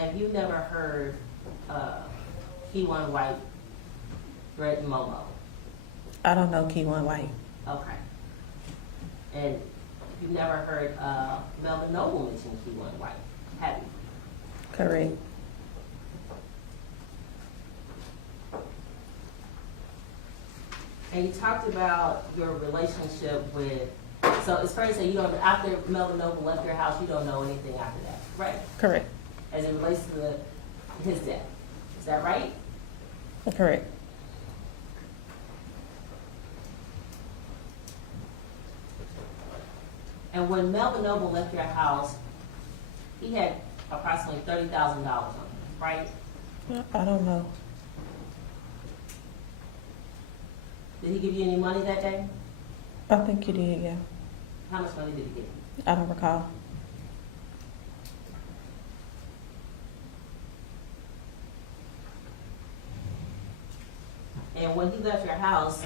Have you never heard Kewon White threaten Momo? I don't know Kewon White. Okay. And you've never heard Melvin Noble mention Kewon White, have you? Correct. And you talked about your relationship with, so it's fair to say you don't, after Melvin Noble left your house, you don't know anything after that, right? Correct. As it relates to his death. Is that right? Correct. And when Melvin Noble left your house, he had approximately $30,000 on him, right? I don't know. Did he give you any money that day? I think you did, yeah. How much money did he give you? I don't recall. And when he left your house,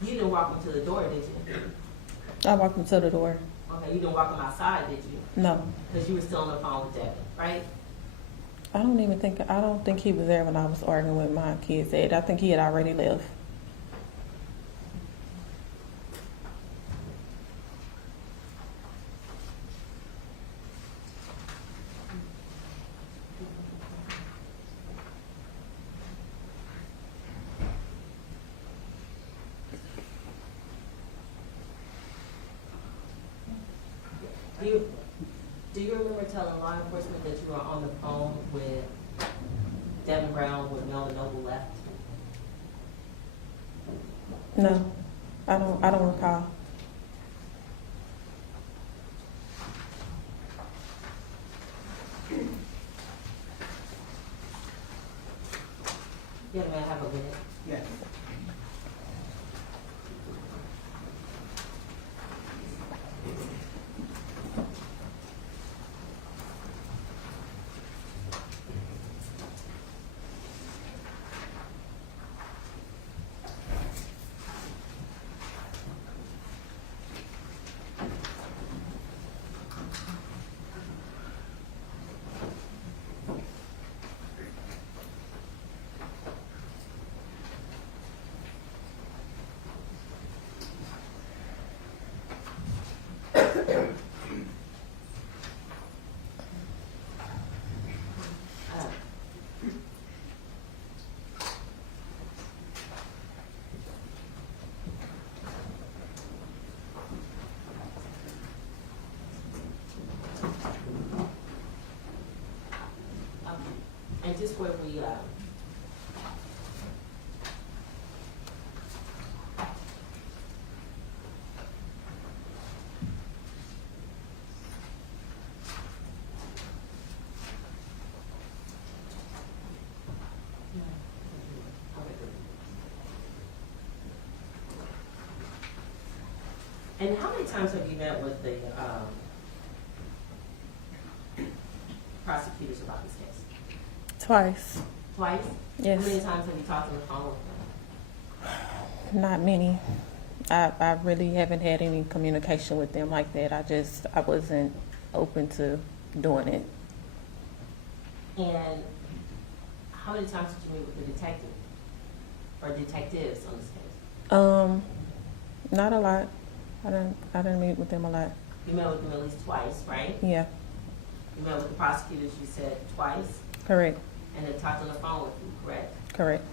you didn't walk him to the door, did you? I walked him to the door. Okay, you didn't walk him outside, did you? No. Because you were still on the phone with Devin, right? I don't think he was there when I was arguing with my kids' dad. I think he had already left. Do you remember telling law enforcement that you were on the phone with Devin Brown when Melvin Noble left? No. I don't recall. Yeah, may I have a minute? Yes. And just where we, and how many times have you met with the prosecutors about this case? Twice. Twice? Yes. How many times have you talked on the phone with them? Not many. I really haven't had any communication with them like that. I wasn't open to doing it. And how many times did you meet with the detective or detectives on this case? Not a lot. I didn't meet with them a lot. You met with them at least twice, right? Yeah. You met with the prosecutors, you said twice, Correct. and they talked on the phone with you, correct? Correct.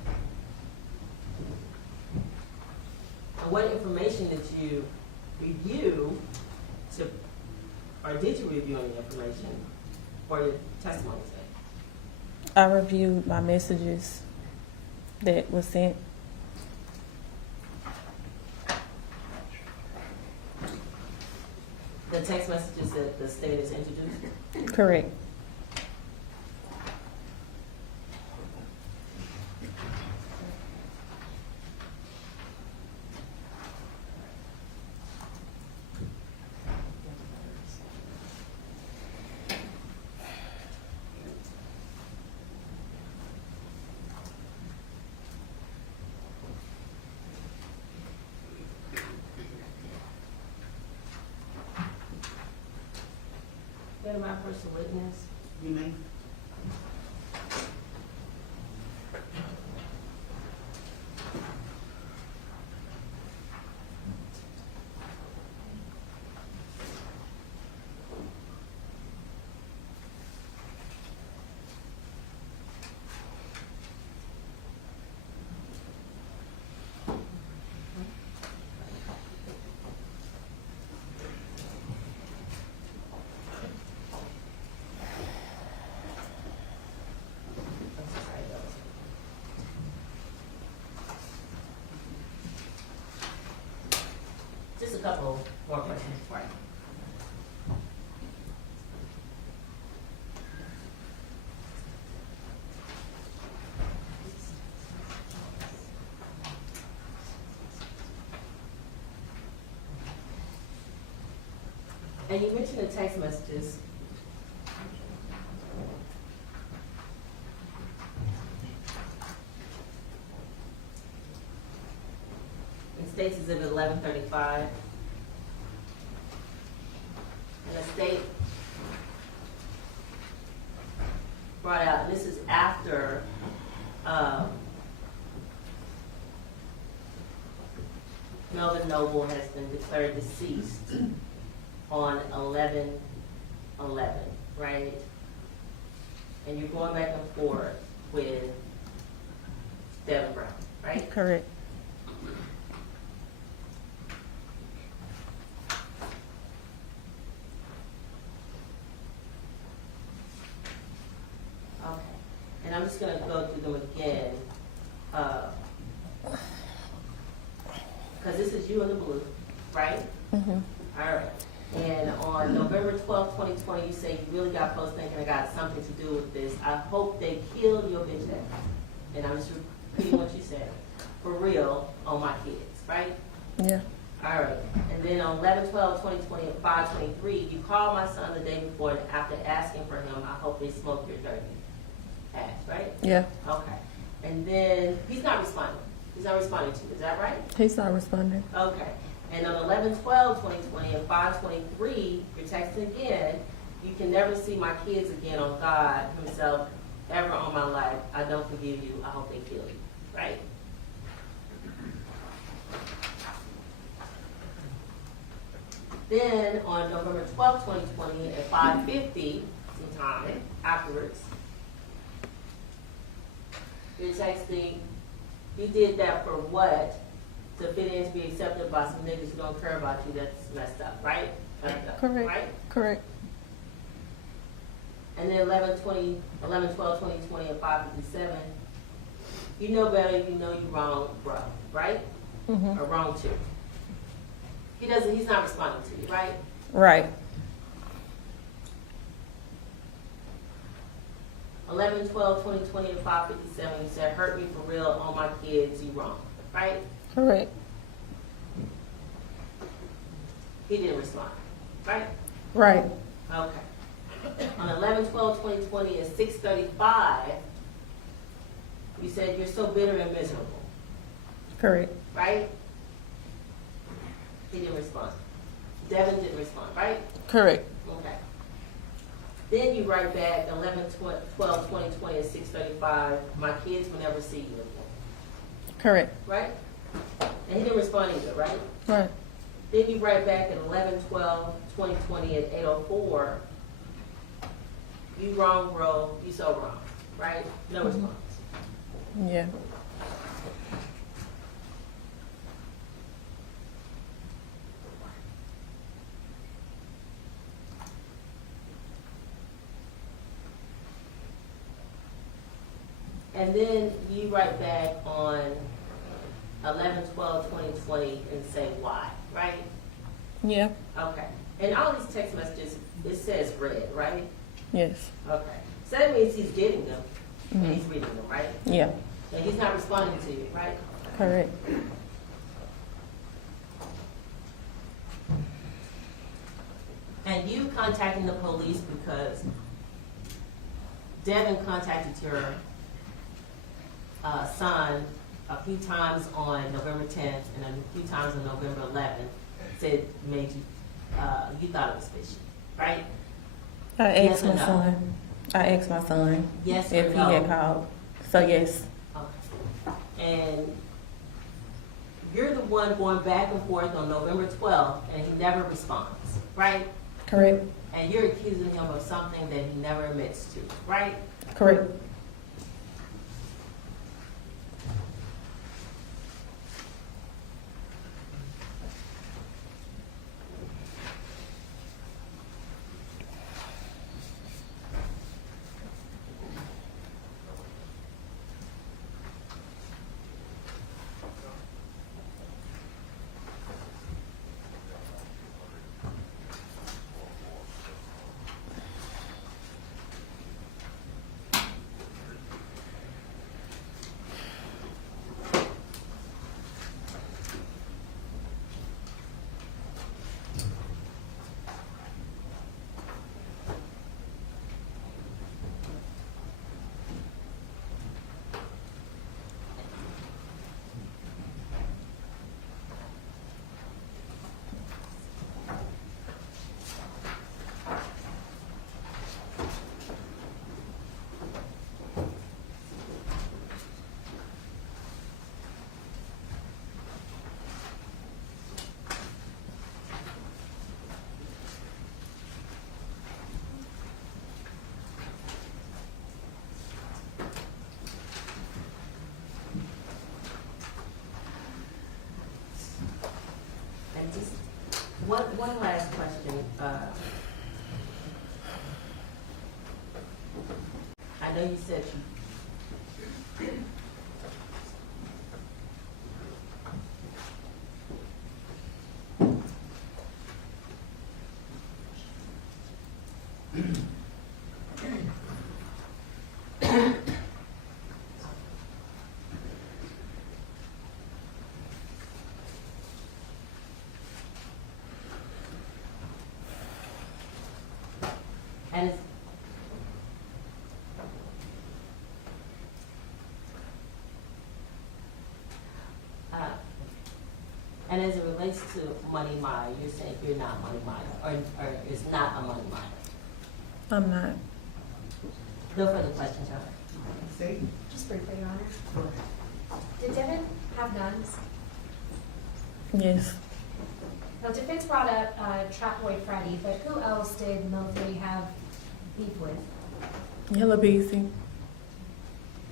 And what information did you review to, or did you review any information for your testimony today? I reviewed my messages that was sent. The text messages that the state has introduced? Correct. You're my first witness. You may. a couple more questions for you. And you mentioned the text messages. In State's Exhibit 1135. And the state brought out, and this is after Melvin Noble has been declared deceased on 11/11, right? And you're going back and forth with Devin Brown, right? Correct. Okay. And I'm just going to go through them again. Because this is you in the blue, right? Mm-hmm. All right. And on November 12th, 2020, you say you really got folks thinking I got something to do with this. I hope they killed your bitch ass. And I'm just repeating what you said. For real, on my kids, right? Yeah. All right. And then on 11/12/2020 at 5:23, you called my son the day before after asking for him. I hope they smoke your dirty ass, right? Yeah. Okay. And then he's not responding. He's not responding to you. Is that right? He's not responding. Okay. And on 11/12/2020 and 5:23, you're texting again. You can never see my kids again on God Himself ever on my life. I don't forgive you. I hope they kill you. Right? Then on November 12th, 2020 at 5:50, sometime afterwards, you're texting, you did that for what? To fit in to be accepted by some niggas who don't care about you. That's messed up, right? Messed up, Correct. right? Correct. And then 11/12/2020 at 5:57, you know better, you know you wrong, bro, right? Mm-hmm. Or wrong too. He's not responding to you, right? Right. 11/12/2020 at 5:57, you said, hurt me for real, on my kids, you wrong, right? Correct. He didn't respond, right? Right. Okay. On 11/12/2020 at 6:35, you said, you're so bitter and miserable, Correct. right? He didn't respond. Devin didn't respond, right? Correct. Okay. Then you write back 11/12/2020 at 6:35, my kids will never see you again, Correct. right? And he didn't respond either, right? Right. Then you write back at 11/12/2020 at 8:04, you wrong, bro, you so wrong, right? No response. Yeah. And then you write back on 11/12/2020 and say why, right? Yeah. Okay. And all these text messages, it says read, right? Yes. Okay. So that means he's getting them and he's reading them, right? Yeah. And he's not responding to you, right? Correct. And you contacting the police because Devin contacted your son a few times on November 10th and a few times on November 11th, said made you, you thought it was fishy, right? I Yes asked or my no? son. I asked my son Yes if or he no? had called. So yes. Okay. And you're the one going back and forth on November 12th and he never responds, right? Correct. And you're accusing him of something that he never admits to, right? Correct. one last question. I know you said you. And it's, and as it relates to Money Mile, you're saying you're not Money Mile, or it's not a Money Mile. I'm not. No further questions, Your Honor. Just briefly, Your Honor. Did Devin have guns? Yes. Now, defense brought up Trap Boy Freddy, but who else did Mo3 have beef with? Yellow Beezy.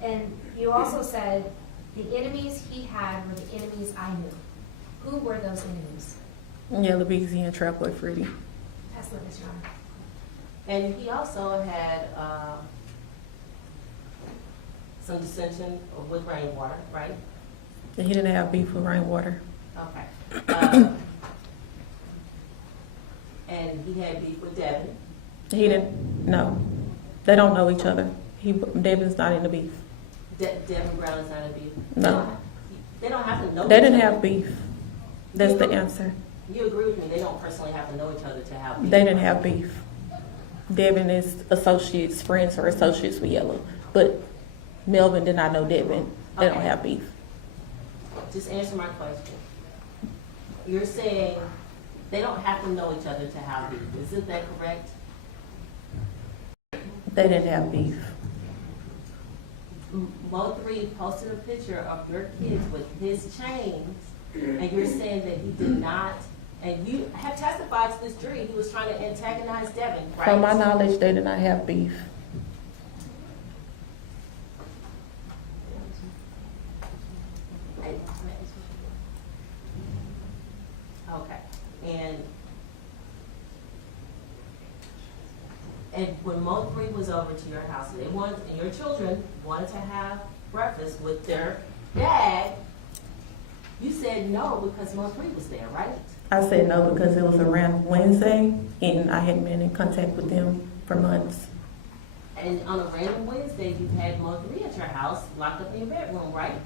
And you also said the enemies he had were the enemies I knew. Who were those enemies? Yellow Beezy and Trap Boy Freddy. Pass the witness, Your Honor. And he also had some dissension with Rainwater, right? And he didn't have beef with Rainwater. Okay. And he had beef with Devin. He didn't. No, they don't know each other. Devin's not in the beef. Devin Brown is not a beef. No. They don't have to know. They each didn't other. have beef. That's the answer. You agree with me? They don't personally have to know each other to have beef. They didn't have beef. Devin is associates, friends or associates with Yellow, but Melvin did not know Devin. They don't Okay. have beef. Just answer my question. You're saying they don't have to know each other to have beef. Isn't that correct? They didn't have beef. Mo3 posted a picture of your kids with his chains, and you're saying that he did not, and you have testified to this jury, he was trying to antagonize Devin, right? From my knowledge, they did not have beef. Okay, and when Mo3 was over to your house, they wanted, and your children wanted to have breakfast with their dad, you said no because Mo3 was there, right? I said no because it was around Wednesday and I hadn't been in contact with them for months. And on a random Wednesday, you had Mo3 at your house, locked up in your bedroom, right?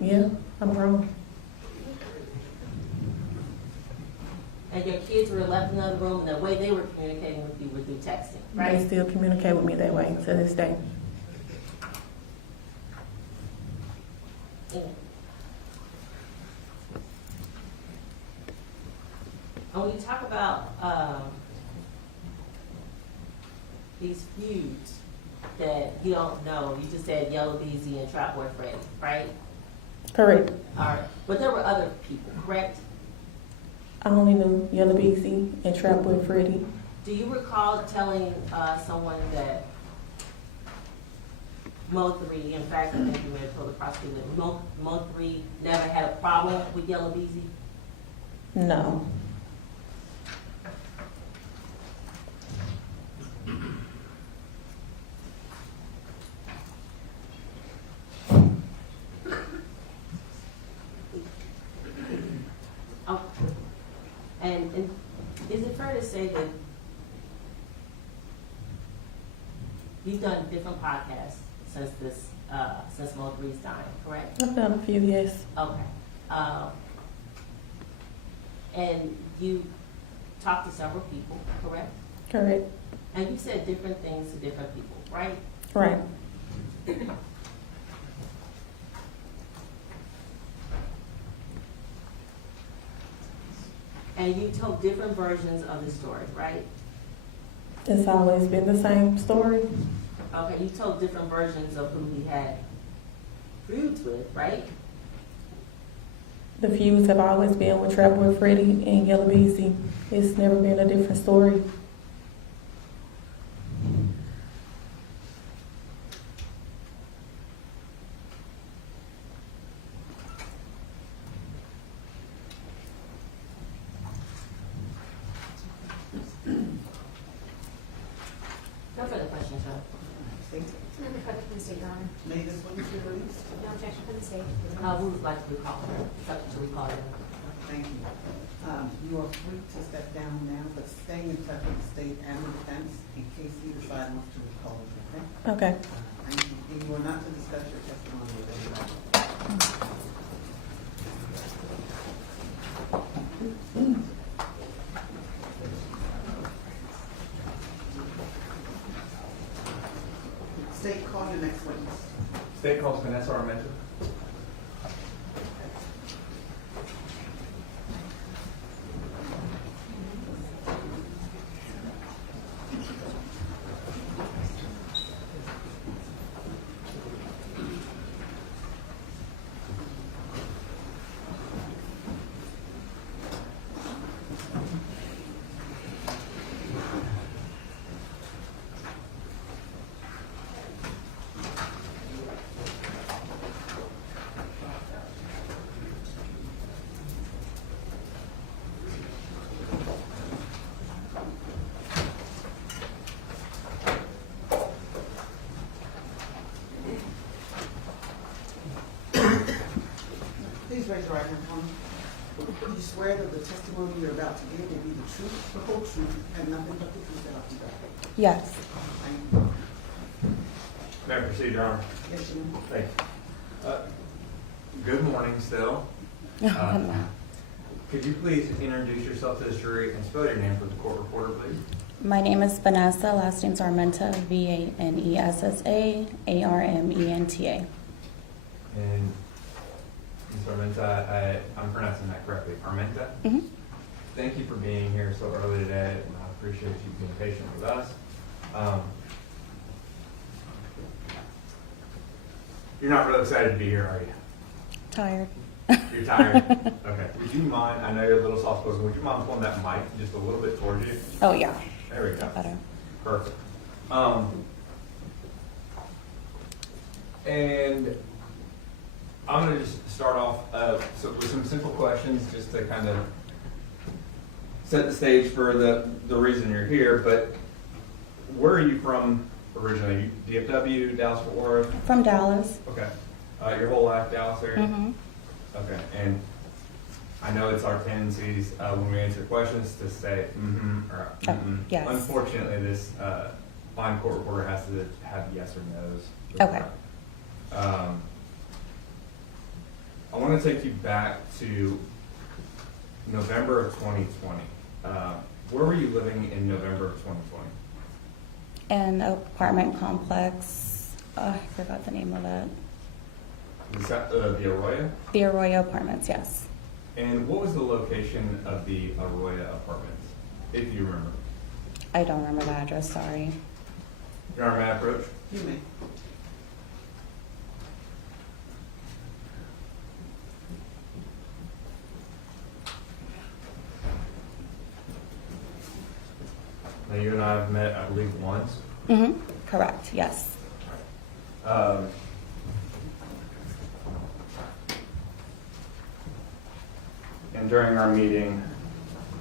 Yeah, I'm wrong. And your kids were left in another room, and the way they were communicating with you were through texting, They right? still communicate with me that way to this day. And when you talk about these feuds that you don't know, you just said Yellow Beezy and Trap Boy Freddy, right? Correct. All right, but there were other people, correct? I only knew Yellow Beezy and Trap Boy Freddy. Do you recall telling someone that Mo3, in fact, I think you may have told the prosecutor that Mo3 never had a problem with Yellow Beezy? No. Oh. And is it fair to say that you've done different podcasts since since Mo3's dying, correct? I've done a few, yes. Okay. And you talked to several people, correct? Correct. And you said different things to different people, right? Right. And you told different versions of the story, right? It's always been the same story. Okay, you told different versions of who he had feuds with, right? The feuds have always been with Trap Boy Freddy and Yellow Beezy. It's never been a different story. state. No objection from the state, Your Honor. May this witness be released? No objection from the state. We would like to recall her, subject to recall her. Thank you. You are free to step down now, but staying in touch with the state and the defense in case either side wants to recall you, okay? Okay. Thank you. And you are not to discuss your testimony with anybody. State, call your next witness. State calls Vanessa Armenta. Please raise your right hand for me. Do you swear that the testimony you're about to give will be the truth, the whole truth, and nothing but the truth about you? Yes. Thank you. May I proceed, Your Honor? Yes, you may. Thank you. Good morning still. Could you please introduce yourself to this jury and spell your name for the court reporter, please? My name is Vanessa, last name's Armenta, Vanessa, Armenta. And Ms. Armenta, I'm pronouncing that correctly, Armenta? Mm-hmm. Thank you for being here so early today, and I appreciate you being patient with us. You're not really excited to be here, are you? Tired. You're tired? Okay. Would you mind, I know you're a little soft-spoken, would you mind pulling that mic just a little bit towards you? Oh, yeah. There we go. Better. Perfect. And I'm going to just start off with some simple questions just to kind of set the stage for the reason you're here. But where are you from originally? DFW, Dallas, Fort Worth? From Dallas. Okay. Your whole life, Dallas area? Mm-hmm. Okay. And I know it's our tendencies when we answer questions to say mm-hmm or mm-mm. Yes. Unfortunately, this fine court reporter has to have yes or no's. Okay. I want to take you back to November of 2020. Where were you living in November of 2020? An apartment complex. I forgot the name of it. Was that the Arroyo? The Arroyo Apartments, yes. And what was the location of the Arroyo apartments, if you remember? I don't remember the address, sorry. Your Honor, may I approach? You may. Now, you and I have met, I believe, once. Mm-hmm. Correct, yes. And during our meeting,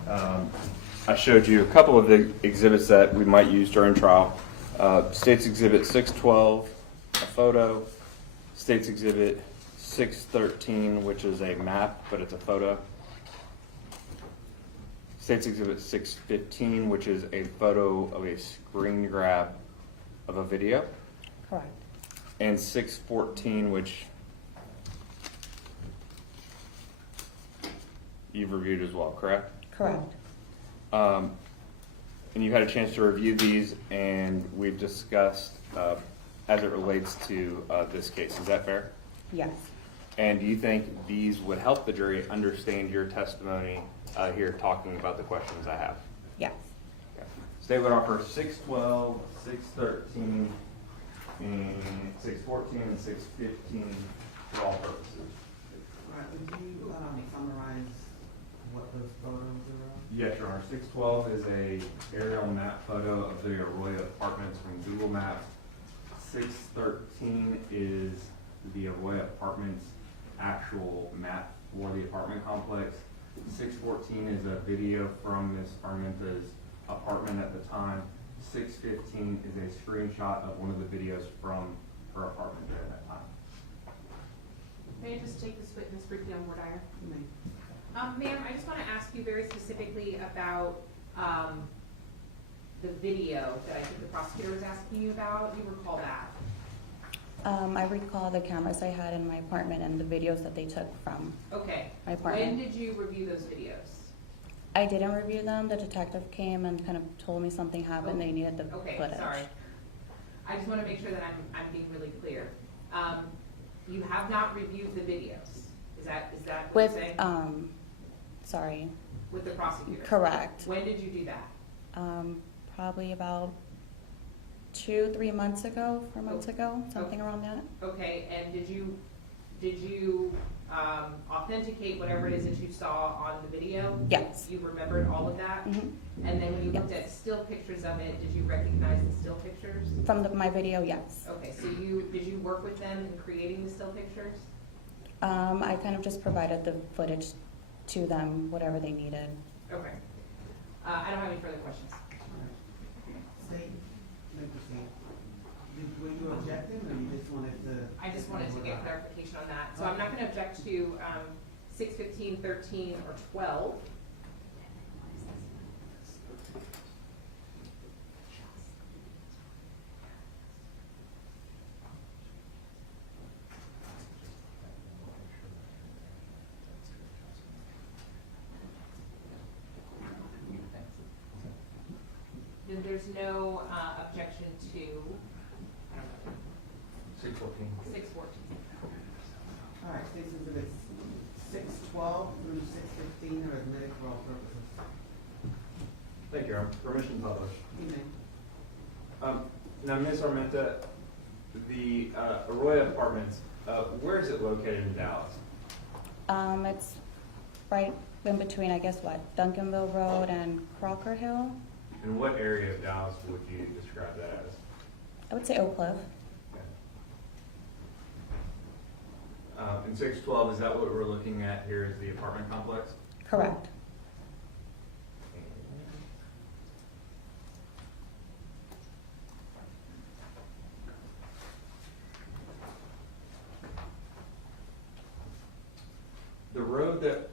I showed you a couple of the exhibits that we might use during trial. State's Exhibit 612, a photo. State's Exhibit 613, which is a map, but it's a photo. State's Exhibit 615, which is a photo of a screen grab of a video. Correct. And 614, which you've reviewed as well, correct? Correct. And you had a chance to review these, and we've discussed as it relates to this case. Is that fair? Yes. And do you think these would help the jury understand your testimony here talking about the questions I have? Yes. Okay. State would offer 612, 613, and 614, and 615 for all purposes. All right, would you summarize what those photos are of? Yes, Your Honor. 612 is a aerial map photo of the Arroyo Apartments from Google Maps. 613 is the Arroyo Apartments actual map for the apartment complex. 614 is a video from Ms. Armenta's apartment at the time. 6:15 is a screenshot of one of the videos from her apartment during that time. May I just take this witness briefly on board, Ira? You may. Ma'am, I just want to ask you very specifically about the video that I think the prosecutor was asking you about. Do you recall that? I recall the cameras I had in my apartment and the videos that they took from Okay. my apartment. When did you review those videos? I didn't review them. The detective came and kind of told me something happened. They needed the Okay, footage. sorry. I just want to make sure that I'm being really clear. You have not reviewed the videos. Is that what With, you're saying? sorry, With the prosecutor? correct. When did you do that? Probably about 2-3 months ago, 4 months ago, something around that. Okay, and did you authenticate whatever it is that you saw on the video? Yes. You remembered all of that? Mhm. And then when you looked Yes. at still pictures of it, did you recognize the still pictures? From my video, yes. Okay, so did you work with them in creating the still pictures? I kind of just provided the footage to them, whatever they needed. Okay. I don't have any further questions. Say, let me proceed. Were you objecting, or you just wanted to? I just wanted to get clarification on that. So I'm not going to object to 6, 15, 13, or 12. Then there's no objection to, I don't know, 6:14. 614. All right, State's Exhibits 612 through 615 are admitted for all purposes. Thank you, Your Honor. Permission to publish. You may. Now, Ms. Armenta, the Arroyo Apartments, where is it located in Dallas? It's right in between, I guess, Duncanville Road and Crocker Hill. And what area of Dallas would you describe that as? I would say Oak Cliff. In 612, is that what we're looking at here is the apartment complex? Correct. The road that,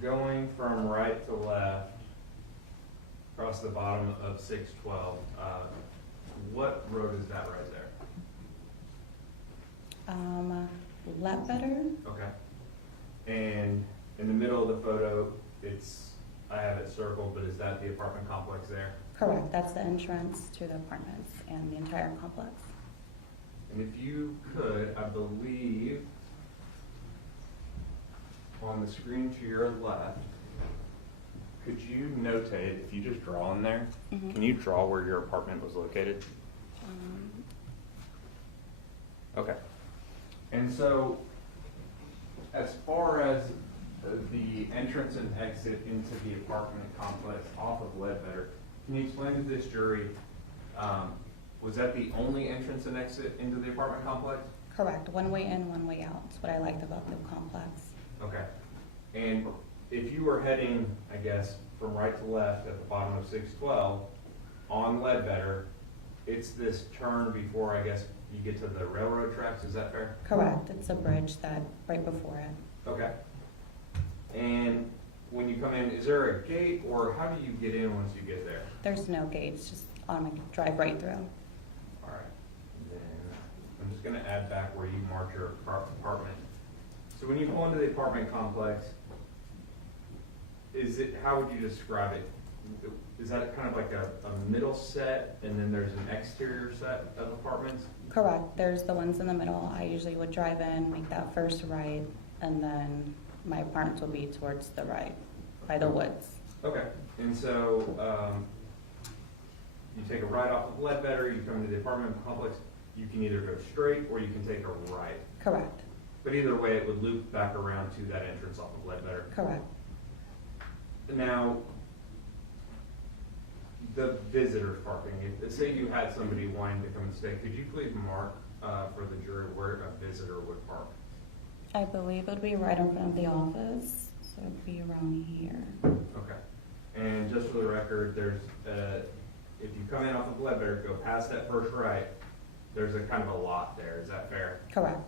going from right to left across the bottom of 612, what road is that right there? Ledbetter. Okay. And in the middle of the photo, I have it circled, but is that the apartment complex there? Correct. That's the entrance to the apartments and the entire complex. And if you could, I believe, on the screen to your left, could you notate, if you just draw in there, Mhm. can you draw where your apartment was located? Okay. And so, as far as the entrance and exit into the apartment complex off of Ledbetter, can you explain to this jury, was that the only entrance and exit into the apartment complex? Correct. One way in, one way out. That's what I liked about the complex. Okay. And if you were heading, I guess, from right to left at the bottom of 612 on Ledbetter, it's this turn before, I guess, you get to the railroad tracks, is that fair? Correct. It's a bridge that right before it. Okay. And when you come in, is there a gate or how do you get in once you get there? There's no gates, just drive right through. All right. Then I'm just going to add back where you mark your apartment. So when you pull into the apartment complex, how would you describe it? Is that kind of like a middle set and then there's an exterior set of apartments? Correct. There's the ones in the middle. I usually would drive in, make that first right, and then my apartments will be towards the right, by the woods. Okay. And so you take a right off of Ledbetter, you come to the apartment complex, you can either go straight or you can take a right. Correct. But either way, it would loop back around to that entrance off of Ledbetter. Correct. Now, the visitor parking, say you had somebody wanting to come and stay, could you please mark for the jury where a visitor would park? I believe it would be right in front of the office, so it'd be around here. Okay. And just for the record, there's, if you come in off of Ledbetter, go past that first right, there's a kind of a lot there. Is that fair? Correct.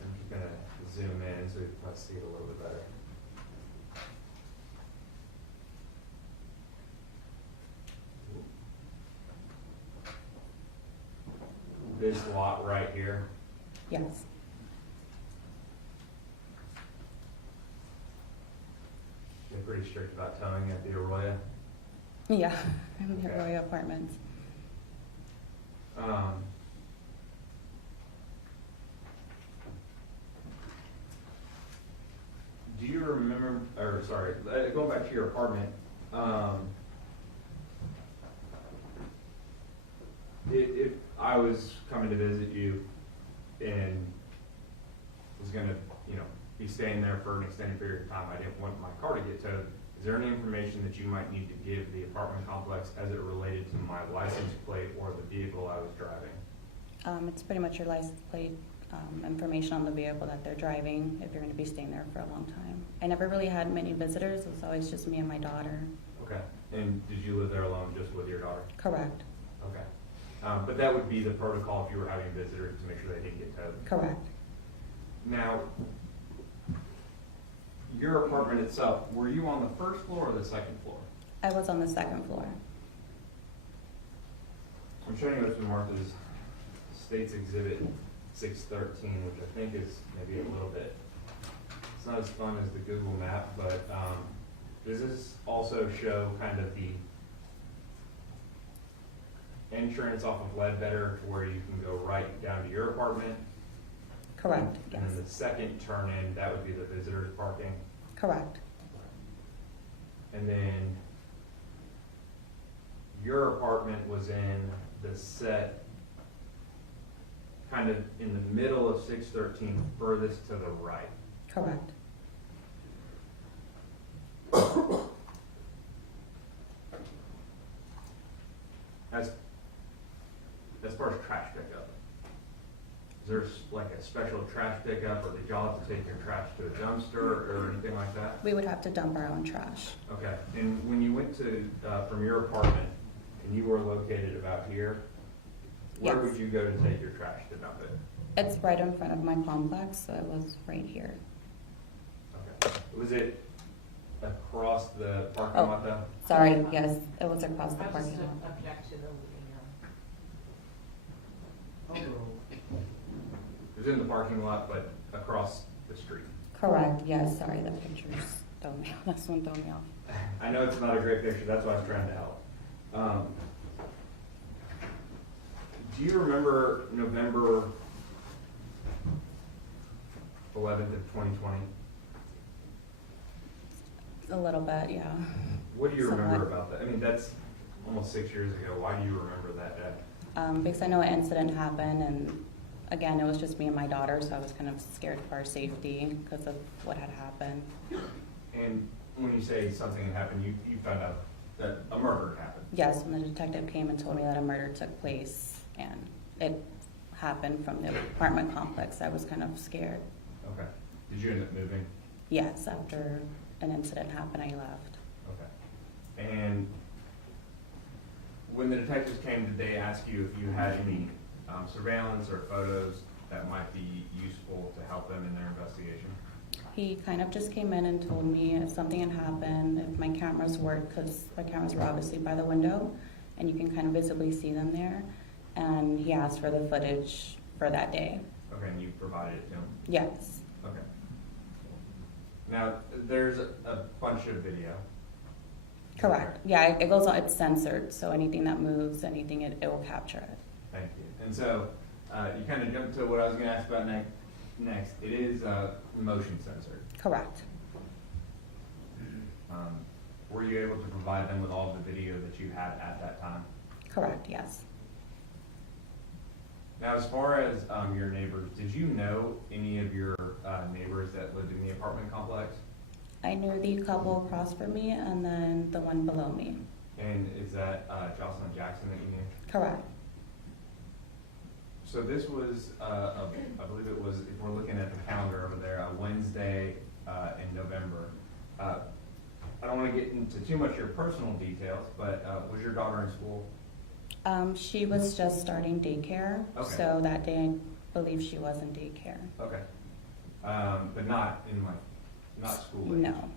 I'm just gonna zoom in so you can see it a little bit better. This lot right here, Yes. they're pretty strict about towing at the Arroyo. Yeah, in the Okay. Arroyo Apartments. Do you remember, or sorry, going back to your apartment, if I was coming to visit you and was gonna, be staying there for an extended period of time, I didn't want my car to get towed, is there any information that you might need to give the apartment complex as it related to my license plate or the vehicle I was driving? It's pretty much your license plate, information on the vehicle that they're driving, if you're gonna be staying there for a long time. I never really had many visitors, it was always just me and my daughter. Okay, and did you live there alone, just with your daughter? Correct, Okay. But that would be the protocol if you were having visitors to make sure they didn't get towed. correct. Now, your apartment itself, were you on the first floor or the second floor? I was on the second floor. I'm showing you what's in Martha's States Exhibit 613, which I think is maybe a little bit, it's not as fun as the Google map, but does this also show kind of the entrance off of Ledbetter to where you can go right down to your apartment? Correct, yes. And then the second turn in, that would be the visitors parking. Correct, And then your apartment was in the set, kind of in the middle of 613, furthest to the right. correct. As far as trash pickup, is there like a special trash pickup, or did y'all have to take your trash to a dumpster or anything like that? We would have to dump our own trash. Okay, and when you went to, from your apartment, and you were located about here, where Yes. would you go to take your trash to dump it? It's right in front of my complex, so it was right here. Okay, was it across the parking Oh. lot though? Sorry, yes, it was across the I just parking lot. object to the, It was in the parking lot, but across the street. Correct, yes, sorry, the pictures throw me, this one threw me off. I know it's not a great picture, that's why I was trying to help. Do you remember November 11th of 2020? A little bit, yeah. What do you remember Somewhat. about that? I mean, that's almost 6 years ago. Why do you remember that day? Because I know an incident happened, and again, it was just me and my daughter, so I was kind of scared for our safety because of what had happened. And when you say something had happened, you found out that a murder had happened. Yes, when the detective came and told me that a murder took place, and it happened from the apartment complex, I was kind of scared. Okay. Did you end up moving? Yes, after an incident happened, I left. Okay. And when the detectives came, did they ask you if you had any surveillance or photos that might be useful to help them in their investigation? He kind of just came in and told me if something had happened, if my cameras worked, because my cameras were obviously by the window, and you can kind of visibly see them there. And he asked for the footage for that day. Okay, and you provided it to him? Yes, Okay. Now, there's a bunch of video. correct. Yeah, it goes on, it's censored, so anything that moves, anything, it will capture it. Thank you. And so, you kind of jumped to what I was going to ask about next. It is motion censored. Correct. Were you able to provide them with all the video that you had at that time? Correct, yes. Now, as far as your neighbors, did you know any of your neighbors that lived in the apartment complex? I knew the couple across from me and then the one below me. And is that Jocelyn Jackson that you knew? Correct. So this was, I believe it was, if we're looking at the calendar over there, want to get into too much of your personal details, but was your daughter in school? She was just starting daycare, Okay. so that day I believe she was in daycare. Okay. But not in not school age? No.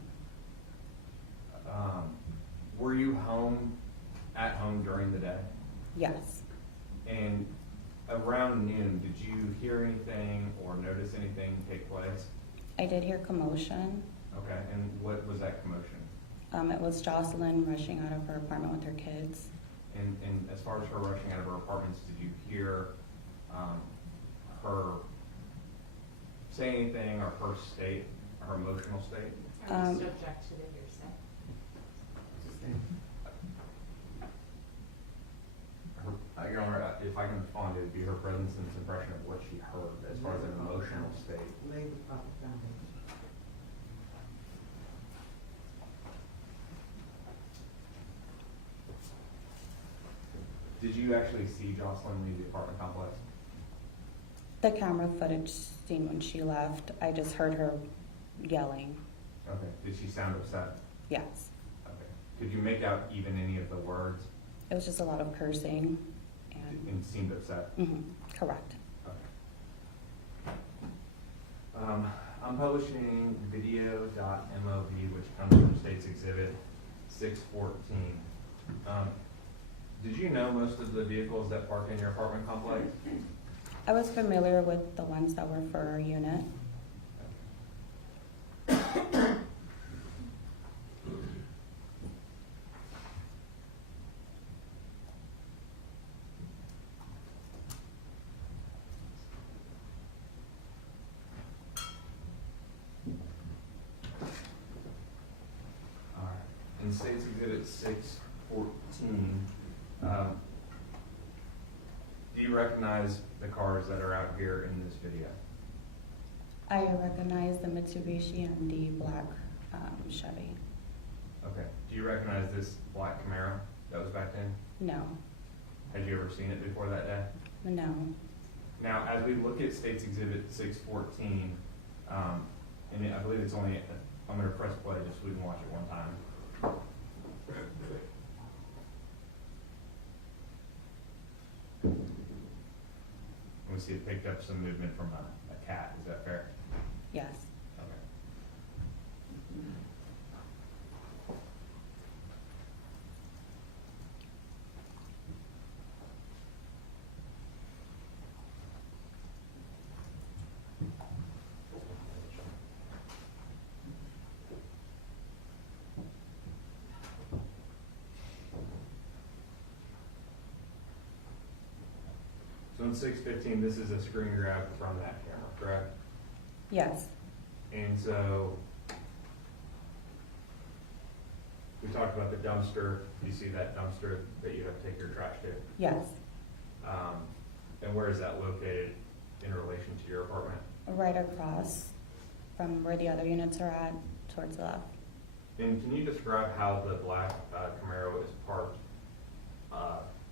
Were you at home during the day? Yes. And around noon, did you hear anything or notice anything take place? I did hear commotion. Okay, and what was that commotion? It was Jocelyn rushing out of her apartment with her kids. And as far as her rushing out of her apartments, did you hear her say anything or her state, her emotional state? I would object to the hearsay. If I can respond, it would be her presence and impression of what she heard as far as an emotional state. Lay the proper foundation. Did you actually see Jocelyn leave the apartment complex? The camera footage seen when she left, I just heard her yelling. Okay. Did she sound upset? Yes. Okay. Could you make out even any of the words It was just a lot of cursing and seemed upset? correct. Okay. I'm publishing video.mov, which comes from State's Exhibit 614. Did you know most of the vehicles that park in your apartment complex? I was familiar with the ones that were for our unit. All right. In State's Exhibit 614, do you recognize the cars that are out here in this video? I recognize the Mitsubishi and the black Chevy. Okay. Do you recognize this black Camaro that was back then? No, Had you ever seen it before that day? no. Now, as we look at State's Exhibit 614, and I believe it's only, I'm going to press play just so we can watch it one time. We see it picked up some movement from a cat. Is that fair? Yes. Okay. So in 615, this is a screen grab from that camera, correct? Yes. And so we talked about the dumpster. You see that dumpster that you have to take your trash to? Yes. And where is that located in relation to your apartment? Right across from where the other units are at, towards the left. And can you describe how the black Camaro is parked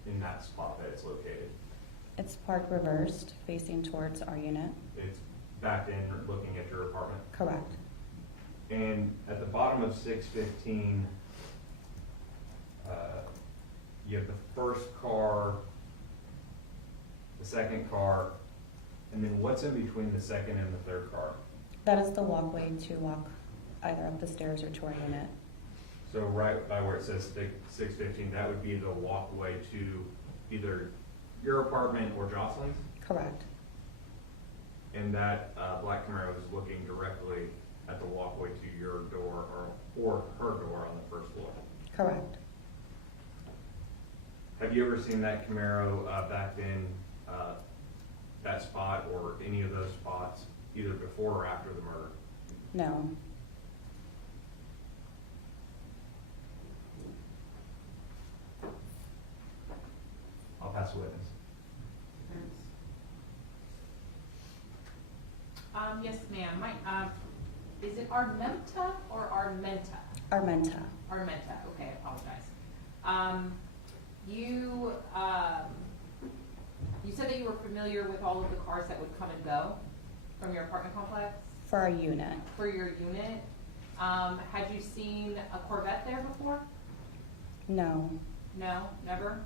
in that spot that it's located? It's parked reversed, facing towards our unit. It's back in looking at your apartment? Correct. And at the bottom of 615, you have the first car, the second car, and then what's in between the second and the third car? That is the walkway to walk either up the stairs or to our unit. So right by where it says 615, that would be the walkway to either your apartment or Jocelyn's? Correct. And that black Camaro is looking directly at the walkway to your door or her door on the first floor. Correct. Have you ever seen that Camaro back in that spot or any of those spots, either before or after the murder? No. I'll pass the witness. Yes, ma'am. Is it Armenta or Armenta? Armenta. Armenta, okay, I apologize. You said that you were familiar with all of the cars that would come and go from your apartment complex For our unit. for your unit. Had you seen a Corvette there before? No. No, never?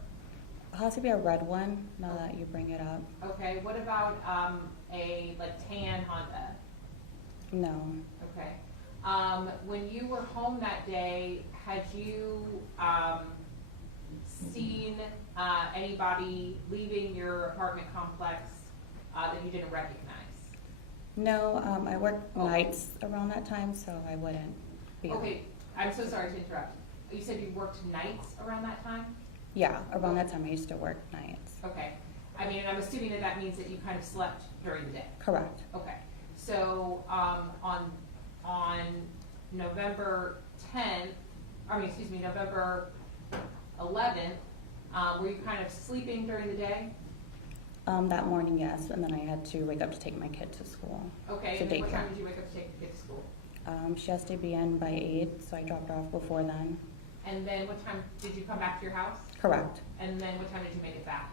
It has to be a red one, now that you bring it up. Okay, what about, a, like, tan Honda? No. Okay. When you were home that day, had you, seen, anybody leaving your apartment complex, that you didn't recognize? No, I work Oh. nights around that time, so I wouldn't be. Okay, I'm so sorry to interrupt. You said you worked nights around that time? Yeah, around that time I used to work nights. Okay. I mean, and I'm assuming that that means that you kind of slept during the day. Correct. Okay. So, on November 10th, November 11th, were you kind of sleeping during the day? That morning, yes, and then I had to wake up to take my kid to school. Okay, To and then what daycare. time did you wake up to take the kid to school? She has to be in by 8, so I dropped her off before then. And then what time did you come back to your house? Correct. And then what time did you make it back?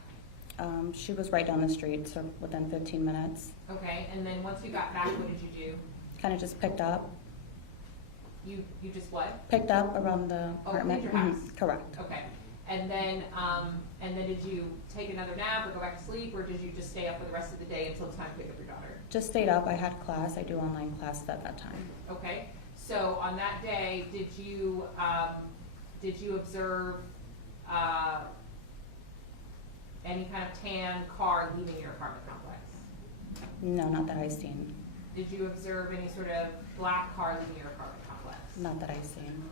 She was right down the street, so within 15 minutes. Okay, and then once you got back, what did you do? Kind of just picked up You just what? around the Oh, apartment. cleaned your house. Correct. Okay. And then did you take another nap or go back to sleep, or did you just stay up for the rest of the day until it's time to pick up your daughter? Just stayed up. I had class. I do online classes at that time. Okay, so on that day, did you observe, any kind of tan car leaving your apartment complex? No, not that I've seen. Did you observe any sort of black car leaving your apartment complex? Not that I've seen.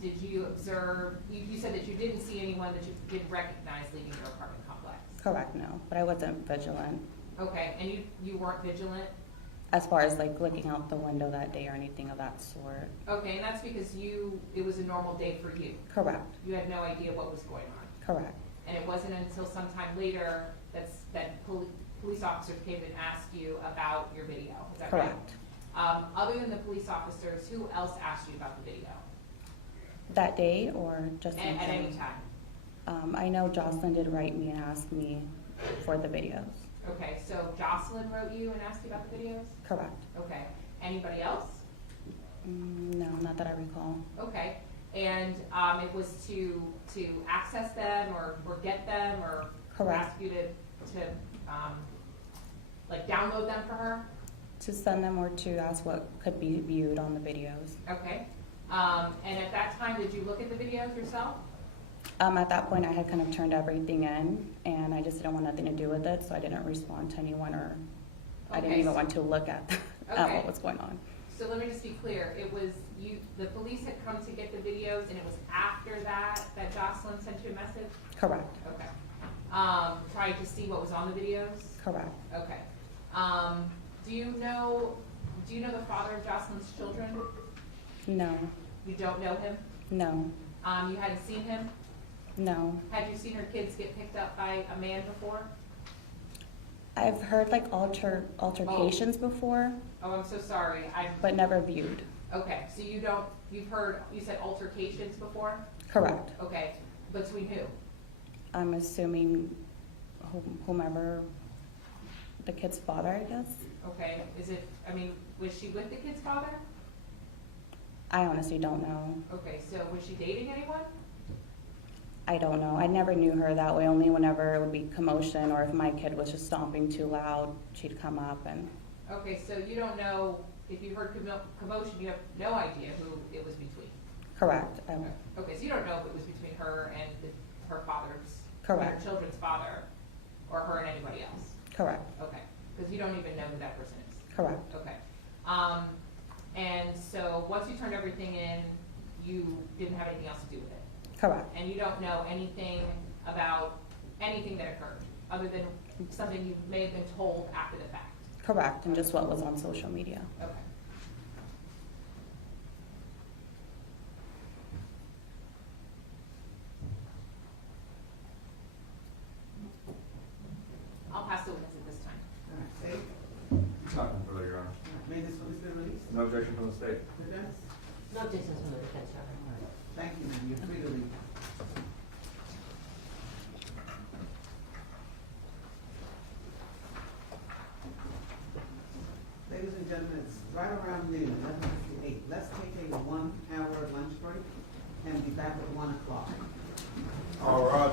Did you observe, you said that you didn't see anyone that you did recognize leaving your apartment complex? Correct, no. But I wasn't vigilant Okay, and you weren't vigilant? as far as like looking out the window that day or anything of that sort. Okay, and that's because it was a normal day for you. Correct. You had no idea what was going on. Correct. And it wasn't until sometime later that police officers came and asked you about your video, is that right? Correct. Other than the police officers, who else asked you about the video? That day or just in At any general? time? I know Jocelyn did write me and ask me for the videos. Okay, so Jocelyn wrote you and asked you about the videos? Correct. Okay, anybody else? No, not that I recall. Okay, and it was to access them or get them or Correct. ask you to like download them for her? To send them or to ask what could be viewed on the videos. Okay, and at that time, did you look at the videos yourself? At that point, I had kind of turned everything in, and I just didn't want nothing to do with it, so I didn't respond to anyone, or I didn't Okay, even so- want to look at Okay. what was going on. So let me just be clear, it was the police had come to get the videos, and it was after that Jocelyn sent you a message? Correct. Okay. Trying to see what was on the videos? Correct. Okay. Do you know the father of Jocelyn's children? No. You don't know him? No. You hadn't seen him? No. Had you seen her kids get picked up by a man before? I've heard like altercations before, Oh, I'm so sorry. but never viewed. Okay, so you said altercations before? Correct. Okay, between who? I'm assuming whomever, the kid's father, I guess. Okay, was she with the kid's father? I honestly don't know. Okay, so was she dating anyone? I don't know. I never knew her that way, only whenever it would be commotion or if my kid was just stomping too loud, she'd come up and, Okay, so you don't know, if you heard commotion, you have no idea who it was between? correct. Okay, so you don't know if it was between her and her father's, Correct. her children's father, or her and anybody else? Correct. Okay, because you don't even know who that person is? Correct. Okay. And so, once you turned everything in, you didn't have anything else to do with it? Correct. And you don't know anything about anything that occurred, other than something you may have been told after the fact? Correct, and just what was on social media. Okay. I'll pass the witness at this time. All right, safe. Nothing further, Your Honor. All right, may this witness be released? No objection from the state. Defense? No objections from the defense, Your Honor. All right, thank you, ma'am, you're free to leave. Ladies and gentlemen, it's right around noon, 11:58. let's take a 1 hour lunch break and be back at 1 o'clock. All right.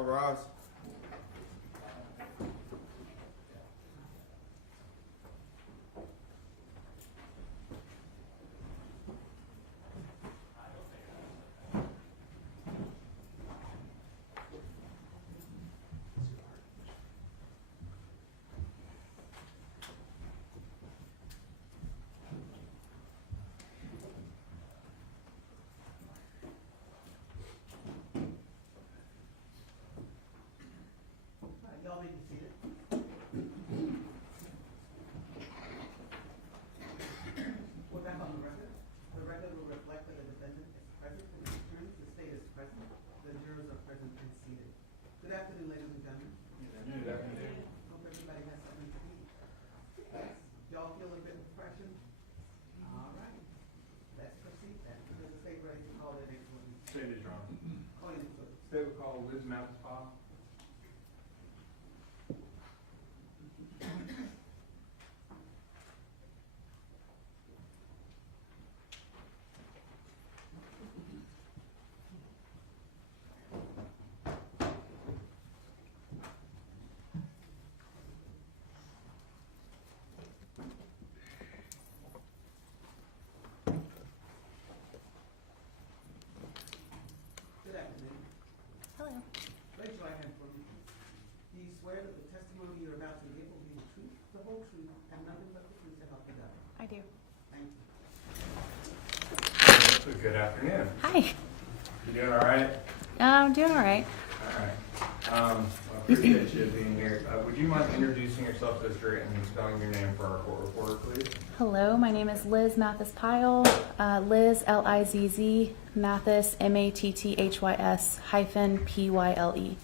All rise. Y'all may be seated. We're back on the record. The record will reflect that the defendant is present and the attorney to state is present. The jurors are present and seated. Good afternoon, ladies and gentlemen. Good afternoon. Hope everybody has something to eat. Y'all feel a bit of pressure? All right. Let's proceed then. Does the state ready to call their next witness? State is drawn. Call your next witness. State will call Liz Mathis-Powell. Good afternoon. Hello. Raise your right hand for me. Do you swear that the testimony you're about to give will be the truth, the whole truth, and nothing but the truth to help you God? I do. Thank you. Good afternoon. Hi. You doing all right? I'm doing all right. All right. I appreciate you being here. Would you mind introducing yourself to the jury and spelling your name for our court reporter, please? Hello, my name is Liz Mathis-Pyle. Liz, L-I-Z-Z, Mathis, M-A-T-T-H-Y-S -P-Y-L-E.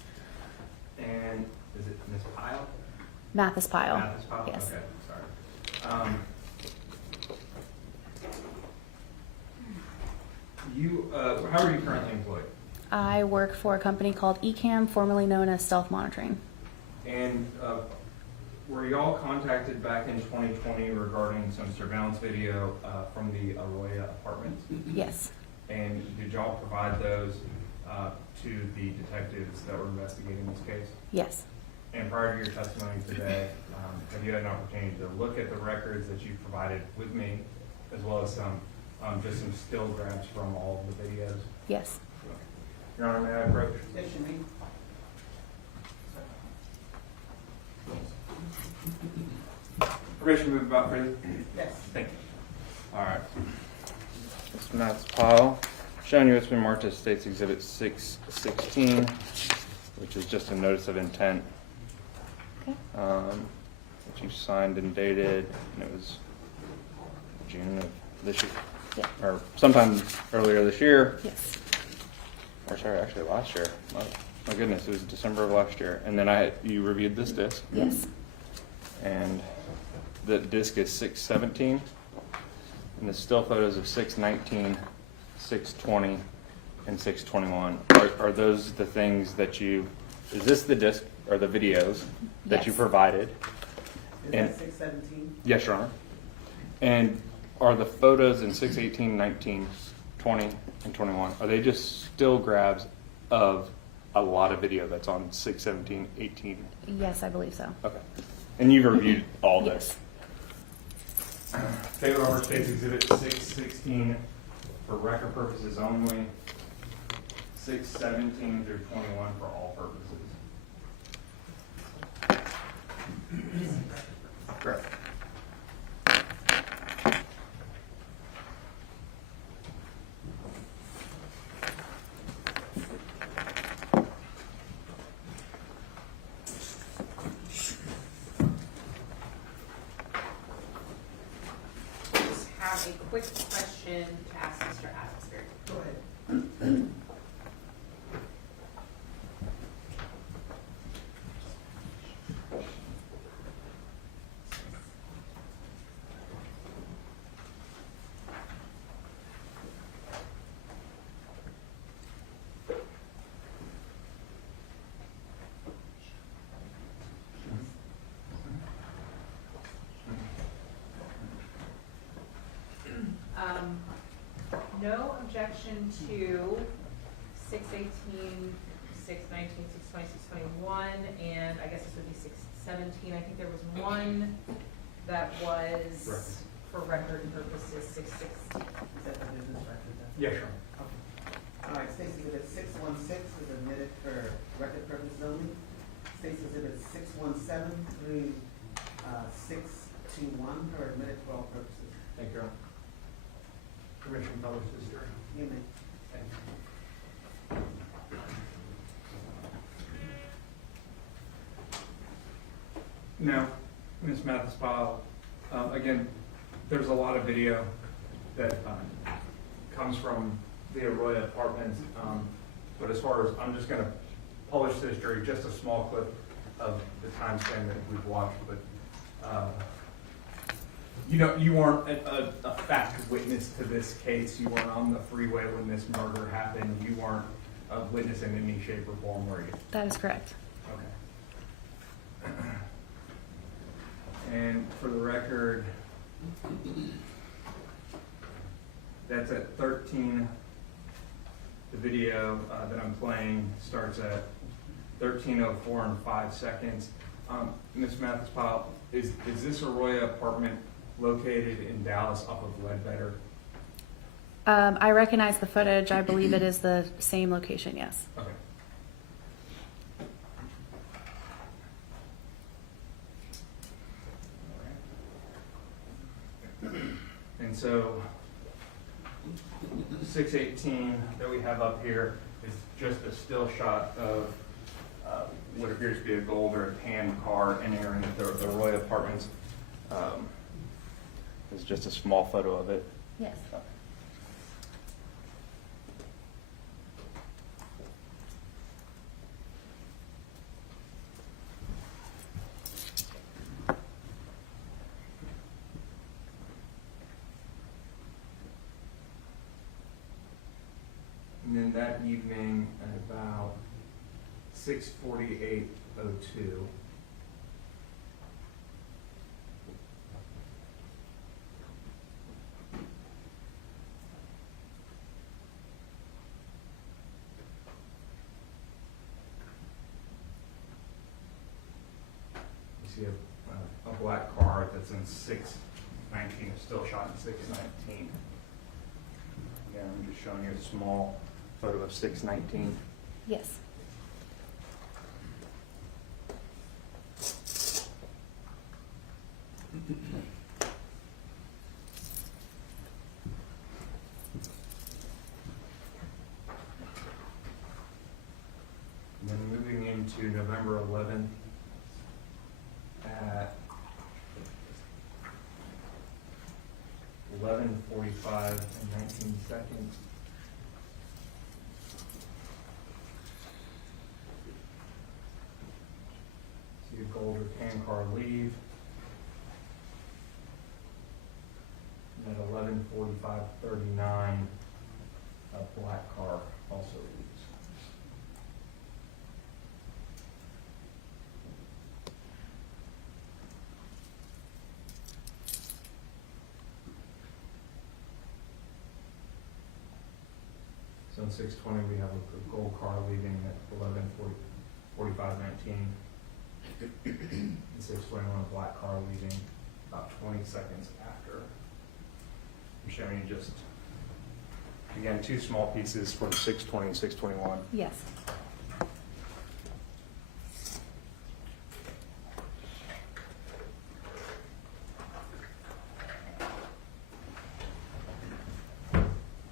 And is it Miss Pyle? Mathis-Pyle. Mathis-Pyle? Yes. Okay, sorry. How are you currently employed? I work for a company called ECAM, formerly known as Stealth Monitoring. And were y'all contacted back in 2020 regarding some surveillance video from the Arroyo apartments? Yes. And did y'all provide those to the detectives that were investigating this case? Yes. And prior to your testimony today, have you had an opportunity to look at the records that you provided with me, as well as just some still grabs from all of the videos? Yes. Your Honor, may I approach? Yes, you may. Permission to move about freely? Yes. Thank you. All right. This Mathis-Powell, showing you it's been marked as State's Exhibit 616, which is just a notice of intent, Okay. which you signed and dated, and it was June of this year, Yeah. or sometime earlier this year, Yes. or sorry, actually last year. My goodness, it was December of last year. And then you reviewed this disc, Yes. and the disc is 617, and the still photos of 619, 620, and 621. Are those the things that is this the disc or the videos that you Yes. provided? Is And- that 617? Yes, Your Honor. And are the photos in 618, 19, 20, and 21, are they just still grabs of a lot of video that's on 617, 18? Yes, I believe so. Okay. And you've reviewed all Yes. this? State Robert State's Exhibit 616 for record purposes only, 617 through 21 for all purposes. Correct. Just have a quick question to ask Mr. Astor. Go ahead. No objection to 618, 619, 620, 621, and I guess this would be 617. I think there was one that was for record purposes, 66. Is that the business record then? Yeah, sure. Okay. All right, State's Exhibit 616 is admitted for record purposes only. State's Exhibit 617 through 621 are admitted for all purposes. Thank you, Your Honor. Permission to publish this hearing. You may. Thank you. Now, Ms. Mathis-Pyle, again, there's a lot of video that comes from the Arroyo Apartments, but as far as, I'm just going to publish this jury just a small clip of the time span that we've watched, but you weren't a fact witness to this case. You weren't on the freeway when this murder happened. You weren't a witness in any shape or form, were you? That is correct. Okay. And for the record, that's at 13. The video that I'm playing starts at 13:04 and 5 seconds. Ms. Mathis-Pyle, is this Arroyo apartment located in Dallas off of Ledbetter? I recognize the footage. I believe it is the same location, yes. Okay. And so 618 that we have up here is just a still shot of what appears to be a gold or a tan car entering the Arroyo Apartments. It's just a small photo of it. Yes. And then that evening at about 6:48:02. You see a black car that's in 619, it's still shot in 619. Again, I'm just showing you a small photo of 619. Yes. And then moving into November 11th at 11:45 and 19 seconds. See a gold or tan car leave. And at 11:45:39, a black car also leaves. So in 620, we have a gold car leaving at 11:45:19. In 621, a black car leaving about 20 seconds after. I'm showing you just, Again, two small pieces from 620 and 621. Yes.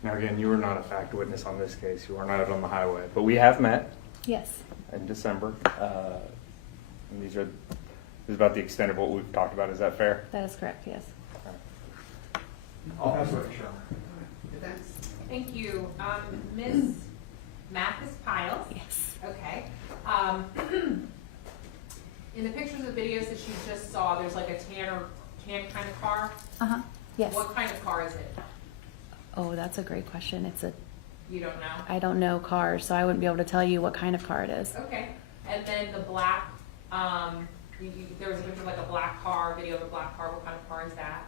Now, again, you were not a fact witness on this case. You are not out on the highway, but we have met Yes. in December. And this is about the extent of what we've talked about. Is that fair? That is correct, yes. I'll pass it, Sean. Defense? Thank you. Ms. Mathis-Pyle? Yes. Okay. In the pictures and videos that you just saw, there's like a tan kind of car. Uh-huh. Yes. What kind of car is it? Oh, that's a great question. You don't know? I don't know cars, so I wouldn't be able to tell you what kind of car it is. Okay. And then the black, there was a picture of like a black car, video of a black car. What kind of car is that?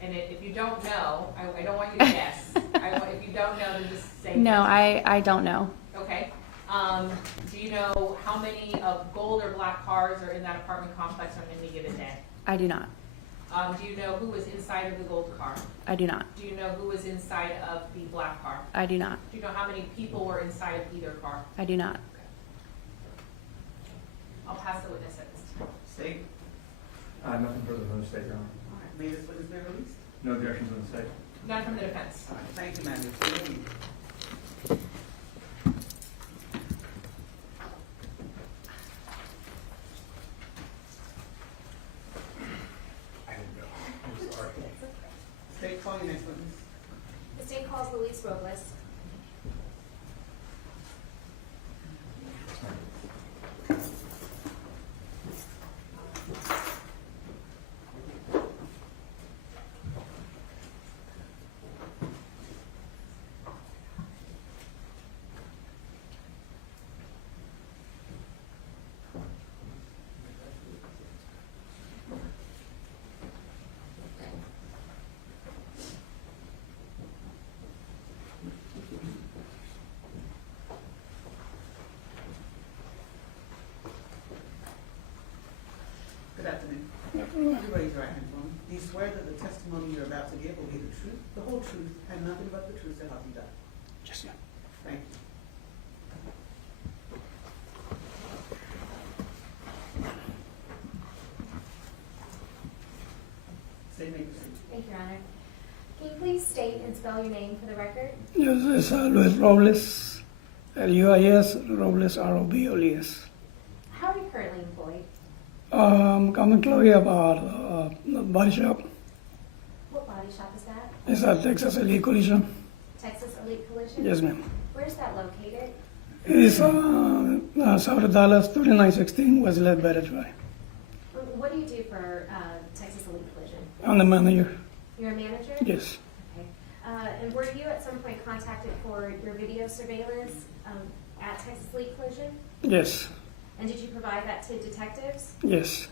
And if you don't know, I don't want you to guess. If you don't know, then just say No, yes. I don't know. Okay. Do you know how many of gold or black cars are in that apartment complex on any given day? I do not. Do you know who was inside of the gold car? I do not. Do you know who was inside of the black car? I do not. Do you know how many people were inside of either car? I do not. I'll pass the witness at this time. State. Nothing further from the state, Your Honor. All right, may this witness be released? No objections from the state. None from the defense. All right, thank you, ma'am. You're still released. I didn't go. I'm sorry. State, call your next witness. The state calls Luis Robles. Good afternoon. You raise your right hand for me. Do you swear that the testimony you're about to give will be the truth, the whole truth, and nothing but the truth to help you God? Yes, ma'am. Thank you. State name, proceed. Thank you, Your Honor. Can you please state and spell your name for the record? Yes, it's Luis Robles, Luis Robles, Robles. How are you currently employed? I'm employee of the body shop. What body shop is that? It's a Texas Elite Collision. Texas Elite Collision? Yes, ma'am. Where's that located? It is south of Dallas, 3916 West Ledbetter Drive. What do you do for Texas Elite Collision? I'm the manager. You're a manager? Yes, Okay. And were you at some point contacted for your video surveillance at Texas Elite Collision? yes, And did you provide that to detectives? yes.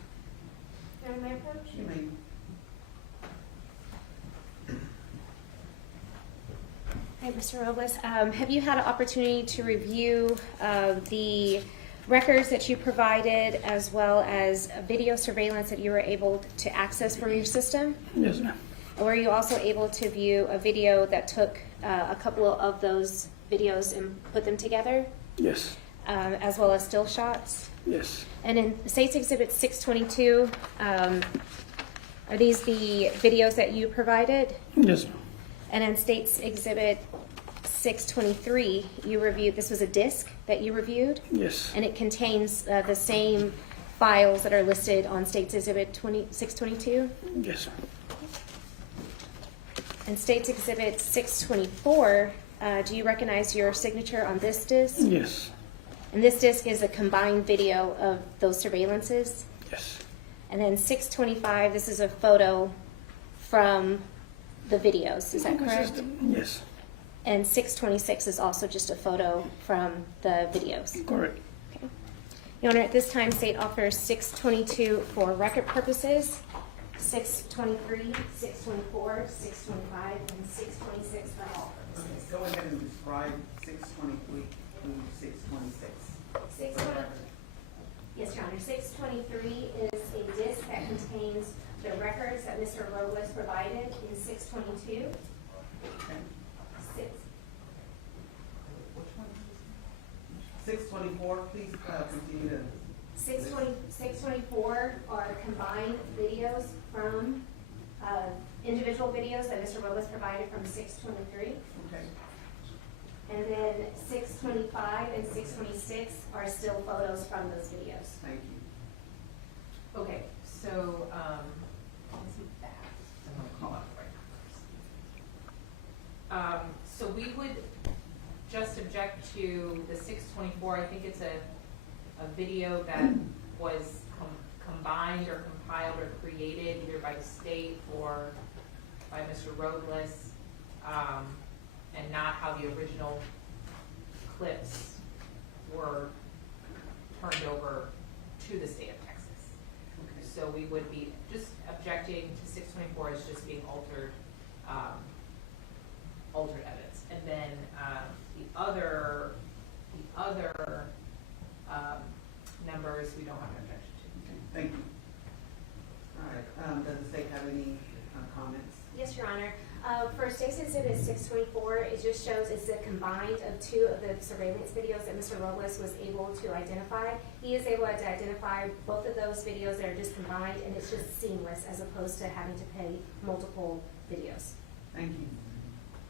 During my approach? You may. Hi, Mr. Robles. Have you had an opportunity to review the records that you provided as well as video surveillance that you were able to access from your system? Yes, ma'am. Were you also able to view a video that took a couple of those videos and put them together, Yes, as well as still shots? yes, And in State's Exhibit 622, are these the videos that you provided? yes, ma'am. And in State's Exhibit 623, you reviewed, this was a disc that you reviewed, Yes, and it contains the same files that are listed on State's Exhibit 622. yes, ma'am. In State's Exhibit 624, do you recognize your signature on this disc? Yes, And this disc is a combined video of those surveillances. yes, And then 625, this is a photo from the videos, is that correct? yes, And 626 is also just a photo from the videos. correct. Okay. Your Honor, at this time, State offers 622 for record purposes, 623, 624, 625, and 626 for all purposes. Go ahead and describe 623 through 626. 620 Yes, Your Honor. 623 is a disc that contains the records that Mr. Robles provided in 622. Okay. Six. Which one? 624, please continue to. 624 are combined videos from individual videos that Mr. Robles provided from 623. Okay. And then 625 and 626 are still photos from those videos. Thank you. Okay, so, let's see that. I'm gonna call out the right numbers. So we would just object to the 624. I think it's a video that was combined or compiled or created either by the state or by Mr. Robles, and not how the original clips were turned over to the state of Texas. Okay. So we would be just objecting to 624 as just being altered, altered evidence. And then the other numbers, we don't have an objection to. Okay, thank you. All right, does the state have any comments? Yes, Your Honor. For State's Exhibit 624, it just shows it's a combined of two of the surveillance videos that Mr. Robles was able to identify. He is able to identify both of those videos that are just combined, and it's just seamless as opposed to having to pay multiple videos. Thank you.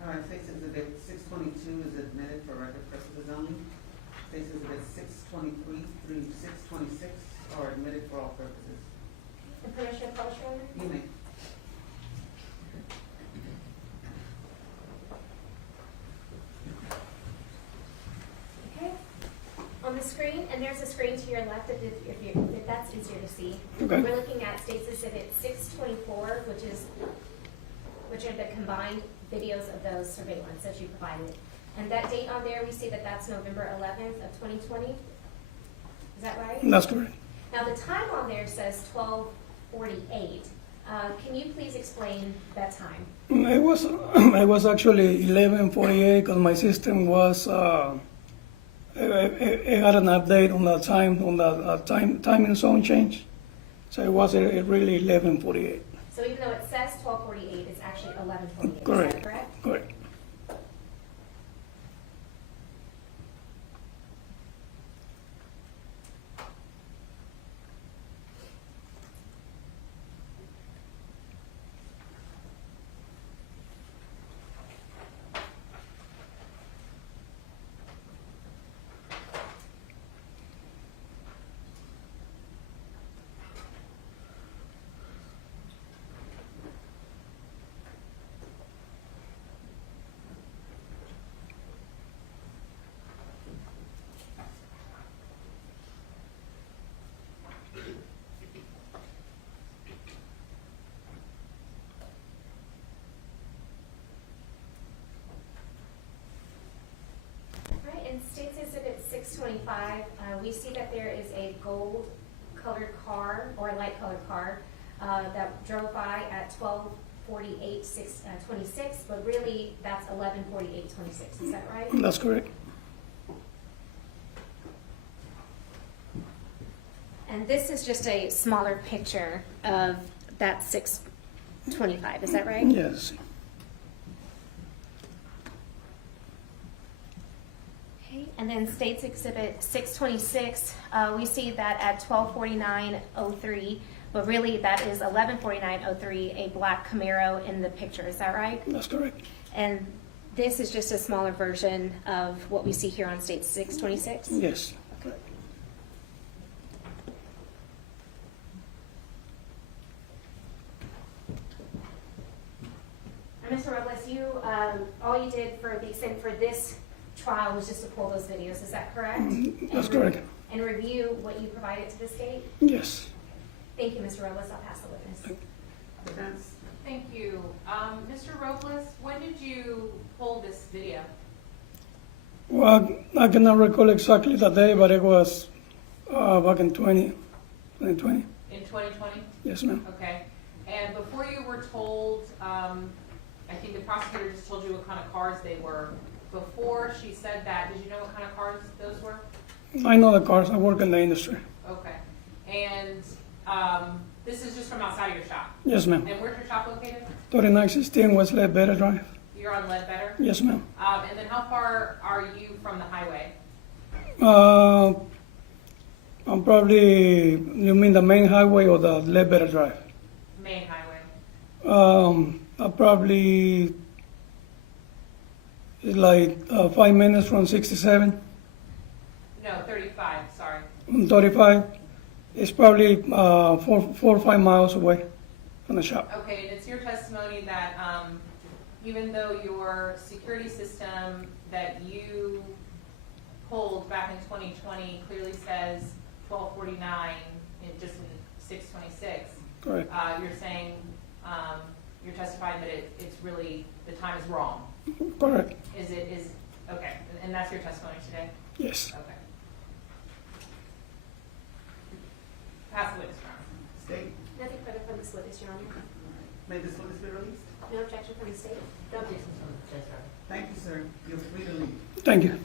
All right, State's Exhibit 622 is admitted for record purposes only. State's Exhibit 623 through 626 are admitted for all purposes. And permission to publish, Your Honor? You may. Okay. On the screen, and there's a screen to your left if that's easier to see. Okay. We're looking at State's Exhibit 624, which are the combined videos of those surveillance that you provided. And that date on there, we see that that's November 11th of 2020. Is that right? That's correct. Now, the time on there says 12:48. Can you please explain that time? It was actually 11:48 because my system was it had an update on the time on the timing zone change, so it was really 11:48. So even though it says 12:48, it's actually 11:48. Correct. Is that correct? Correct. Right, in State's Exhibit 625, we see that there is a gold colored car or a light colored car that drove by at 12:48:26, but really that's 11:48:26. Is that right? That's correct. And this is just a smaller picture of that 625. Is that right? Yes. Okay, and then State's Exhibit 626, we see that at 12:49:03, but really that is 11:49:03, a black Camaro in the picture. Is that right? That's correct. And this is just a smaller version of what we see here on State 626? Yes. Okay. And Mr. Robles, you, all you did for this trial was just to pull those videos, is that correct? That's correct. And review what you provided to the state? Yes. Thank you, Mr. Robles. I'll pass the witness. Defense? Thank you. Mr. Robles, when did you pull this video? Well, I cannot recall exactly the day, but it was back in 2020. In 2020? Yes, ma'am. Okay. And before you were told, I think the prosecutor just told you what kind of cars they were. Before she said that, did you know what kind of cars those were? I know the cars. I work in the industry. Okay. And this is just from outside of your shop? Yes, ma'am. And where's your shop located? 3916 West Ledbetter Drive. You're on Ledbetter? Yes, ma'am. And then how far are you from the highway? I'm probably, you mean the main highway or the Ledbetter Drive? Main highway. I'm probably like 5 minutes from 67. No, 35, sorry. 35. It's probably 4 or 5 miles away from the shop. Okay, and it's your testimony that even though your security system that you pulled back in 2020 clearly says 12:49 just in 6:26, Correct. you're saying, you're testifying that it's really, the time is wrong. Correct. Okay, and that's your testimony today? Yes. Okay. Pass the witness, Your Honor. State? Nothing further from this witness, Your Honor. May this witness be released? No objection from the state? No objection from the judge, sir. Thank you, sir. You're free to leave. Thank you.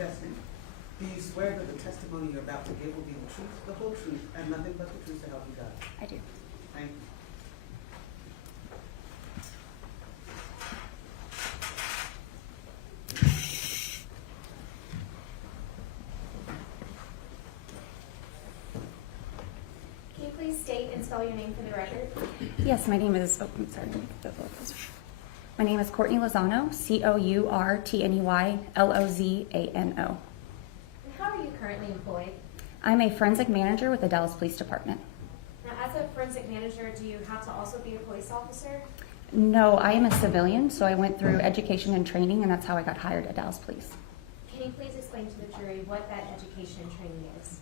Good afternoon. Do you swear that the testimony you're about to give will be the truth, the whole truth, and nothing but the truth to help you God? I do. Thank you. Can you please state and spell your name for the record? Yes, my name is, I'm sorry. My name is Courtney Lozano, Courtney Lozano. And how are you currently employed? I'm a forensic manager with the Dallas Police Department. Now, as a forensic manager, do you have to also be a police officer? No, I am a civilian, so I went through education and training, and that's how I got hired at Dallas Police. Can you please explain to the jury what that education and training is?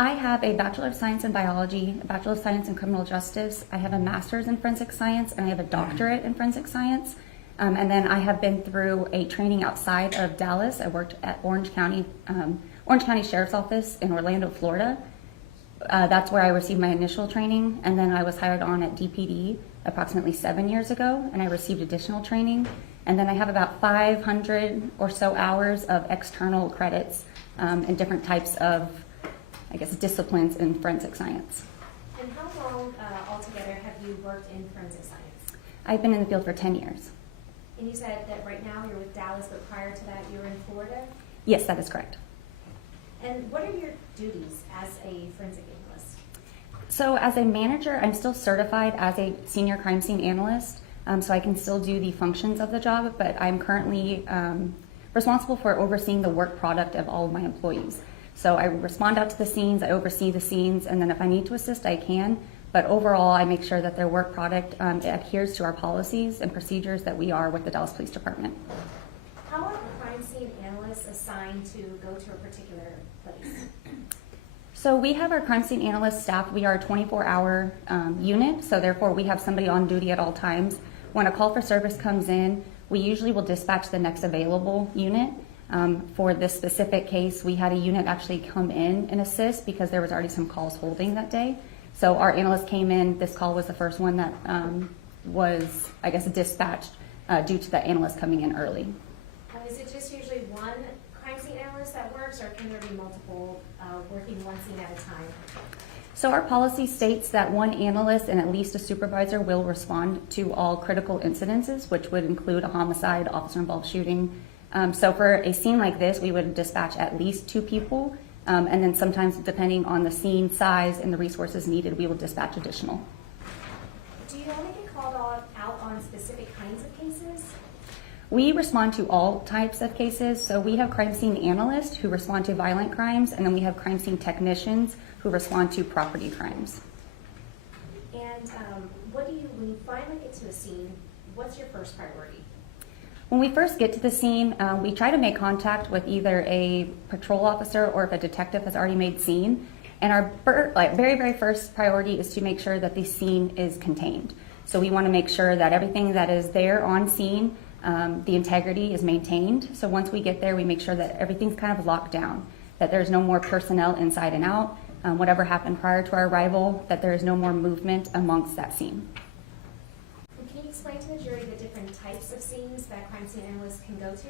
I have a Bachelor of Science in Biology, a Bachelor of Science in Criminal Justice. I have a Master's in Forensic Science, and I have a doctorate in Forensic Science. And then I have been through a training outside of Dallas. I worked at Orange County Sheriff's Office in Orlando, Florida. That's where I received my initial training, and then I was hired on at DPD approximately 7 years ago, and I received additional training. And then I have about 500 or so hours of external credits in different types of, I guess, disciplines in forensic science. And how long altogether have you worked in forensic science? I've been in the field for 10 years. And you said that right now you're with Dallas, but prior to that you were in Florida. Yes, that is correct. And what are your duties as a forensic analyst? So as a manager, I'm still certified as a senior crime scene analyst, so I can still do the functions of the job, but I'm currently responsible for overseeing the work product of all of my employees. So I respond out to the scenes, I oversee the scenes, and then if I need to assist, I can. But overall, I make sure that their work product adheres to our policies and procedures that we are with the Dallas Police Department. How are crime scene analysts assigned to go to a particular place? So we have our crime scene analyst staff. We are a 24-hour unit, so therefore we have somebody on duty at all times. When a call for service comes in, we usually will dispatch the next available unit. For this specific case, we had a unit actually come in and assist because there was already some calls holding that day. So our analyst came in. This call was the first one that was, I guess, dispatched due to the analyst coming in early. Is it just usually one crime scene analyst that works, or can there be multiple working one scene at a time? So our policy states that one analyst and at least a supervisor will respond to all critical incidences, which would include a homicide, officer-involved shooting. So for a scene like this, we would dispatch at least 2 people. And then sometimes, depending on the scene size and the resources needed, we will dispatch additional. Do you only get called out on specific kinds of cases? We respond to all types of cases. So we have crime scene analysts who respond to violent crimes, and then we have crime scene technicians who respond to property crimes. And when you finally get to a scene, what's your first priority? When we first get to the scene, we try to make contact with either a patrol officer or if a detective has already made scene. And our very, very first priority is to make sure that the scene is contained. So we want to make sure that everything that is there on scene, the integrity is maintained. So once we get there, we make sure that everything's kind of locked down, that there's no more personnel inside and out. Whatever happened prior to our arrival, that there is no more movement amongst that scene. Can you explain to the jury the different types of scenes that crime scene analysts can go to?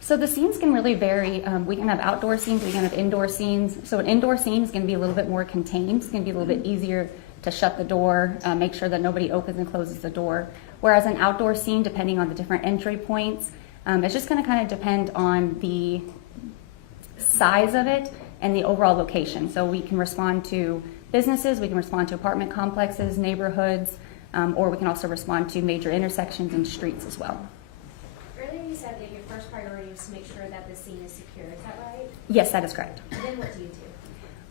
So the scenes can really vary. We can have outdoor scenes, we can have indoor scenes. So an indoor scene is going to be a little bit more contained. It's going to be a little bit easier to shut the door, make sure that nobody opens and closes the door. Whereas an outdoor scene, depending on the different entry points, it's just going to kind of depend on the size of it and the overall location. So we can respond to businesses, we can respond to apartment complexes, neighborhoods, or we can also respond to major intersections and streets as well. Earlier you said that your first priority was to make sure that the scene is secure. Is that right? Yes, that is correct. And then what do you do?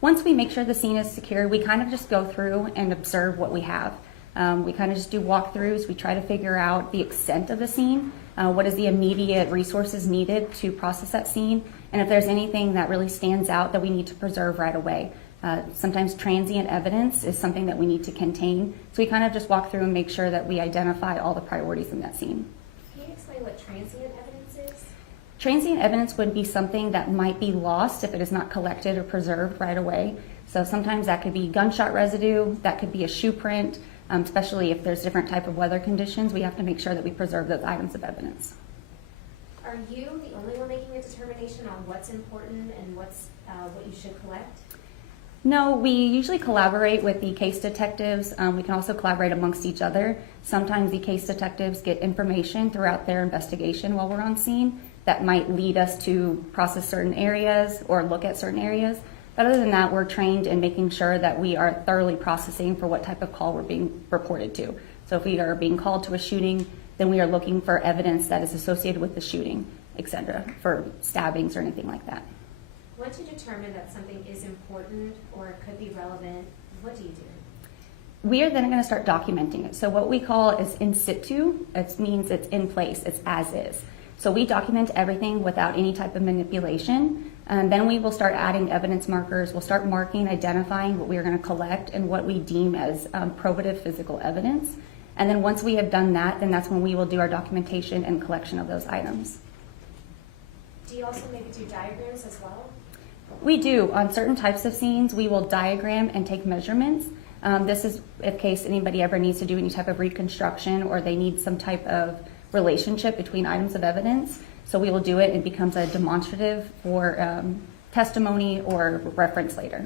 Once we make sure the scene is secure, we kind of just go through and observe what we have. We kind of just do walkthroughs. We try to figure out the extent of the scene, what is the immediate resources needed to process that scene, and if there's anything that really stands out that we need to preserve right away. Sometimes transient evidence is something that we need to contain. So we kind of just walk through and make sure that we identify all the priorities in that scene. Can you explain what transient evidence is? Transient evidence would be something that might be lost if it is not collected or preserved right away. So sometimes that could be gunshot residue, that could be a shoe print, especially if there's different type of weather conditions. We have to make sure that we preserve those items of evidence. Are are you the only one making a determination on what's important and what's what you should collect? No, we usually collaborate with the case detectives. We can also collaborate amongst each other. Sometimes the case detectives get information throughout their investigation while we're on scene that might lead us to process certain areas or look at certain areas. But other than that, we're trained in making sure that we are thoroughly processing for what type of call we're being reported to. So if we are being called to a shooting, then we are looking for evidence that is associated with the shooting, etc., for stabbings or anything like that. Once you determine that something is important or it could be relevant, what do you do? We are then going to start documenting it. So what we call is in situ. It means it's in place. It's as is. So we document everything without any type of manipulation. And then we will start adding evidence markers. We'll start marking, identifying what we are going to collect and what we deem as probative physical evidence. And then once we have done that, then that's when we will do our documentation and collection of those items. Do you also maybe do diagrams as well? We do. On certain types of scenes, we will diagram and take measurements. This is in case anybody ever needs to do any type of reconstruction or they need some type of relationship between items of evidence. So we will do it. It becomes a demonstrative for testimony or reference later.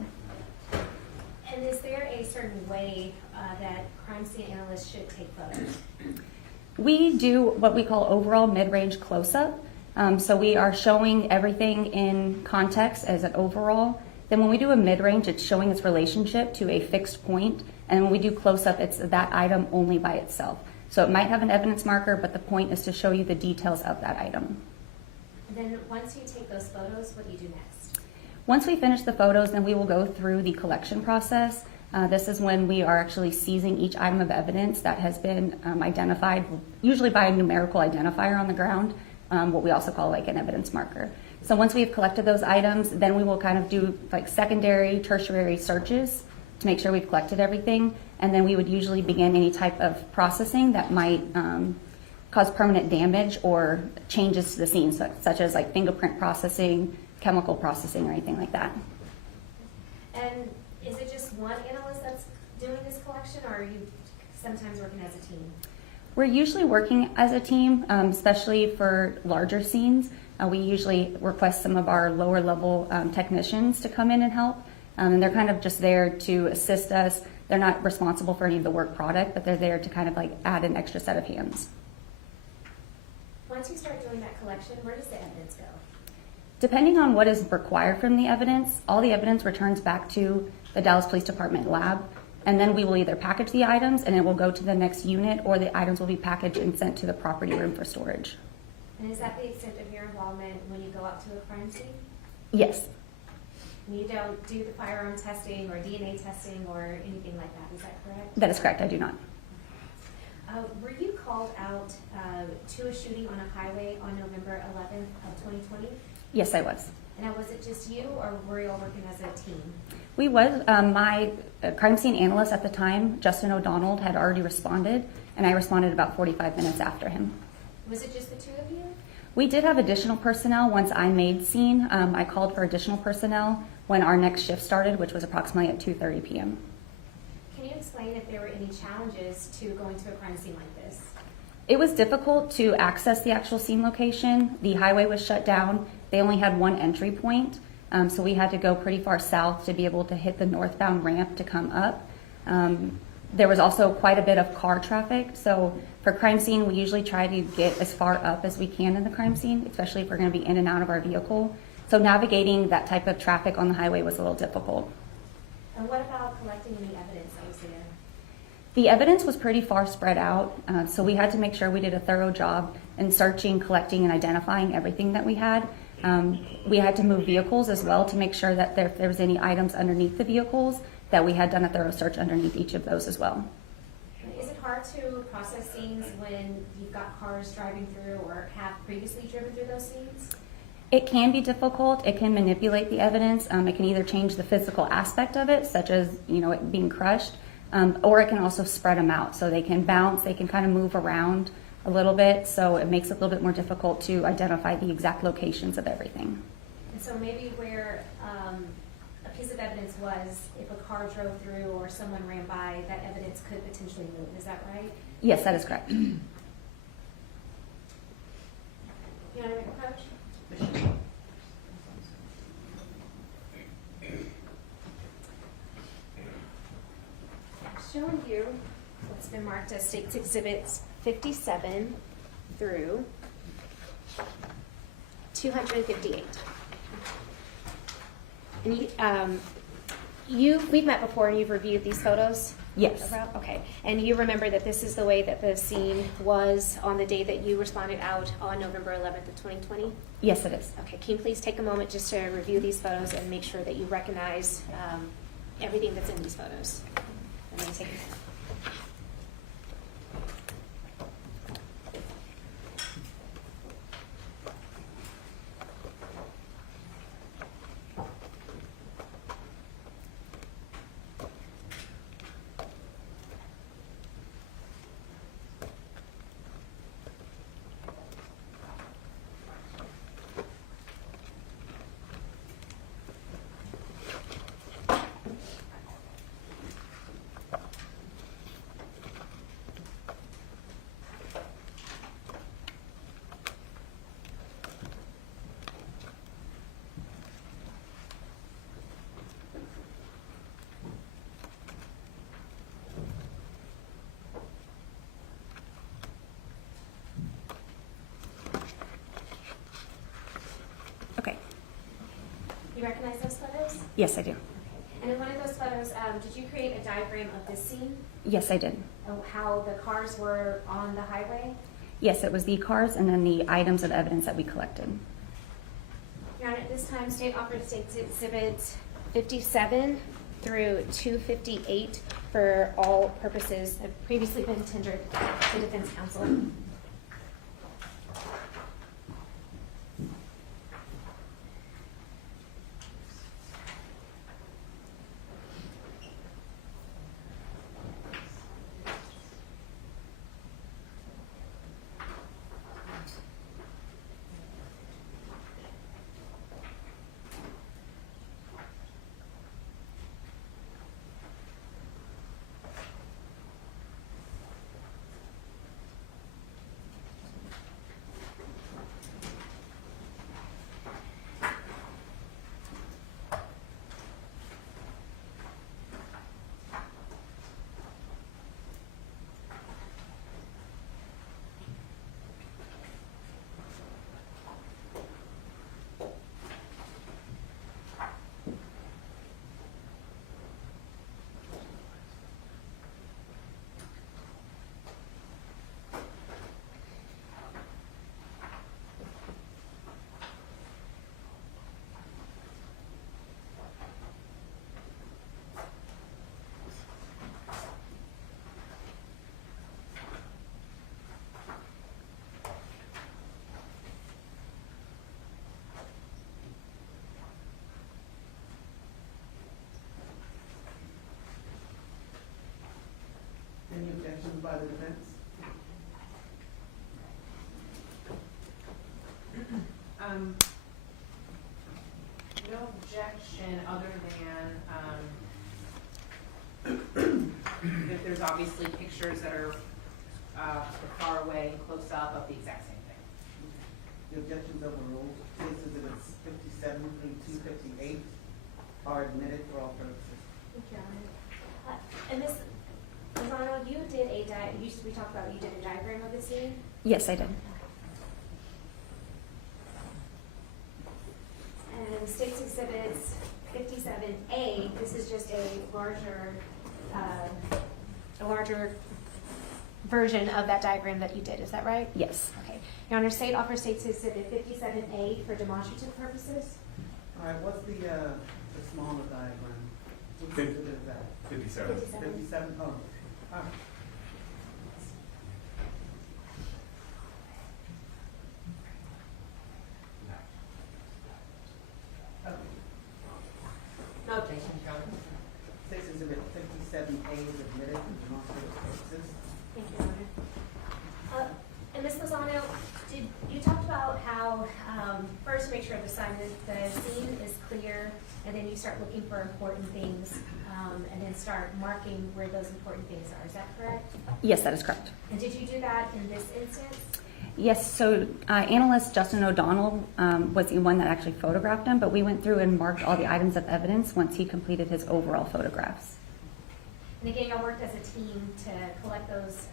And is there a certain way that crime scene analysts should take photos? We do what we call overall mid-range close-up. So we are showing everything in context as an overall. Then when we do a mid-range, it's showing its relationship to a fixed point. And when we do close-up, it's that item only by itself. So it might have an evidence marker, but the point is to show you the details of that item. And then once you take those photos, what do you do next? Once we finish the photos, then we will go through the collection process. This is when we are actually seizing each item of evidence that has been identified, usually by a numerical identifier on the ground, what we also call like an evidence marker. So once we've collected those items, then we will kind of do like secondary, tertiary searches to make sure we've collected everything. And then we would usually begin any type of processing that might cause permanent damage or changes to the scene, such as like fingerprint processing, chemical processing, or anything like that. And is it just one analyst that's doing this collection, or are you sometimes working as a team? We're usually working as a team, especially for larger scenes. We usually request some of our lower level technicians to come in and help. And they're kind of just there to assist us. They're not responsible for any of the work product, but they're there to kind of like add an extra set of hands. Once you start doing that collection, where does the evidence go? Depending on what is required from the evidence, all the evidence returns back to the Dallas Police Department lab. And then we will either package the items and it will go to the next unit, or the items will be packaged and sent to the property room for storage. And is that the extent of your involvement when you go out to a crime scene? Yes. And you don't do the firearm testing or DNA testing or anything like that, is that correct? That is correct, I do not. Were you called out to a shooting on a highway on November 11th of 2020? Yes, I was. And was it just you, or were you all working as a team? We was. My crime scene analyst at the time, Justin O'Donnell, had already responded, and I responded about 45 minutes after him. Was it just the two of you? We did have additional personnel once I made scene. I called for additional personnel when our next shift started, which was approximately at 2:30 p.m. Can you explain if there were any challenges to going to a crime scene like this? It was difficult to access the actual scene location. The highway was shut down. They only had one entry point, so we had to go pretty far south to be able to hit the northbound ramp to come up. There was also quite a bit of car traffic, so for crime scene, we usually try to get as far up as we can in the crime scene, especially if we're going to be in and out of our vehicle. So navigating that type of traffic on the highway was a little difficult. And what about collecting any evidence that was there? The evidence was pretty far spread out, so we had to make sure we did a thorough job in searching, collecting, and identifying everything that we had. We had to move vehicles as well to make sure that if there was any items underneath the vehicles, that we had done a thorough search underneath each of those as well. Is it hard to process scenes when you've got cars driving through or have previously driven through those scenes? It can be difficult. It can manipulate the evidence. It can either change the physical aspect of it, such as it being crushed, or it can also spread them out. So they can bounce, they can kind of move around a little bit, so it makes it a little bit more difficult to identify the exact locations of everything. And so maybe where a piece of evidence was, if a car drove through or someone ran by, that evidence could potentially move. Is that right? Yes, that is correct. You want to make approach? Showing you what's been marked as States Exhibits 57 through 258. And we've met before and you've reviewed these photos? Yes. Okay. And you remember that this is the way that the scene was on the day that you responded out on November 11th of 2020? Yes, it is. Okay. Can you please take a moment just to review these photos and make sure that you recognize everything that's in these photos? I'm going to take a minute. Okay. You recognize those photos? Yes, I do. And in one of those photos, did you create a diagram of this scene? Yes, I did. Of how the cars were on the highway? Yes, it was the cars and then the items of evidence that we collected. Your Honor, at this time, State offered States Exhibits 57 through 258 for all purposes have previously been tendered to defense counsel. Any objections by the defense? No objection other than, that there's obviously pictures that are far away and close up of the exact same thing. The objections overruled. Case Exhibits 57 through 258 are admitted for all purposes. Thank you, Your Honor. And Ms. Ronald, you did we talked about you did a diagram of the scene? Yes, I did. And States Exhibits 57A, this is just a larger version of that diagram that you did, is that right? Yes. Okay. Your Honor, State offers States Exhibit 57A for demonstrative purposes. All right, what's the smaller diagram? What exhibit is that? 57. 57? Oh, all right. Okay. No objections, Your Honor. Case Exhibit 57A is admitted for demonstrative purposes. Thank you, Your Honor. And Ms. Lozano, you talked about how first make sure the scene is clear, and then you start looking for important things, and then start marking where those important things are. Is that correct? Yes, that is correct. And did you do that in this instance? Yes, so analyst Justin O'Donnell was the one that actually photographed him, but we went through and marked all the items of evidence once he completed his overall photographs. And again, y'all worked as a team to collect those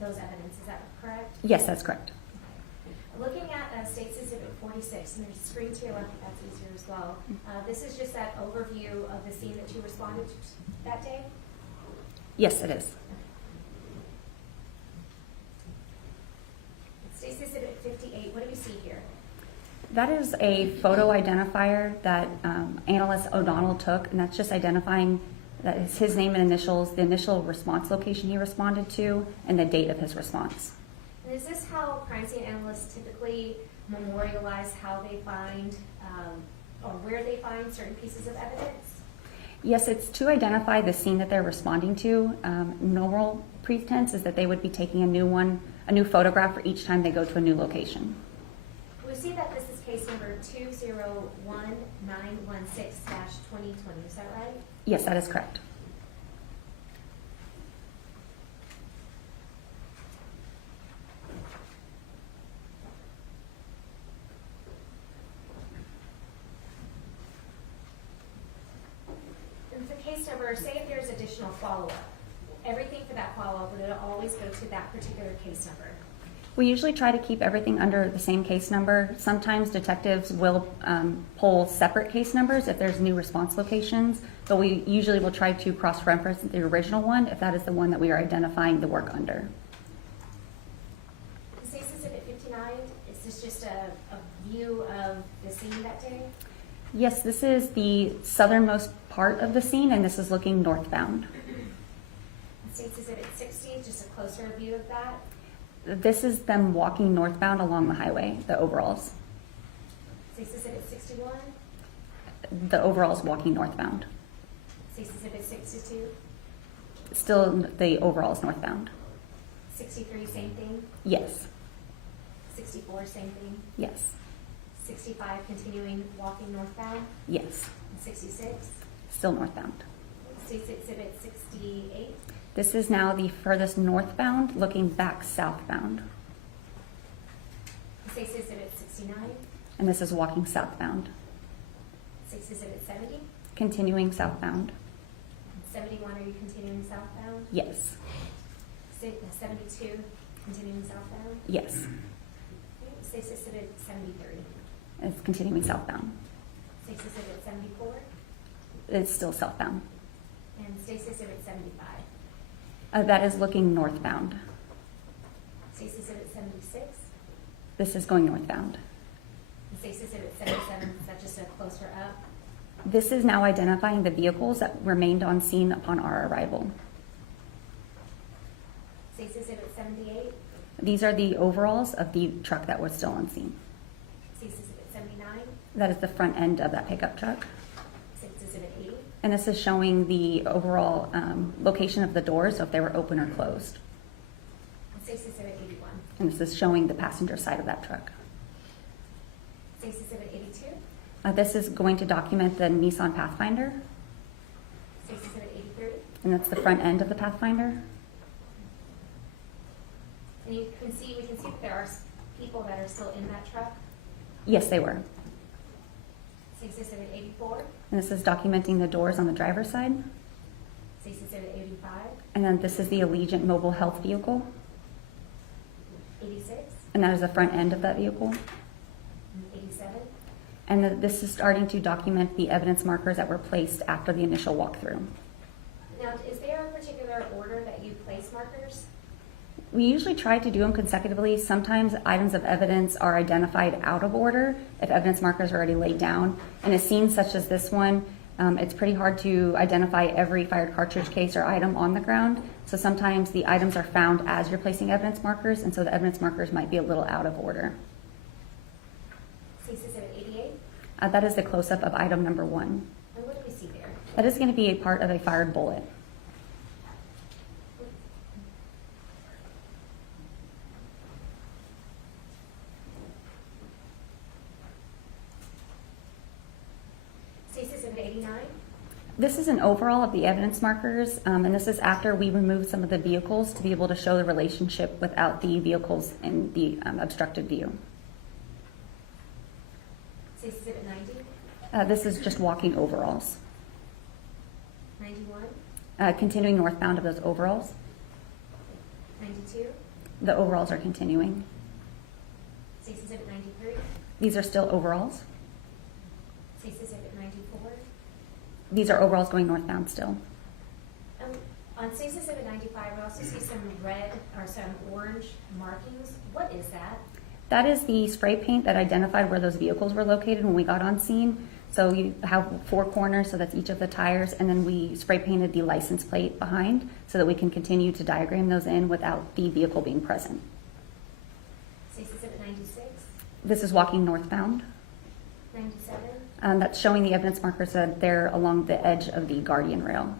evidence, is that correct? Yes, that's correct. Looking at State's Exhibit 46, and there's a screen to your left, if that's easier as well. This is just that overview of the scene that you responded to that day? Yes, it is. State's Exhibit 58, what do we see here? That is a photo identifier that analyst O'Donnell took, and that's just identifying that is his name and initials, the initial response location he responded to, and the date of his response. And is this how crime scene analysts typically memorialize how they find or where they find certain pieces of evidence? Yes, it's to identify the scene that they're responding to. Normal pretense is that they would be taking a new photograph for each time they go to a new location. We see that this is case number 201916-2020, is that right? Yes, that is correct. And for case number, say if there's additional follow-up, everything for that follow-up, would it always go to that particular case number? We usually try to keep everything under the same case number. Sometimes detectives will pull separate case numbers if there's new response locations, but we usually will try to cross-reference the original one if that is the one that we are identifying the work under. State's Exhibit 59, is this just a view of the scene that day? Yes, this is the southernmost part of the scene, and this is looking northbound. State's Exhibit 60, just a closer view of that. This is them walking northbound along the highway, the overalls. State's Exhibit 61, The overalls walking northbound. State's Exhibit 62, Still the overalls northbound. 63, same thing. Yes, 64, same thing. yes, 65, continuing walking northbound. yes. And 66, Still northbound. State's Exhibit 68, This is now the furthest northbound, looking back southbound. State's Exhibit 69, And this is walking southbound, State's Exhibit 70, continuing southbound. 71, are you continuing southbound? Yes, 72, continuing southbound. yes, State's Exhibit 73, it's continuing southbound. State's Exhibit 74, It's still southbound. and State's Exhibit 75. That is looking northbound. State's Exhibit 76, This is going northbound. and State's Exhibit 77, is that just a closer up? This is now identifying the vehicles that remained on scene upon our arrival. State's Exhibit 78, These are the overalls of the truck that was still on scene. State's Exhibit 79, That is the front end of that pickup truck. State's Exhibit 80, And this is showing the overall location of the doors, so if they were open or closed. and State's Exhibit 81, And this is showing the passenger side of that truck. State's Exhibit 82, This is going to document the Nissan Pathfinder, State's Exhibit 83, and that's the front end of the Pathfinder. and we can see that there are people that are still in that truck. Yes, they were. State's Exhibit 84, And this is documenting the doors on the driver's side. State's Exhibit 85, And then this is the Allegiant Mobile Health Vehicle, 86, and that is the front end of that vehicle. and 87. And this is starting to document the evidence markers that were placed after the initial walkthrough. Now, is there a particular order that you place markers? We usually try to do them consecutively. Sometimes items of evidence are identified out of order if evidence markers are already laid down. In a scene such as this one, it's pretty hard to identify every fired cartridge case or item on the ground. So sometimes the items are found as you're placing evidence markers, and so the evidence markers might be a little out of order. State's Exhibit 88, That is the close-up of item number 1. and what do we see there? That is going to be a part of a fired bullet. State's Exhibit 89, This is an overall of the evidence markers, and this is after we removed some of the vehicles to be able to show the relationship without the vehicles in the obstructed view. State's Exhibit 90, This is just walking overalls. 91, Continuing northbound of those overalls. 92, The overalls are continuing. State's Exhibit 93, These are still overalls. State's Exhibit 94. These are overalls going northbound still. On State's Exhibit 95, we also see some red or some orange markings. What is that? That is the spray paint that identified where those vehicles were located when we got on scene. So you have 4 corners, so that's each of the tires, and then we spray painted the license plate behind so that we can continue to diagram those in without the vehicle being present. State's Exhibit 96, This is walking northbound. 97, That's showing the evidence markers that they're along the edge of the guardian rail.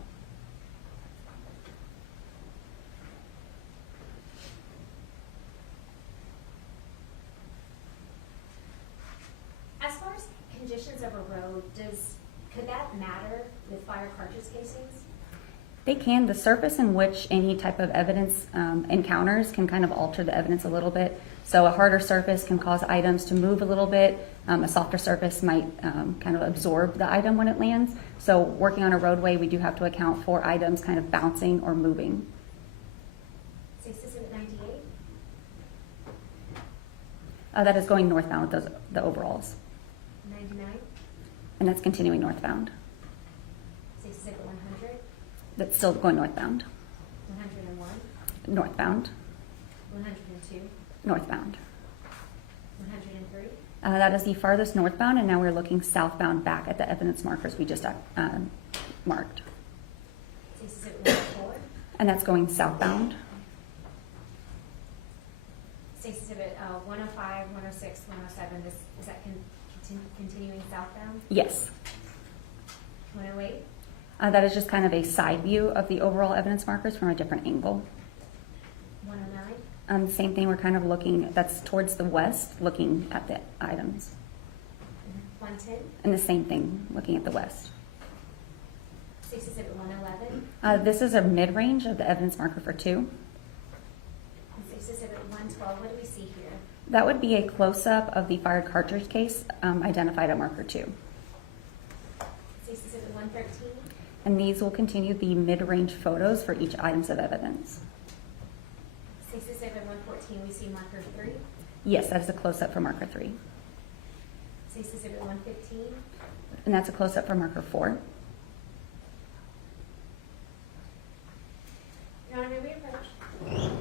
As far as conditions of a road, could that matter with fire cartridge casings? They can. The surface in which any type of evidence encounters can kind of alter the evidence a little bit. So a harder surface can cause items to move a little bit. A softer surface might kind of absorb the item when it lands. So working on a roadway, we do have to account for items kind of bouncing or moving. State's Exhibit 98, That is going northbound with the overalls. 99, And that's continuing northbound. State's Exhibit 100, That's still going northbound. 101, Northbound. 102, Northbound. 103, That is the farthest northbound, and now we're looking southbound back at the evidence markers we just marked. State's Exhibit 104, And that's going southbound. State's Exhibit 105, 106, 107, is that continuing southbound? Yes. 108, That is just kind of a side view of the overall evidence markers from a different angle. 109, Same thing, we're kind of looking, that's towards the west, looking at the items. 110, And the same thing, looking at the west. State's Exhibit 111, This is a mid-range of the evidence marker for 2. and State's Exhibit 112. What do we see here? That would be a close-up of the fired cartridge case identified at marker 2. State's Exhibit 113, And these will continue the mid-range photos for each items of evidence. State's Exhibit 114, we see marker 3. Yes, that is a close-up for marker 3. State's Exhibit 115, And that's a close-up for marker 4. Your Honor, may we approach? Yes, ma'am.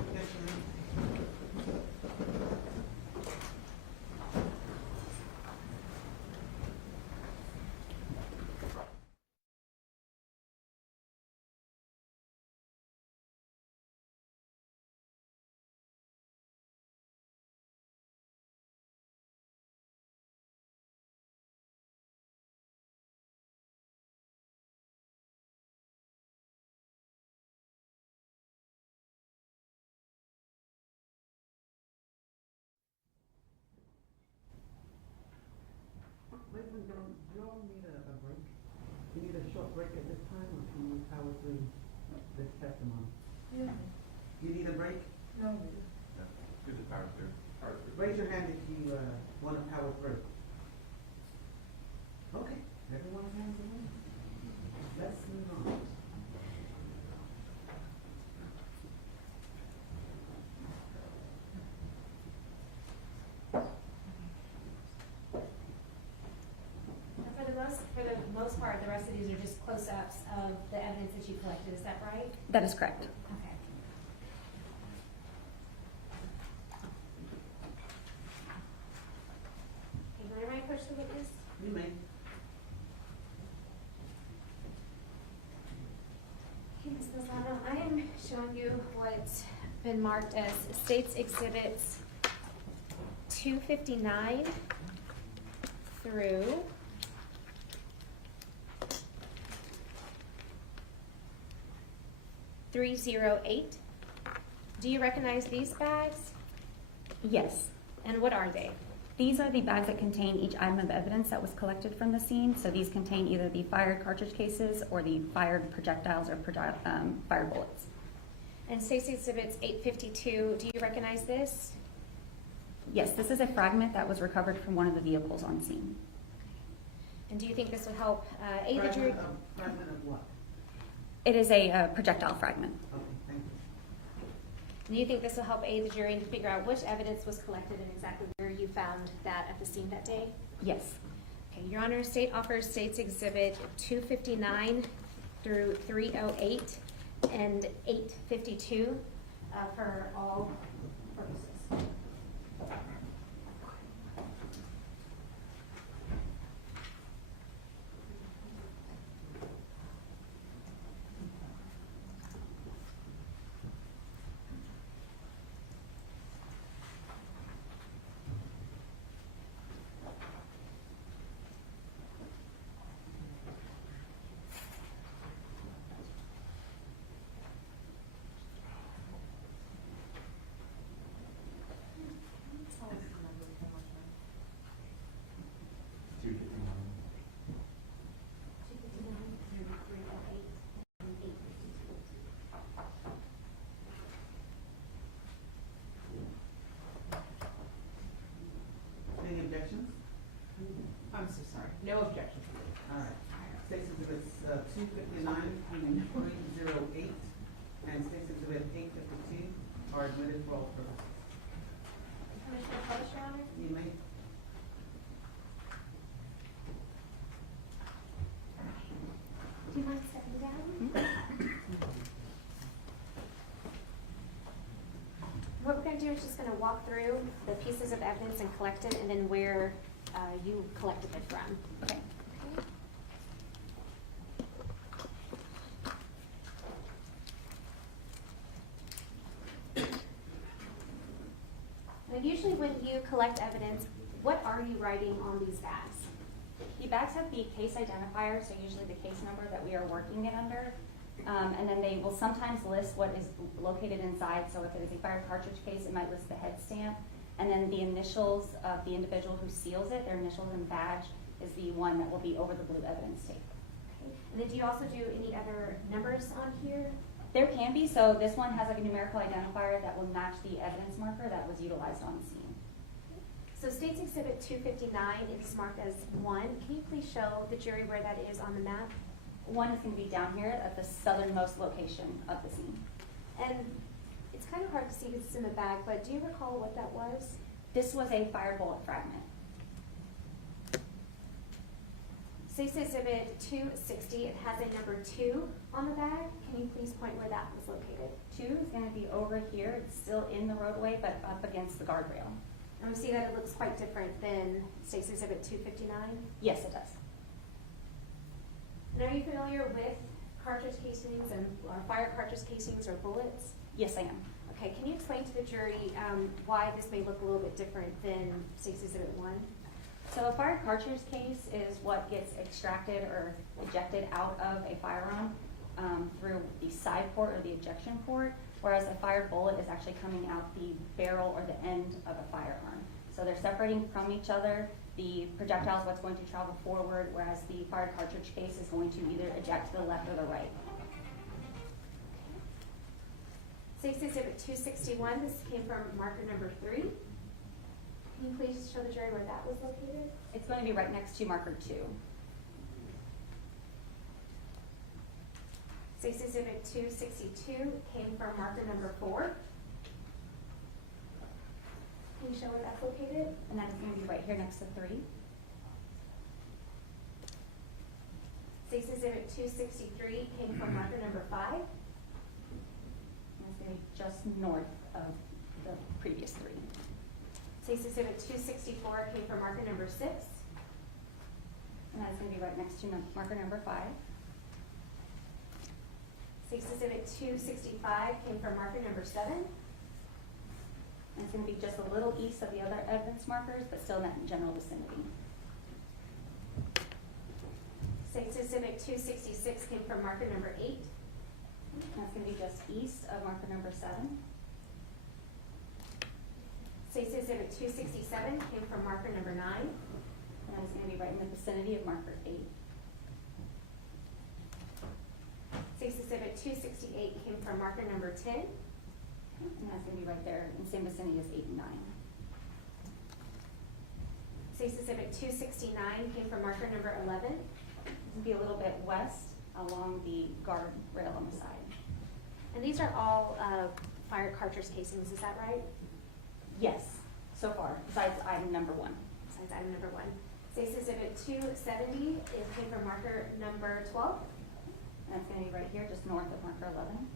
Ladies and gentlemen, do you all need a break? Do you need a short break at this time, or can we power through this testimony? Yeah. You need a break? No. Do the power through. Raise your hand if you want to power through. Okay, everyone's hands are up. Let's move on. For the most part, the rest of these are just close-ups of the evidence that you collected. Is that right? That is correct. Okay. Okay, can I approach the witness? You may. Okay, Ms. Lozano, I am showing you what's been marked as State's Exhibits 259 through 308. Do you recognize these bags? Yes. And what are they? These are the bags that contain each item of evidence that was collected from the scene. So these contain either the fired cartridge cases or the fired projectiles or fired bullets. And Stacy Exhibits 852, do you recognize this? Yes, this is a fragment that was recovered from one of the vehicles on scene. And do you think this would help aid the jury? Fragment of what? It is a projectile fragment. Okay, thank you. Do you think this will help aid the jury to figure out which evidence was collected and exactly where you found that at the scene that day? Yes. Okay, Your Honor, State offers States Exhibit 259 through 308 and 852 for all purposes. Any objections? I'm so sorry. No objection. All right. State's Exhibits 259 through 308 and State's Exhibit 852 are admitted for all purposes. Commissioner Post, Your Honor? You may. Do you mind stepping down? What we're going to do is just going to walk through the pieces of evidence and collect it, and then where you collected it from. Okay. Now, usually when you collect evidence, what are you writing on these bags? The bags have the case identifier, so usually the case number that we are working it under. And then they will sometimes list what is located inside. So if it is a fired cartridge case, it might list the head stamp. And then the initials of the individual who seals it, their initials and badge, is the one that will be over the blue evidence tape. Okay. And then do you also do any other numbers on here? There can be, so this one has like a numerical identifier that will match the evidence marker that was utilized on the scene. So State's Exhibit 259 is marked as 1. Can you please show the jury where that is on the map? One is going to be down here at the southernmost location of the scene. And it's kind of hard to see because it's in the bag, but do you recall what that was? This was a fired bullet fragment. State's Exhibit 260, it has a number 2 on the bag. Can you please point where that was located? 2 is going to be over here. It's still in the roadway, but up against the guardrail. And we see that it looks quite different than State's Exhibit 259. Yes, it does. And are you familiar with cartridge casings and or fire cartridge casings or bullets? Yes, I am. Okay, can you explain to the jury why this may look a little bit different than State's Exhibit 1? So a fired cartridge case is what gets extracted or ejected out of a firearm through the side port or the ejection port, whereas a fired bullet is actually coming out the barrel or the end of a firearm. So they're separating from each other. The projectile is what's going to travel forward, whereas the fired cartridge case is going to either eject to the left or the right. State's Exhibit 261, this came from marker number 3. Can you please show the jury where that was located? It's going to be right next to marker 2. State's Exhibit 262 came from marker number 4. Can you show where that's located? And that is going to be right here next to 3. State's Exhibit 263 came from marker number 5. And it's going to be just north of the previous 3. State's Exhibit 264 came from marker number 6. And that's going to be right next to marker number 5. State's Exhibit 265 came from marker number 7. And it's going to be just a little east of the other evidence markers, but still in that general vicinity. State's Exhibit 266 came from marker number 8. And that's going to be just east of marker number 7. State's Exhibit 267 came from marker number 9. And that is going to be right in the vicinity of marker 8. State's Exhibit 268 came from marker number 10. And that's going to be right there in the same vicinity as 8 and 9. State's Exhibit 269 came from marker number 11. It's going to be a little bit west along the guard rail on the side. And these are all fire cartridge casings, is that right? Yes, so far, besides item number 1. Besides item number 1. State's Exhibit 270, it came from marker number 12. And that's going to be right here, just north of marker 11.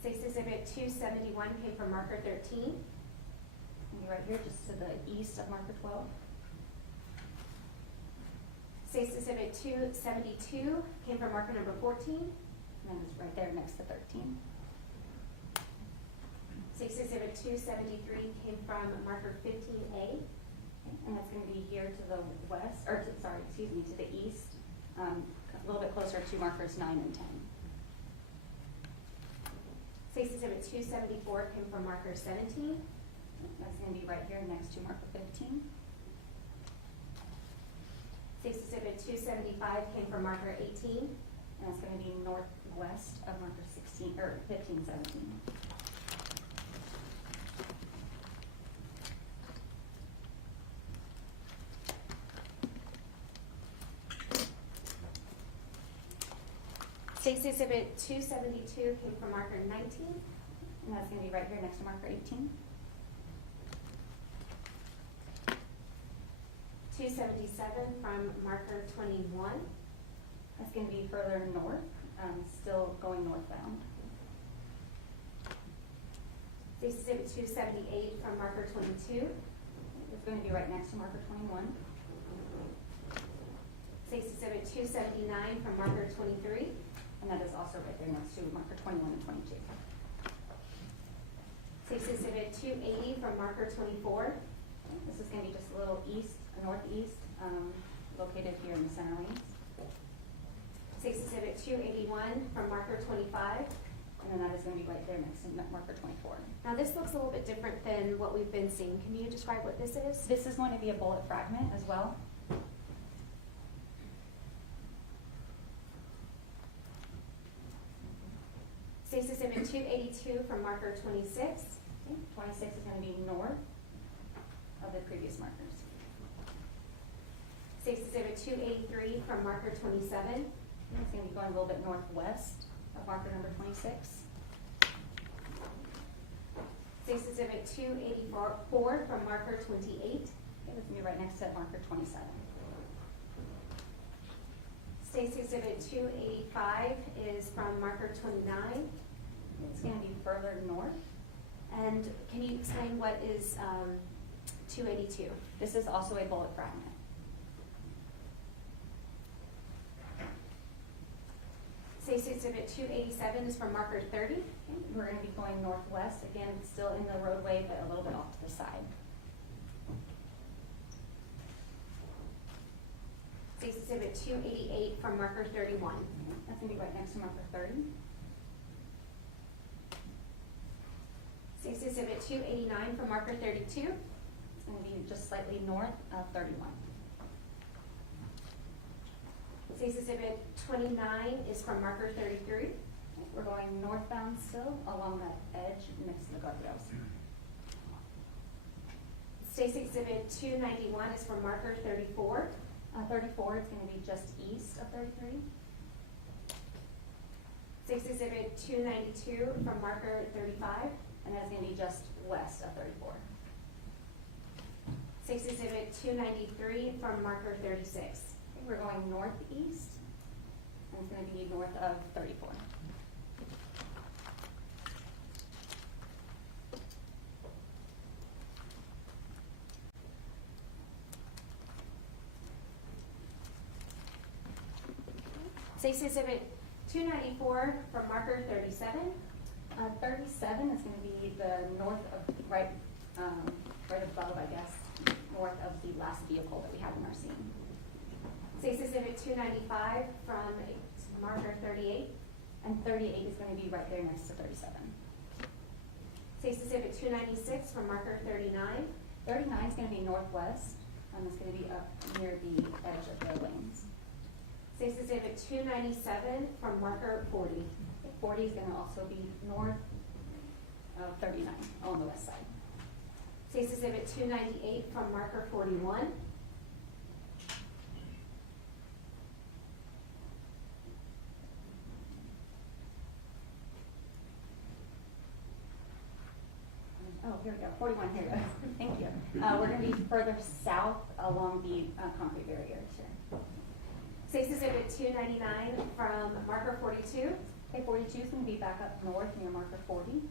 State's Exhibit 271 came from marker 13. And be right here, just to the east of marker 12. State's Exhibit 272 came from marker number 14. And then it's right there next to 13. State's Exhibit 273 came from marker 15A. And that's going to be here to the west, or to, sorry, excuse me, to the east, a little bit closer to markers 9 and 10. State's Exhibit 274 came from marker 17. That's going to be right here next to marker 15. State's Exhibit 275 came from marker 18. And it's going to be northwest of marker 16, or 15, 17. State's Exhibit 272 came from marker 19. And that's going to be right here next to marker 18. 277 from marker 21. That's going to be further north, still going northbound. State's Exhibit 278 from marker 22. It's going to be right next to marker 21. State's Exhibit 279 from marker 23. And that is also right there next to marker 21 and 22. State's Exhibit 280 from marker 24. This is going to be just a little east, northeast, located here in the center lanes. State's Exhibit 281 from marker 25. And then that is going to be right there next to marker 24. Now this looks a little bit different than what we've been seeing. Can you describe what this is? This is going to be a bullet fragment as well. State's Exhibit 282 from marker 26. Okay, 26 is going to be north of the previous markers. State's Exhibit 283 from marker 27. And it's going to be going a little bit northwest of marker number 26. State's Exhibit 284 from marker 28. Okay, that's going to be right next to marker 27. State's Exhibit 285 is from marker 29. It's going to be further north. And can you explain what is 282? This is also a bullet fragment. State's Exhibit 287 is from marker 30. Okay, we're going to be going northwest, again, still in the roadway, but a little bit off to the side. State's Exhibit 288 from marker 31. That's going to be right next to marker 30. State's Exhibit 289 from marker 32. It's going to be just slightly north of 31. State's Exhibit 29 is from marker 33. We're going northbound still along that edge next to the guardrails. State's Exhibit 291 is from marker 34. 34 is going to be just east of 33. State's Exhibit 292 from marker 35. And that's going to be just west of 34. State's Exhibit 293 from marker 36. Okay, we're going northeast, and it's going to be north of 34. State's Exhibit 294 from marker 37. 37 is going to be the north of, right above, I guess, north of the last vehicle that we had in our scene. State's Exhibit 295 from marker 38. And 38 is going to be right there next to 37. State's Exhibit 296 from marker 39. 39 is going to be northwest, and it's going to be up near the edge of the lanes. State's Exhibit 297 from marker 40. 40 is going to also be north of 39 on the west side. State's Exhibit 298 from marker 41. Oh, here we go, 41, here it goes. Thank you. We're going to be further south along the concrete barrier here. State's Exhibit 299 from marker 42. Okay, 42 is going to be back up north near marker 40.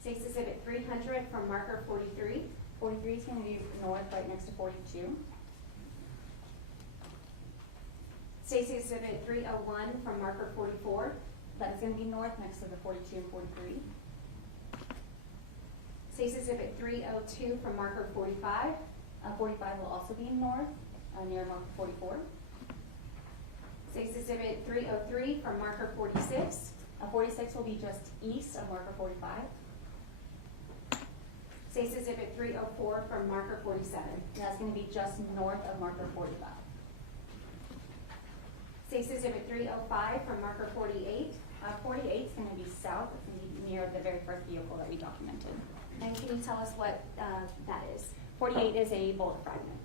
State's Exhibit 300 from marker 43. 43 is going to be north right next to 42. State's Exhibit 301 from marker 44. That's going to be north next to the 42 and 43. State's Exhibit 302 from marker 45. 45 will also be north near marker 44. State's Exhibit 303 from marker 46. 46 will be just east of marker 45. State's Exhibit 304 from marker 47. That's going to be just north of marker 45. State's Exhibit 305 from marker 48. 48 is going to be south. It's going to be near the very first vehicle that we documented. And can you tell us what that is? 48 is a bullet fragment.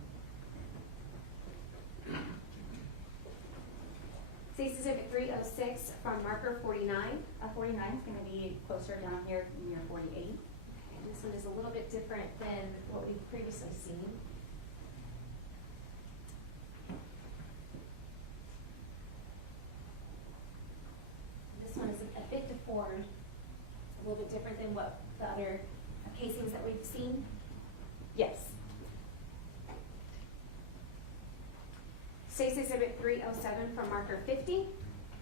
State's Exhibit 306 from marker 49. 49 is going to be closer down here near 48. And this one is a little bit different than what we've previously seen. This one is a bit deformed, a little bit different than what the other casings that we've seen. Yes. State's Exhibit 307 from marker 50.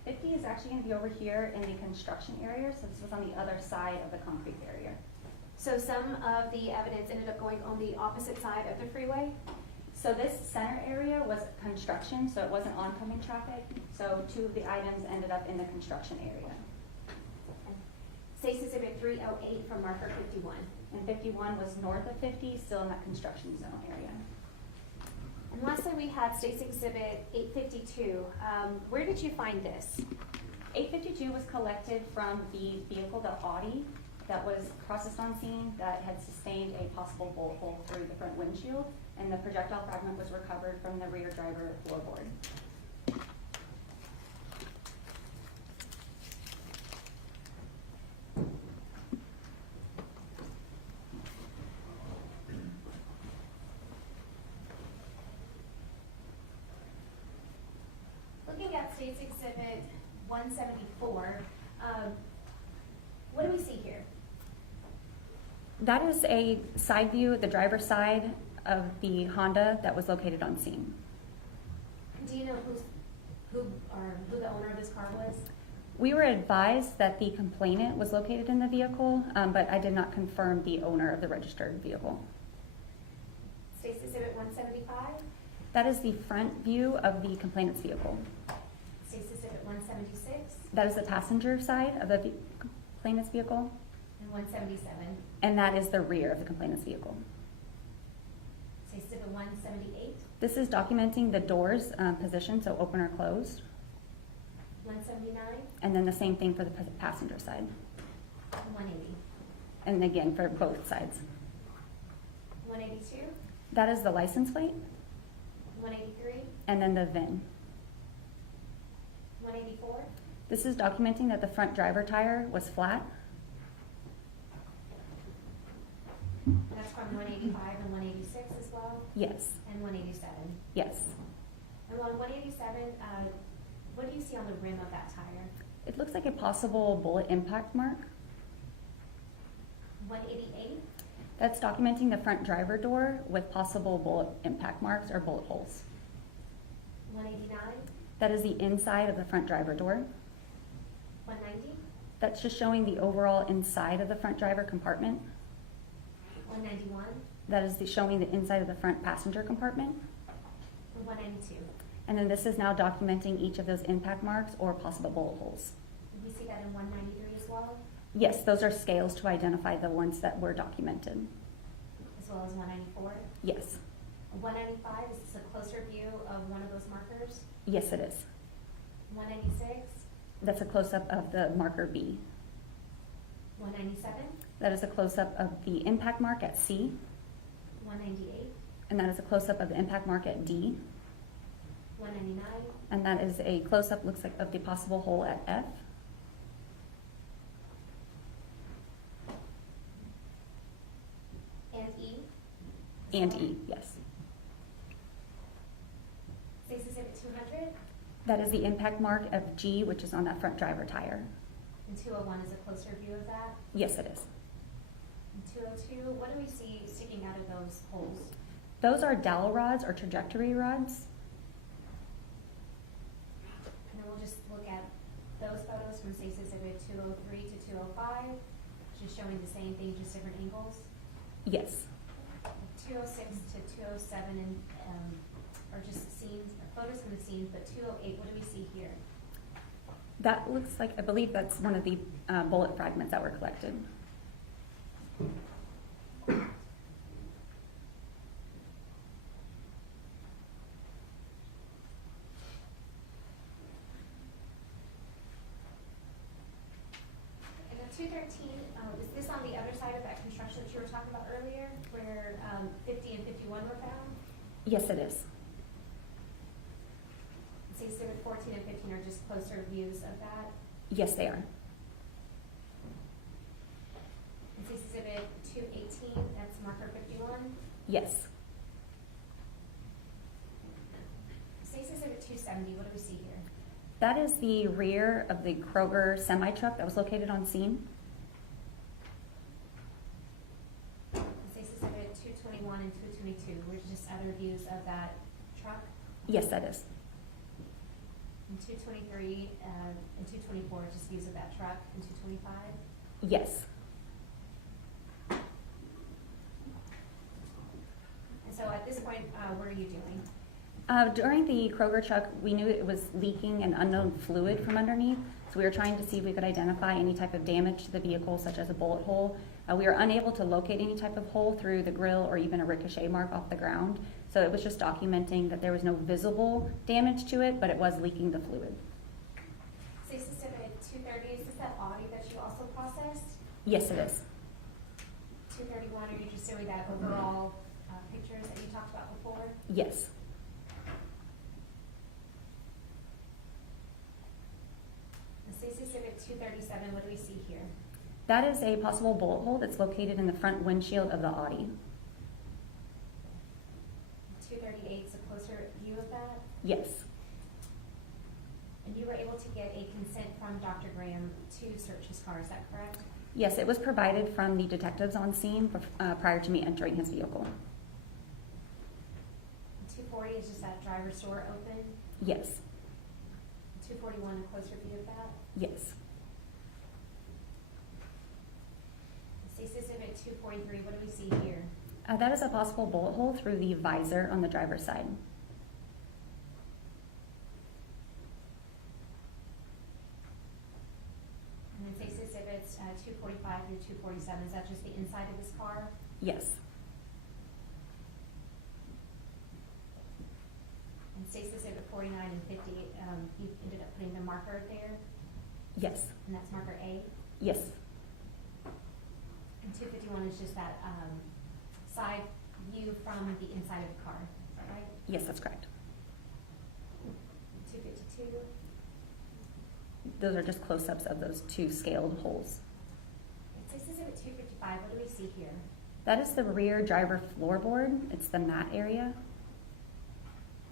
50 is actually going to be over here in the construction area, so this was on the other side of the concrete barrier. So some of the evidence ended up going on the opposite side of the freeway. So this center area was construction, so it wasn't oncoming traffic. So two of the items ended up in the construction area. State's Exhibit 308 from marker 51. And 51 was north of 50, still in that construction zone area. And lastly, we had State's Exhibit 852. Where did you find this? 852 was collected from the vehicle, the Audi, that was processed on scene that had sustained a possible bullet hole through the front windshield, and the projectile fragment was recovered from the rear driver floorboard. Looking at State's Exhibit 174, what do we see here? That is a side view, the driver's side of the Honda that was located on scene. Do you know who the owner of this car was? We were advised that the complainant was located in the vehicle, but I did not confirm the owner of the registered vehicle. State's Exhibit 175, That is the front view of the complainant's vehicle. State's Exhibit 176, That is the passenger side of the complainant's vehicle, and 177. and that is the rear of the complainant's vehicle. State's Exhibit 178, This is documenting the doors position, so open or closed, 179, and then the same thing for the passenger side, and 180. and again for both sides. 182, That is the license plate, 183, and then the VIN. 184, This is documenting that the front driver tire was flat. and that's from 185 and 186 as well, Yes, and 187. yes. And on 187, what do you see on the rim of that tire? It looks like a possible bullet impact mark. 188, That's documenting the front driver door with possible bullet impact marks or bullet holes. 189, That is the inside of the front driver door. 190, That's just showing the overall inside of the front driver compartment. 191, That is showing the inside of the front passenger compartment. and 192. And then this is now documenting each of those impact marks or possible bullet holes. Did we see that in 193 as well? Yes, those are scales to identify the ones that were documented. As well as 194? Yes, 195, is this a closer view of one of those markers? yes it is. 196? That's a close-up of the marker B. 197? That is a close-up of the impact mark at C, 198? and that is a close-up of the impact mark at D, 199? and that is a close-up, looks like, of the possible hole at F. And E? And E, yes. Stacy Exhibit 200? That is the impact mark of G, which is on that front driver tire. And 201 is a closer view of that? Yes, it is. And 202, what do we see sticking out of those holes? Those are dowel rods or trajectory rods. And then we'll just look at those photos from Stacy Exhibit 203 to 205, just showing the same thing, just different angles. Yes. 206 to 207 and, are just scenes, photos from the scenes, but 208, what do we see here? That looks like, I believe that's one of the bullet fragments that were collected. And then 213, is this on the other side of that construction that you were talking about earlier, where 50 and 51 were found? Yes, it is. So Exhibit 14 and 15 are just closer views of that. Yes, they are. And so Exhibit 218, that's marker 51. Yes. Stacy Exhibit 270, what do we see here? That is the rear of the Kroger semi-truck that was located on scene. And Stacy Exhibit 221 and 222, which are just other views of that truck. Yes, that is. And 223 and 224 are just views of that truck. And 225. Yes. And so at this point, what are you doing? During the Kroger truck, we knew it was leaking an unknown fluid from underneath, so we were trying to see if we could identify any type of damage to the vehicle, such as a bullet hole. We were unable to locate any type of hole through the grill or even a ricochet mark off the ground, so it was just documenting that there was no visible damage to it, but it was leaking the fluid. Stacy Exhibit 230, is this that Audi that you also processed? Yes, it is. 231, are you just doing that overall pictures that you talked about before? Yes. And Stacy Exhibit 237, what do we see here? That is a possible bullet hole that's located in the front windshield of the Audi. 238 is a closer view of that. Yes. And you were able to get a consent from Dr. Graham to search his car, is that correct? Yes, it was provided from the detectives on scene prior to me entering his vehicle. 240 is just that driver's door open. Yes. 241, a closer view of that. Yes. Stacy Exhibit 243, what do we see here? That is a possible bullet hole through the visor on the driver's side. And then Stacy Exhibits 245 through 247, is that just the inside of this car? Yes. And Stacy Exhibit 49 and 50, you ended up putting the marker there, Yes. and that's marker A. Yes. And 251 is just that side view from the inside of the car, is that right? Yes, that's correct. 252, Those are just close-ups of those two scaled holes. and Stacy Exhibit 255, what do we see here? That is the rear driver floorboard. It's the mat area.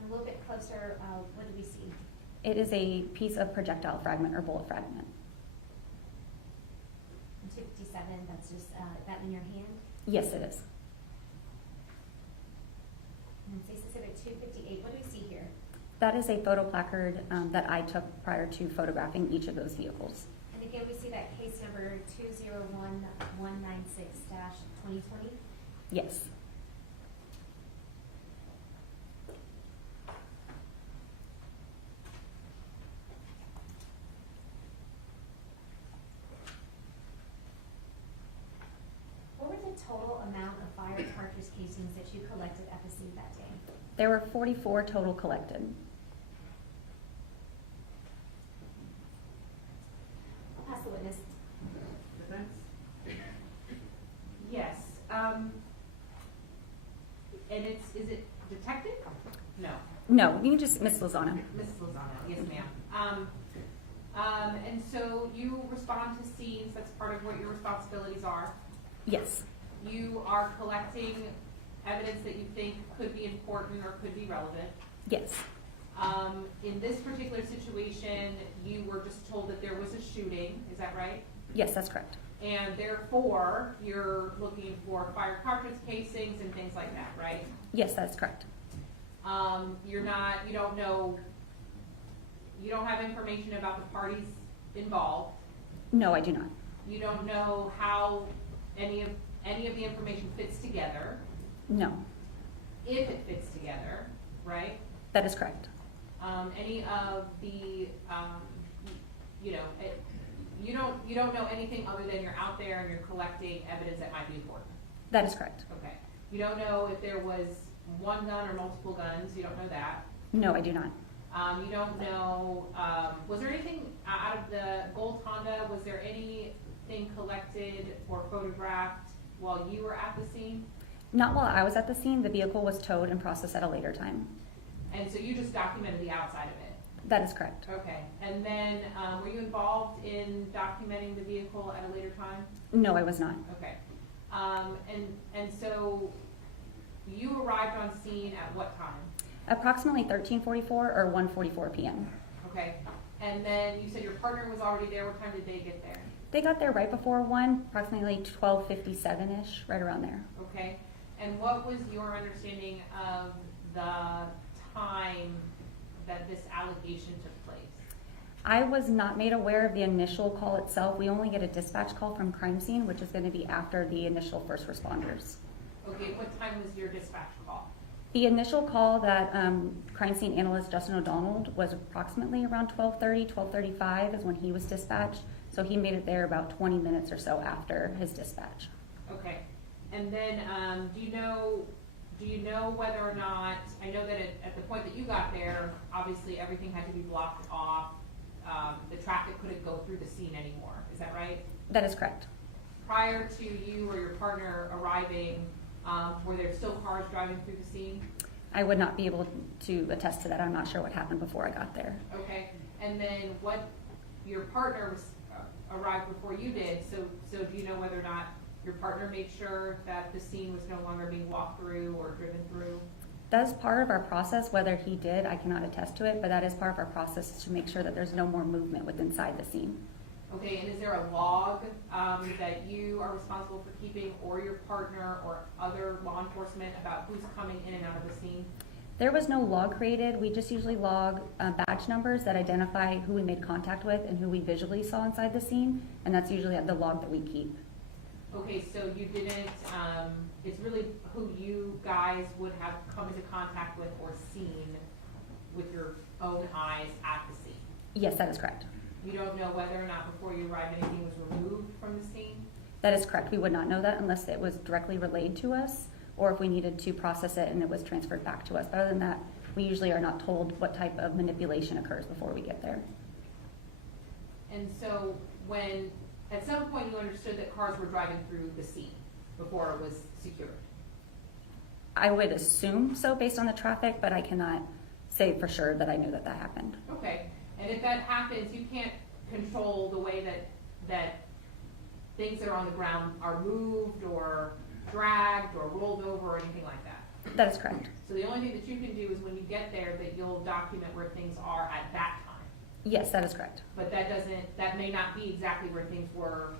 And a little bit closer, what do we see? It is a piece of projectile fragment or bullet fragment. And 257, that's just that in your hand? Yes, it is. And Stacy Exhibit 258, what do we see here? That is a photo placard that I took prior to photographing each of those vehicles. And again, we see that case number 201196-2020. Yes. the total amount of fire cartridge casings that you collected at the scene that day? There were 44 total collected. I'll pass the witness. Defense? Yes, and is it detective? No, No, you can just, Ms. Lozano. Mrs. Lozano, yes ma'am. And so you respond to scenes, that's part of what your responsibilities are. Yes, You are collecting evidence that you think could be important or could be relevant. yes, In this particular situation, you were just told that there was a shooting, is that right? yes, that's correct. And therefore, you're looking for fire cartridge casings and things like that, right? Yes, that's correct. You don't have information about the parties involved. No, I do not. You don't know how any of the information fits together, No, if it fits together, right? that is correct. Any of the, you don't know anything other than you're out there and you're collecting evidence that might be important. That is correct. Okay. You don't know if there was one gun or multiple guns. You don't know that. No, I do not. You don't know, was there anything out of the gold Honda, was there anything collected or photographed while you were at the scene? Not while I was at the scene. The vehicle was towed and processed at a later time. And so you just documented the outside of it? That is correct. Okay. And then, were you involved in documenting the vehicle at a later time? No, I was not. Okay. And so you arrived on scene at what time? Approximately 13:44 or 1:44 p.m. Okay. And then you said your partner was already there. What time did they get there? They got there right before 1, approximately 12:57-ish, right around there. Okay. And what was your understanding of the time that this allegation took place? I was not made aware of the initial call itself. We only get a dispatch call from crime scene, which is going to be after the initial first responders. Okay. What time was your dispatch call? The initial call that crime scene analyst Justin O'Donnell was approximately around 12:30, 12:35 is when he was dispatched. So he made it there about 20 minutes or so after his dispatch. Okay. And then, do you know whether or not, I know that at the point that you got there, obviously everything had to be blocked off. The traffic couldn't go through the scene anymore. Is that right? That is correct. Prior to you or your partner arriving, were there still cars driving through the scene? I would not be able to attest to that. I'm not sure what happened before I got there. Okay. And then your partner was arrived before you did, so do you know whether or not your partner made sure that the scene was no longer being walked through or driven through? That is part of our process. Whether he did, I cannot attest to it, but that is part of our process to make sure that there's no more movement within inside the scene. Okay, and is there a log that you are responsible for keeping, or your partner or other law enforcement, about who's coming in and out of the scene? There was no log created. We just usually log badge numbers that identify who we made contact with and who we visually saw inside the scene, and that's usually the log that we keep. Okay, so you didn't, it's really who you guys would have come into contact with or seen with your own eyes at the scene? Yes, that is correct. You don't know whether or not before you arrived anything was removed from the scene? That is correct. We would not know that unless it was directly relayed to us or if we needed to process it and it was transferred back to us. But other than that, we usually are not told what type of manipulation occurs before we get there. And so when, at some point you understood that cars were driving through the scene before it was secured? I would assume so based on the traffic, but I cannot say for sure that I knew that that happened. Okay, and if that happens, you can't control the way that things that are on the ground are moved or dragged or rolled over or anything like that? That is correct. So the only thing that you can do is when you get there that you'll document where things are at that time. Yes, that is correct. But that may not be exactly where things were,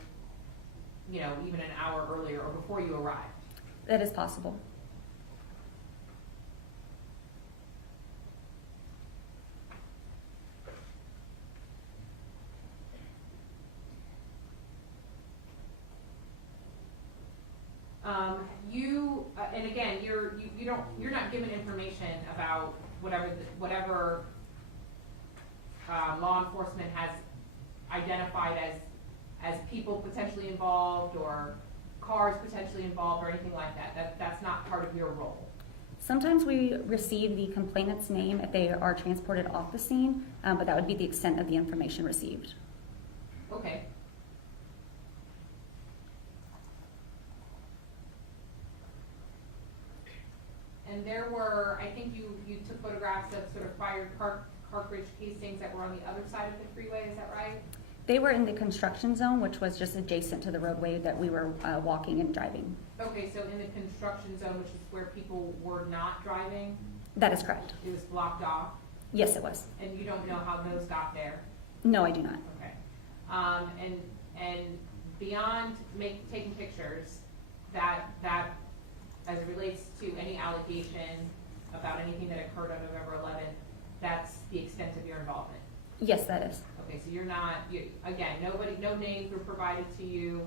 even an hour earlier or before you arrived. That is possible. And again, you're not given information about whatever law enforcement has identified as people potentially involved or cars potentially involved or anything like that? That's not part of your role? Sometimes we receive the complainant's name if they are transported off the scene, but that would be the extent of the information received. Okay. And there were, I think you took photographs of sort of fired cartridge casings that were on the other side of the freeway, is that right? They were in the construction zone, which was just adjacent to the roadway that we were walking and driving. Okay, so in the construction zone, which is where people were not driving, That is correct. it was blocked off, Yes, it was. and you don't know how those got there? No, I do not. Okay. And beyond taking pictures, that as it relates to any allegation about anything that occurred on November 11th, that's the extent of your involvement? Yes, that is. Okay, so again, no names were provided to you,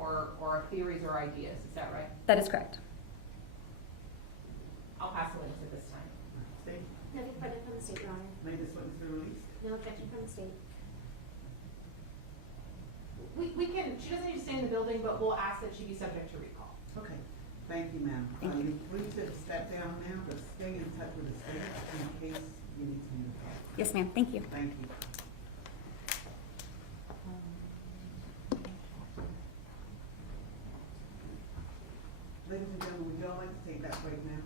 or theories or ideas, is that right? That is correct. I'll pass the witness at this time. State, Nothing further from the state, Your Honor. may this witness be released? No objection from the state. We can, she doesn't need to stay in the building, but we'll ask that she be subject to recall. Okay, thank you, ma'am. Thank you. You're free to step down now, but stay in touch with the state in case you need to move. Yes, ma'am. Thank you. Thank you. Ladies and gentlemen, would y'all like to take that break now?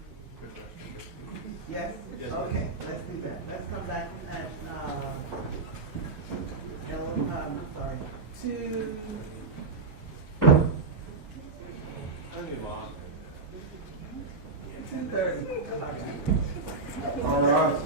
Yes? Okay, let's do that. Let's come back at, I'm sorry, 2:30. All right.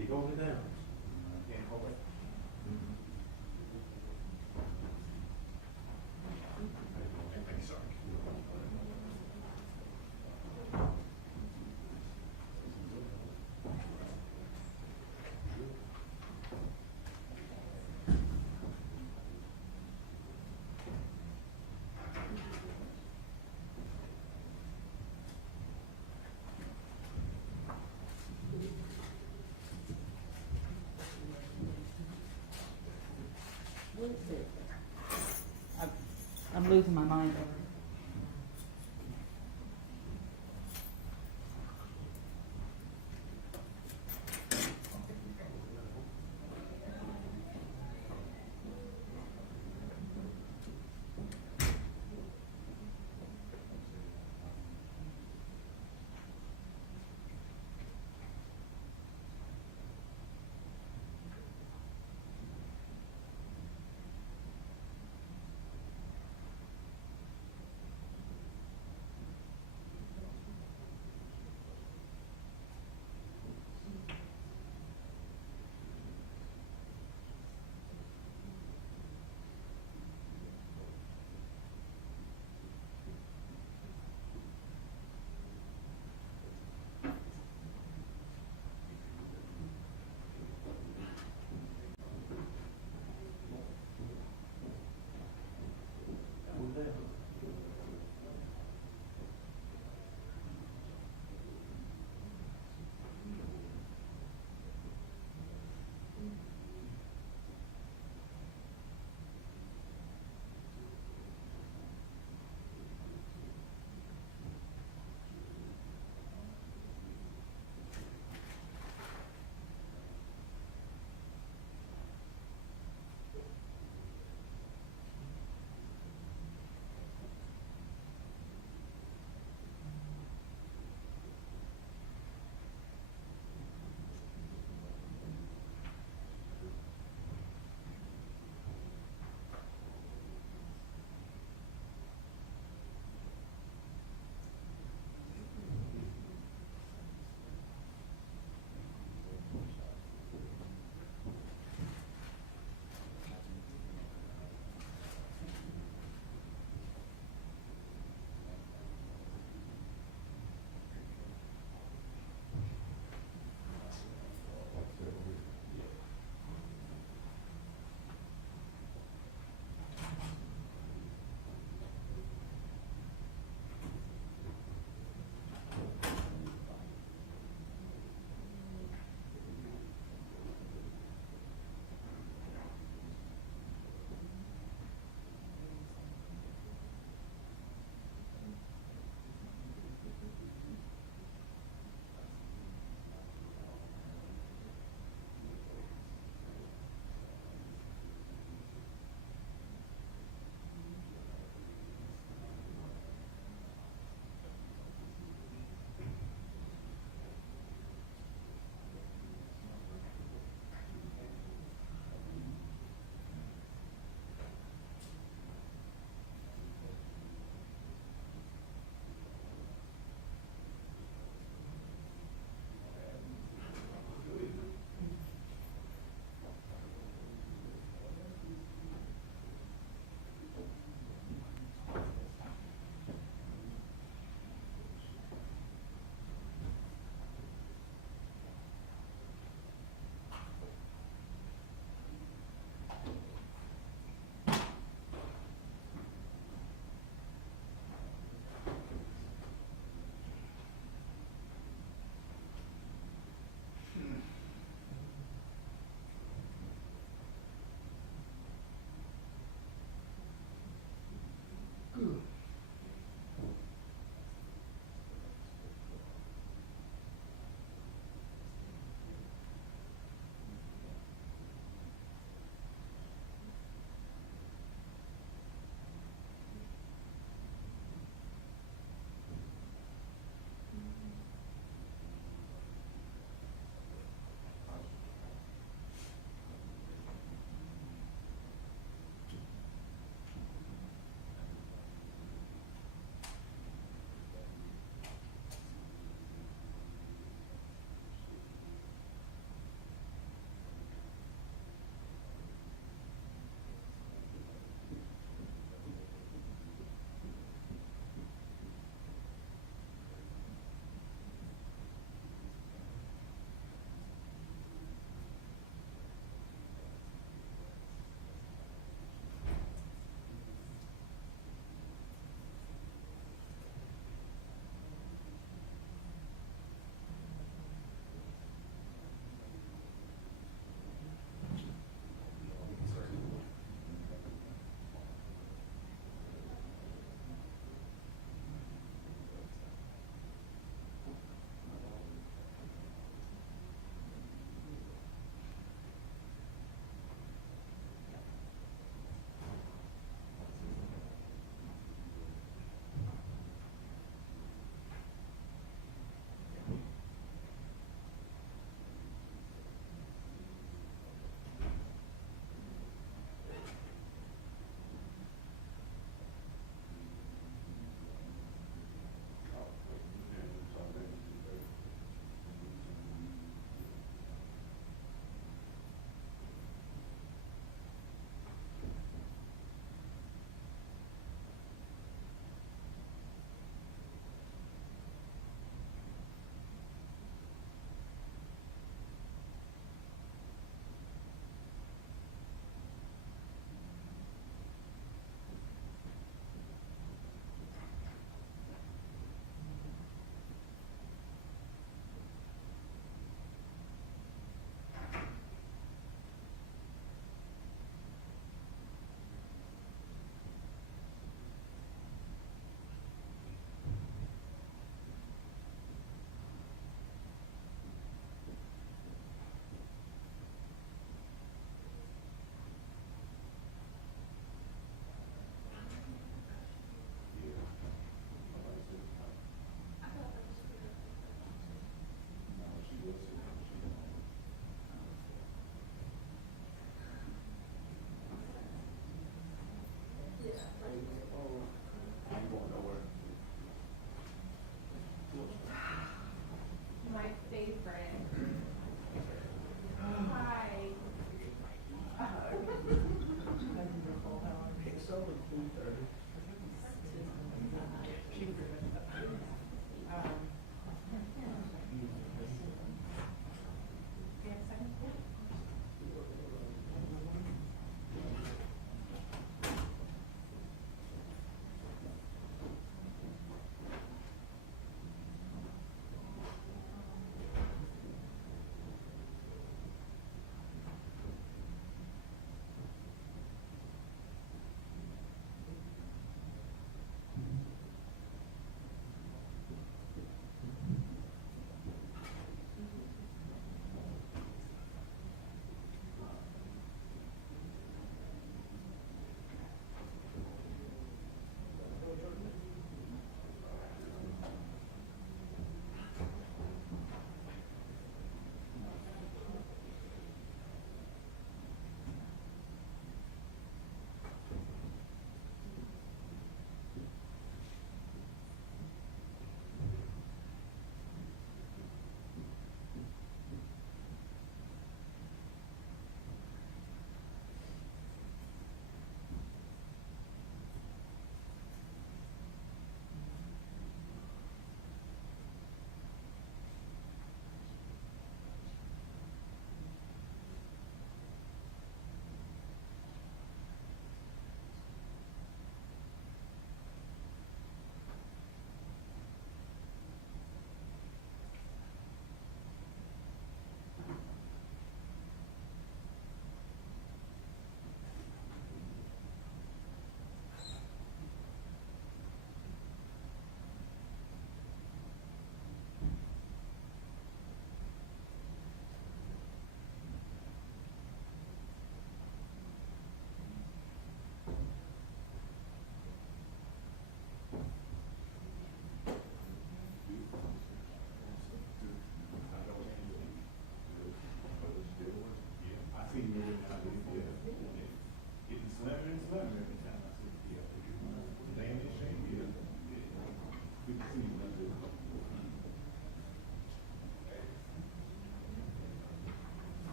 Keep holding it down. Can't hold it. Thank you, sir. I'm losing my mind over it.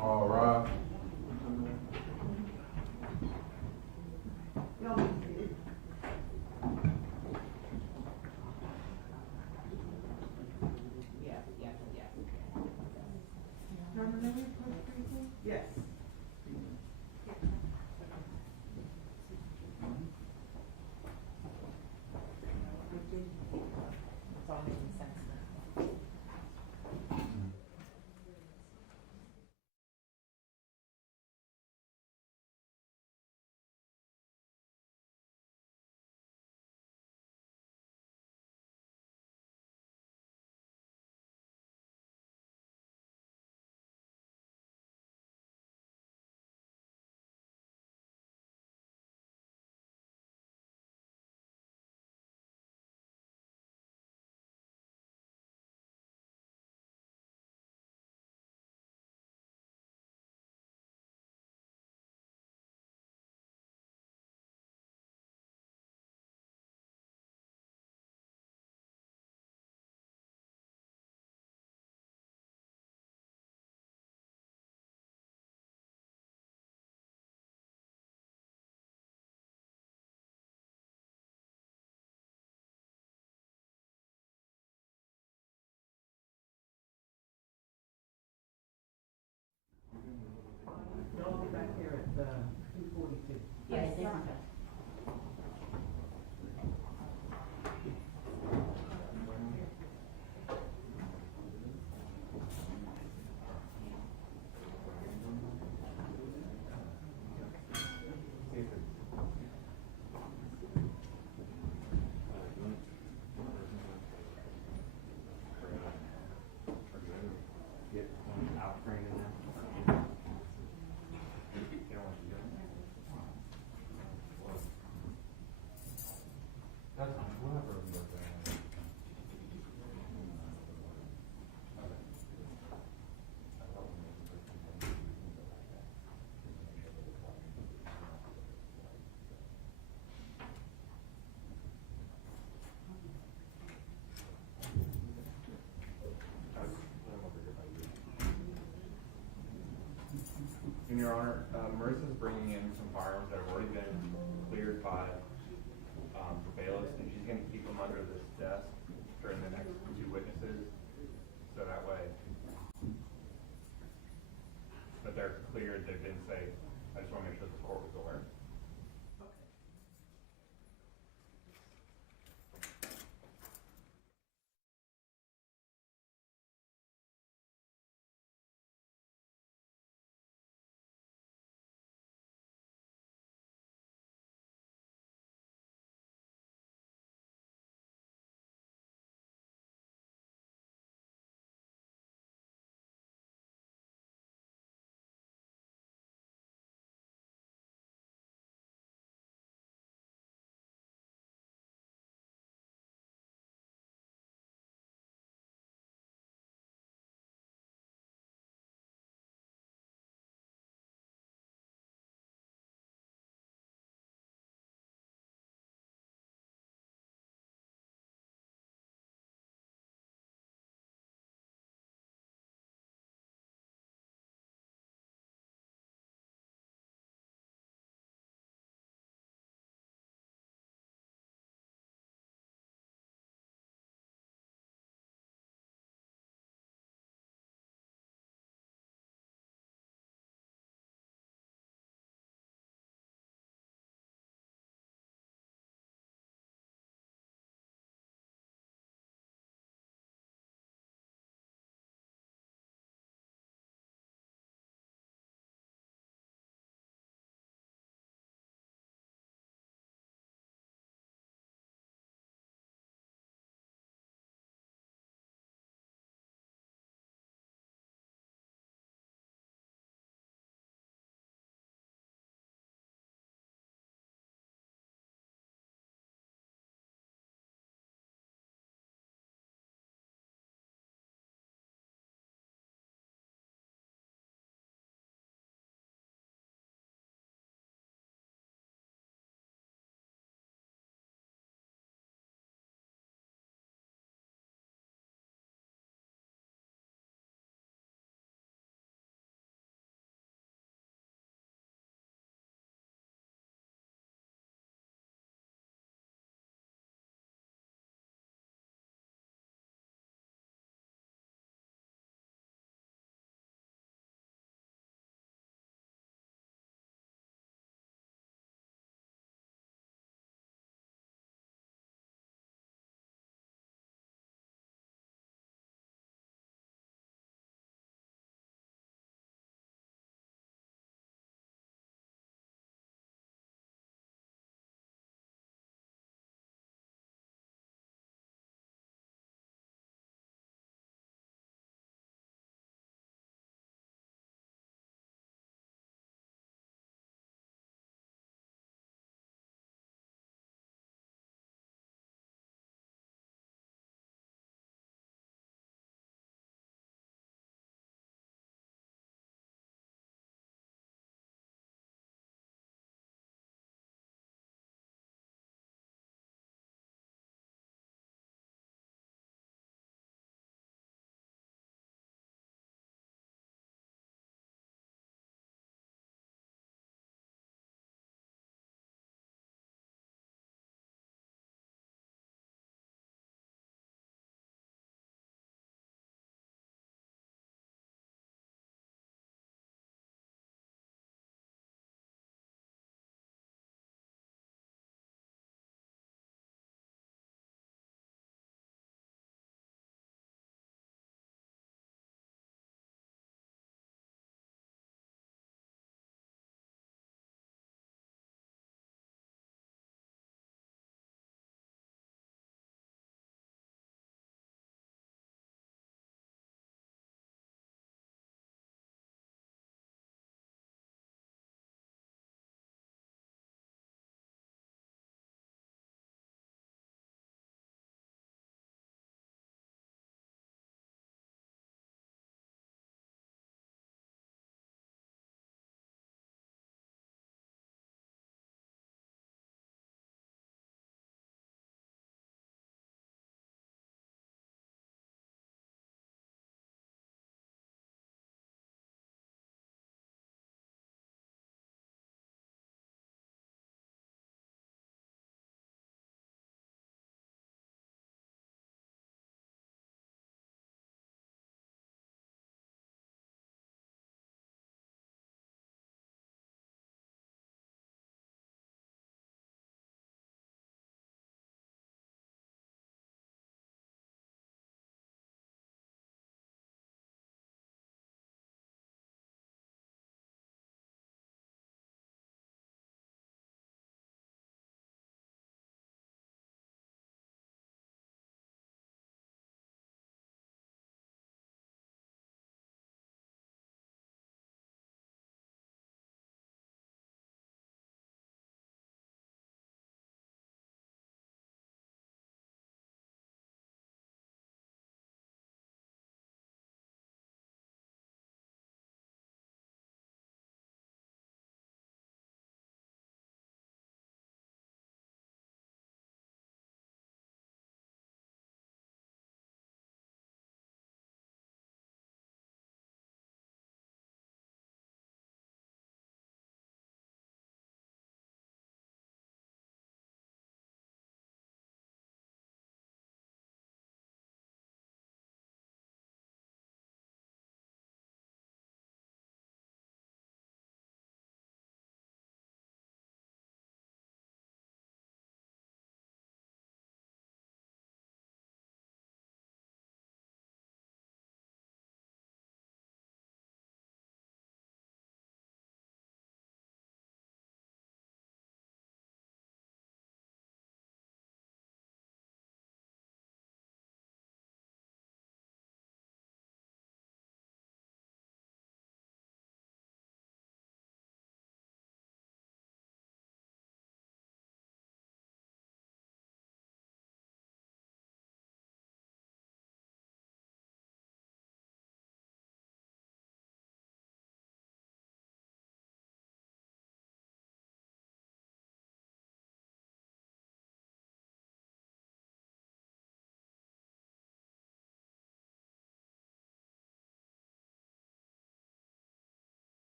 All right. Yes. It's all making sense now. They'll be back here at 2:42. Yes, thank you. Get out train in there. You don't want to do that? That's fine, we'll have her look at it. In Your Honor, Marissa's bringing in some firearms that have already been cleared by the bailiffs, and she's going to keep them under this desk during the next two witnesses, so that way. But they're cleared, they've been safe. I just want to make sure the court was aware.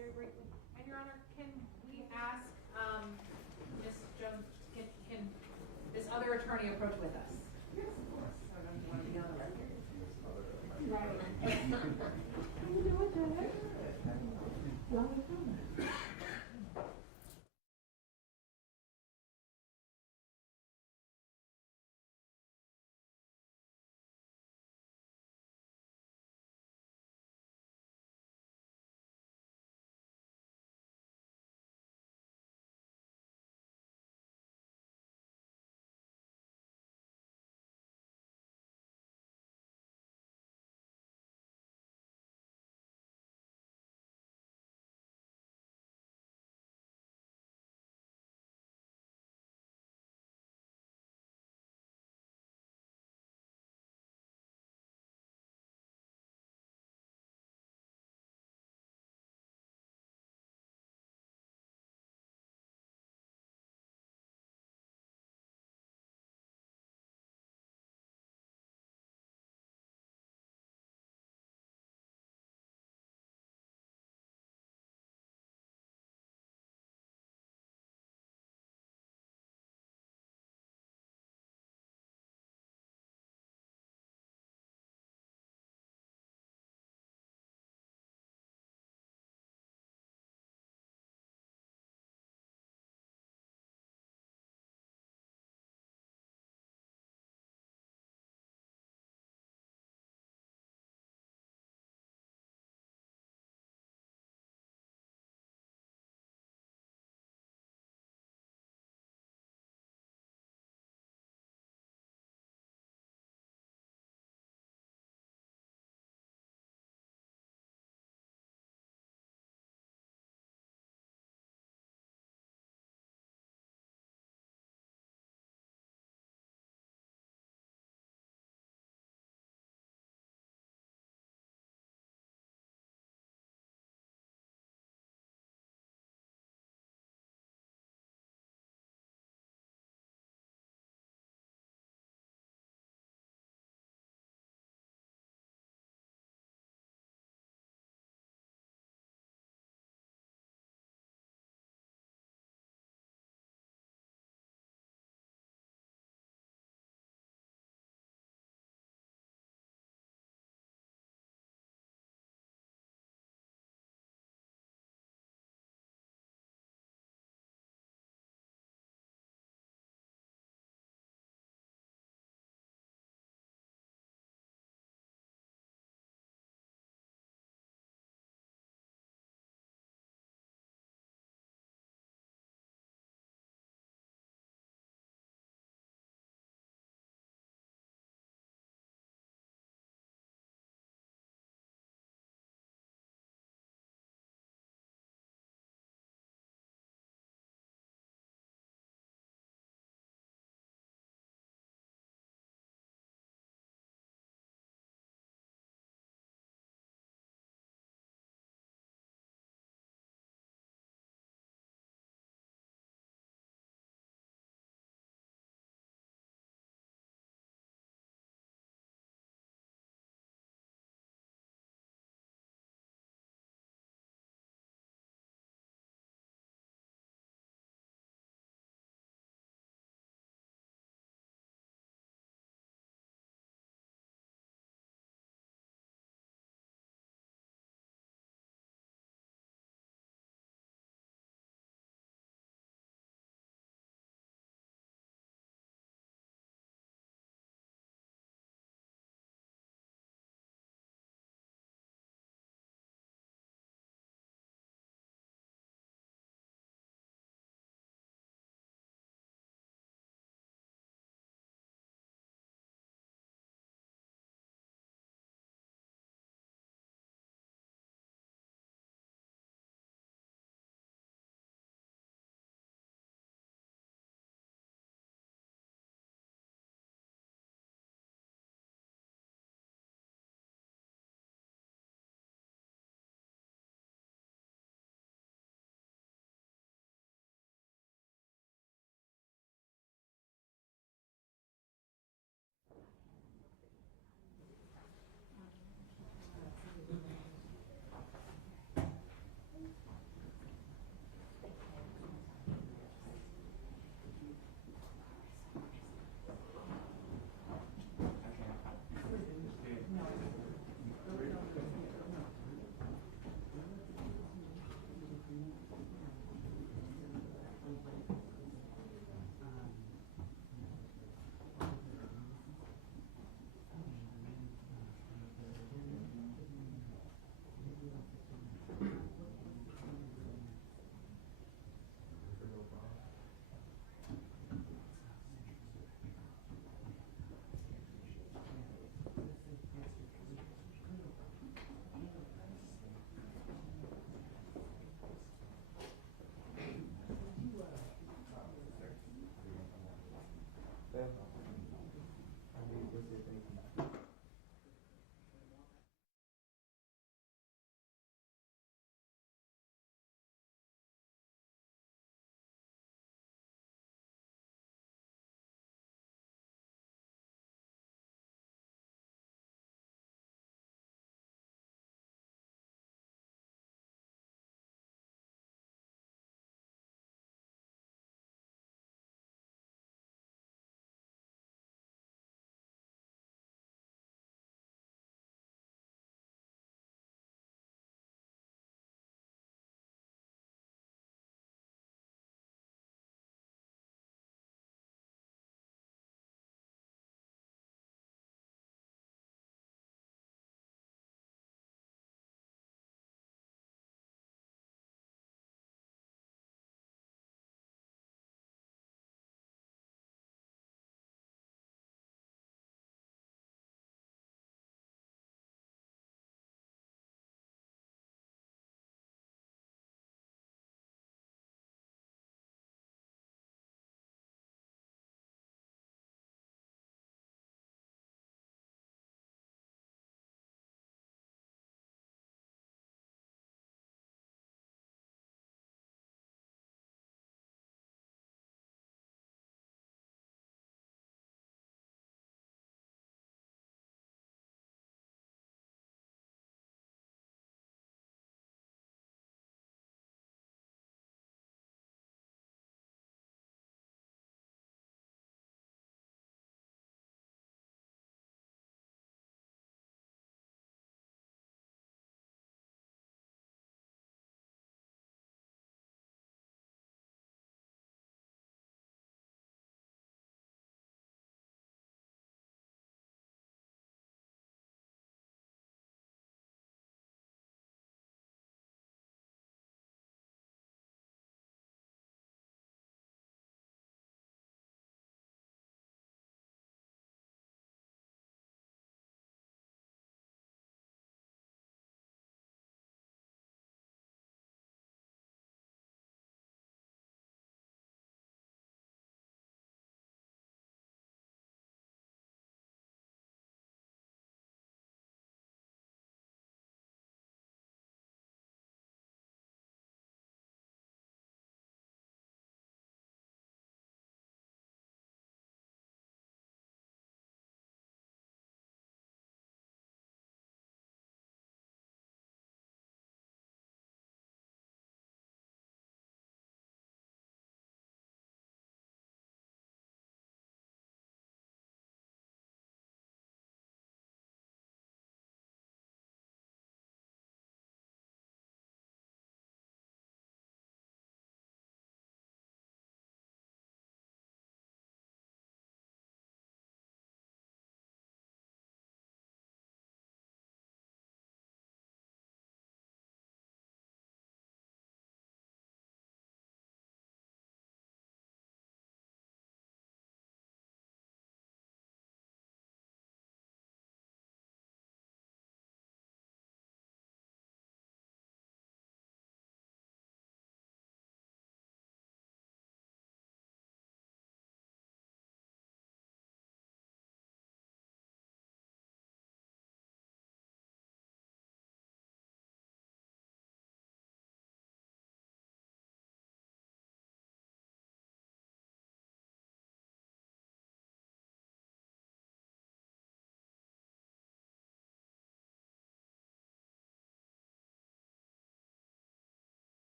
very briefly. And Your Honor, can we ask, Ms. Jones, can this other attorney approach with us? Yes, of course. I don't know if you want to be on the record. Right. How you doing, Janet?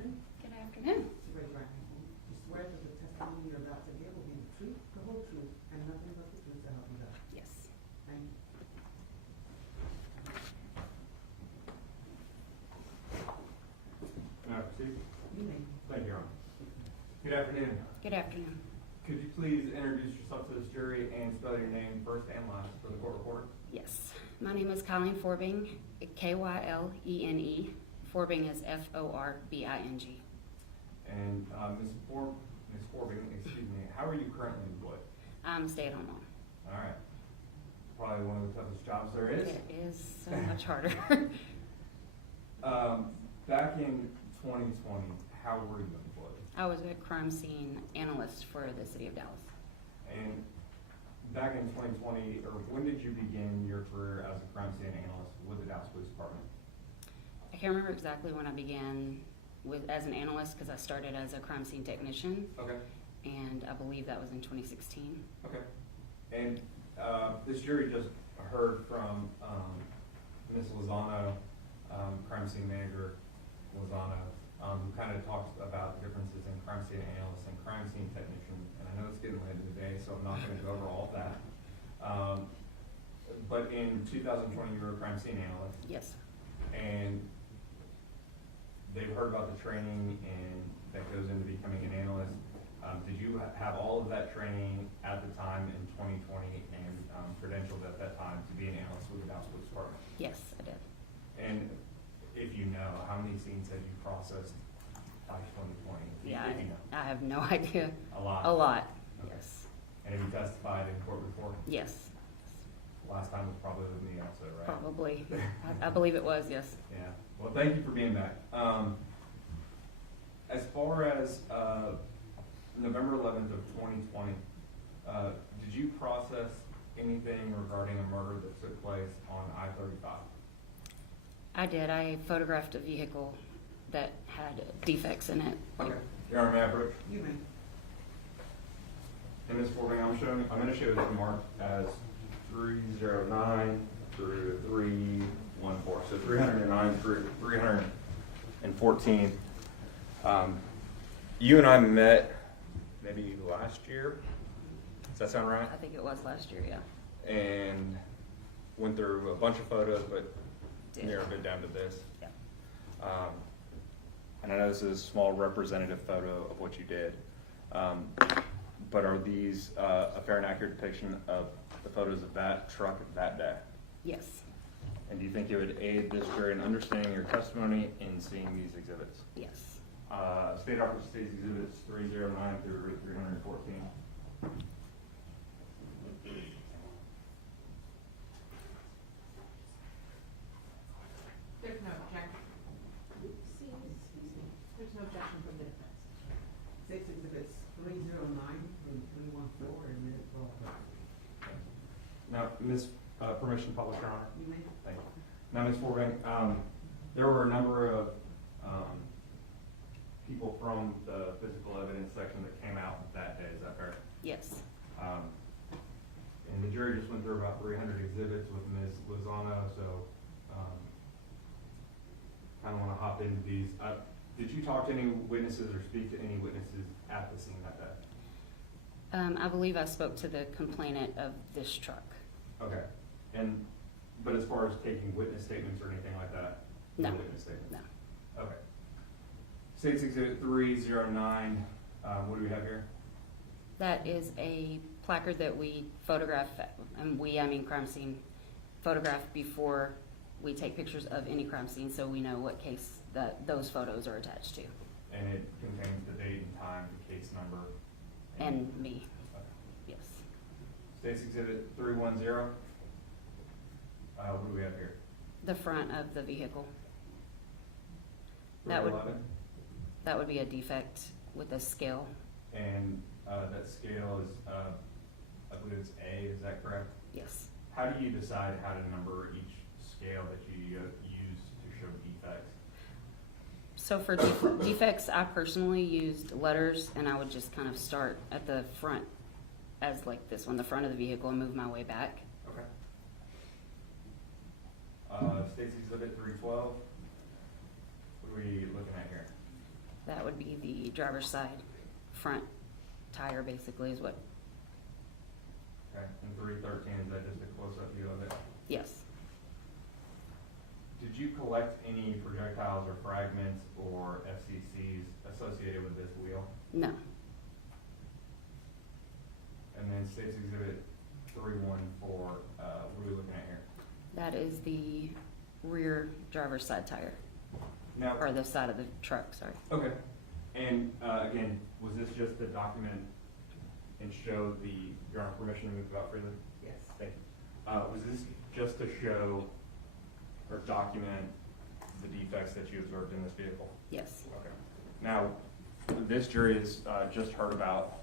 afternoon. Good afternoon. Just raise your right hand. You swear that the testimony you're about to give will be the truth, the whole truth, and nothing but the truth to help you God. Yes. Thank you. Can I proceed? You may. Thank you, Your Honor. Good afternoon. Good afternoon. Could you please introduce yourself to this jury and spell your name first and last for the court reporter? Yes. My name is Colleen Forbing, K-Y-L-E-N-E. Forbing is F-O-R-B-I-N-G. And Ms. Forbing, excuse me, how are you currently employed? I'm a stay-at-home mom. All right. Probably one of the toughest jobs there is. It is so much harder. Back in 2020, how were you employed? I was a crime scene analyst for the city of Dallas. And back in 2020, or when did you begin your career as a crime scene analyst with the Dallas Police Department? I can't remember exactly when I began as an analyst because I started as a crime scene technician. Okay. And I believe that was in 2016. Okay. And this jury just heard from Ms. Lozano, crime scene manager Lozano, who kind of talks about the differences in crime scene analyst and crime scene technician. And I know it's getting late in the day, so I'm not going to go over all of that. But in 2020, you were a crime scene analyst. Yes. And they've heard about the training and that goes into becoming an analyst. Did you have all of that training at the time in 2020 and credentialed at that time to be an analyst with the Dallas Police Department? Yes, I did. And if you know, how many scenes have you processed by 2020? Yeah, If you know. I have no idea. A lot? A lot, Okay. yes. And have you testified in court before? Yes, Last time was probably with me also, right? probably. I believe it was, yes. Yeah. Well, thank you for being back. As far as November 11th of 2020, did you process anything regarding a murder that took place on I-35? I did. I photographed a vehicle that had defects in it. Okay. Your Honor, may I approach? You may. And Ms. Forbing, I'm going to show this marked as 309 through 314. So 309 through 314. You and I met maybe last year. Does that sound right? I think it was last year, yeah. And went through a bunch of photos, but Did. narrowed it down to this. Yeah. And I know this is a small representative photo of what you did, but are these a fair and accurate depiction of the photos of that truck that day? Yes, And do you think it would aid this jury in understanding your testimony in seeing these exhibits? yes. State Office States Exhibits 309 through 314. There's no objection. There's no objection from the defense. State's Exhibits 309 through 314 are admitted for all purposes. Now, Ms. Permission to publish, Your Honor. You may. Thank you. Now, Ms. Forbing, there were a number of people from the physical evidence section that came out that day. Is that fair? Yes. And the jury just went through about 300 exhibits with Ms. Lozano, so kind of want to hop into these. Did you talk to any witnesses or speak to any witnesses at the scene that day? I believe I spoke to the complainant of this truck. Okay. But as far as taking witness statements or anything like that? No. Witness statements? No. Okay. State's Exhibit 309, what do we have here? That is a placard that we photograph, and I mean crime scene, photograph before we take pictures of any crime scene, so we know what case that those photos are attached to. And it contains the date and time, the case number. And me, Okay. yes. State's Exhibit 310, what do we have here? The front of the vehicle. That would- 311? That would be a defect with a scale. And that scale is, I believe it's A, is that correct? Yes. How do you decide how to number each scale that you use to show defects? So for defects, I personally used letters, and I would just kind of start at the front as like this one, the front of the vehicle, and move my way back. Okay. State's Exhibit 312, what are we looking at here? That would be the driver's side front tire, basically, is what, Okay, and 313, is that just a close-up view of it? yes. Did you collect any projectiles or fragments or FCCs associated with this wheel? No. And then State's Exhibit 314, what are we looking at here? That is the rear driver's side tire, Now, or the side of the truck, sorry. okay, and again, was this just to document and show the, your Honor, permission to move about freely? Yes. Thank you. Was this just to show or document the defects that you observed in this vehicle? Yes. Okay. Now, this jury has just heard about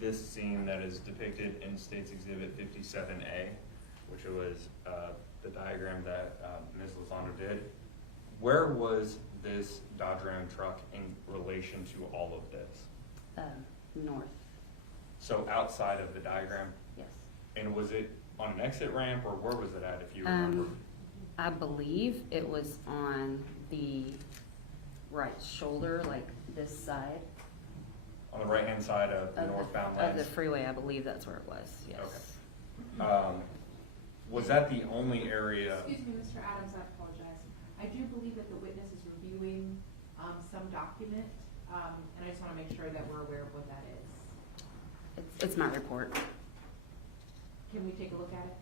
this scene that is depicted in State's Exhibit 57A, which was the diagram that Ms. Lozano did. Where was this Dodge Ram truck in relation to all of this? North, So outside of the diagram? yes. And was it on an exit ramp, or where was it at, if you remember? I believe it was on the right shoulder, like this side On the right-hand side of the northbound of the lanes? freeway. I believe that's where it was, yes. Okay. Was that the only area? Excuse me, Mr. Adams, I apologize. I do believe that the witness is reviewing some document, and I just want to make sure that we're aware of what that is. It's my report. Can we take a look at it?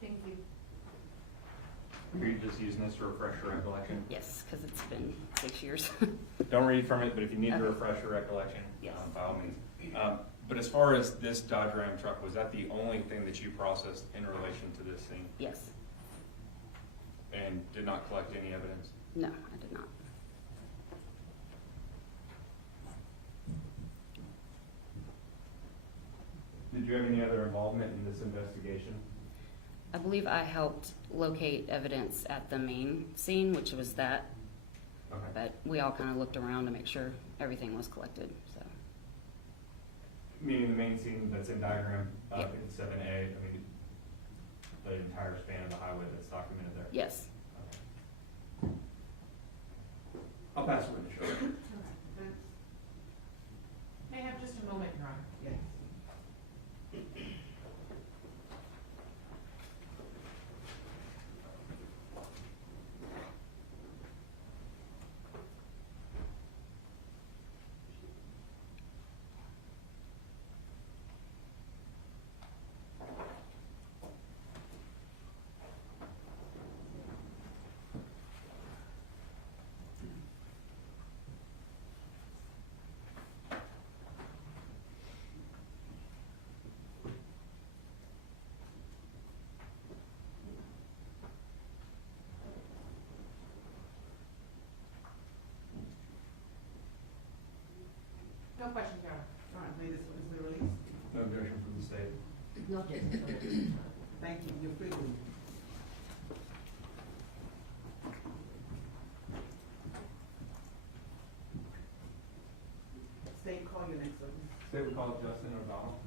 Thank you. Are you just using this to refresh your recollection? Yes, because it's been 6 years. Don't read from it, but if you need to Okay. refresh your recollection, Yes. by all means. But as far as this Dodge Ram truck, was that the only thing that you processed in relation to this scene Yes. and did not collect any evidence? No, I did not. Did you have any other involvement in this investigation? I believe I helped locate evidence at the main scene, which was that, Okay. but we all kind of looked around to make sure everything was collected, so. Meaning the main scene that's in diagram Yeah. 57A, I mean, the entire span of the highway that's documented there? Yes. Okay. I'll pass it with you, sure. May I have just a moment, Your Honor? Yes. No questions, Your Honor. All right, may this witness be released? No objection from the state. No objection. Thank you, you're free to leave. State, call your next witness. State would call Justin O'Donnell.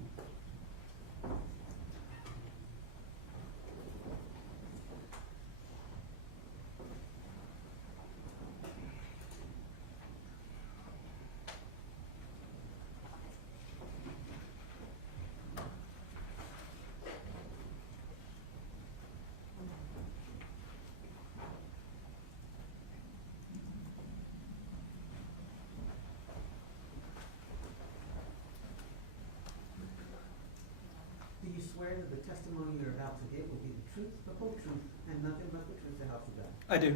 Do you swear that the testimony you're about to give will be the truth, the whole truth, and nothing but the truth, so help you God? I do.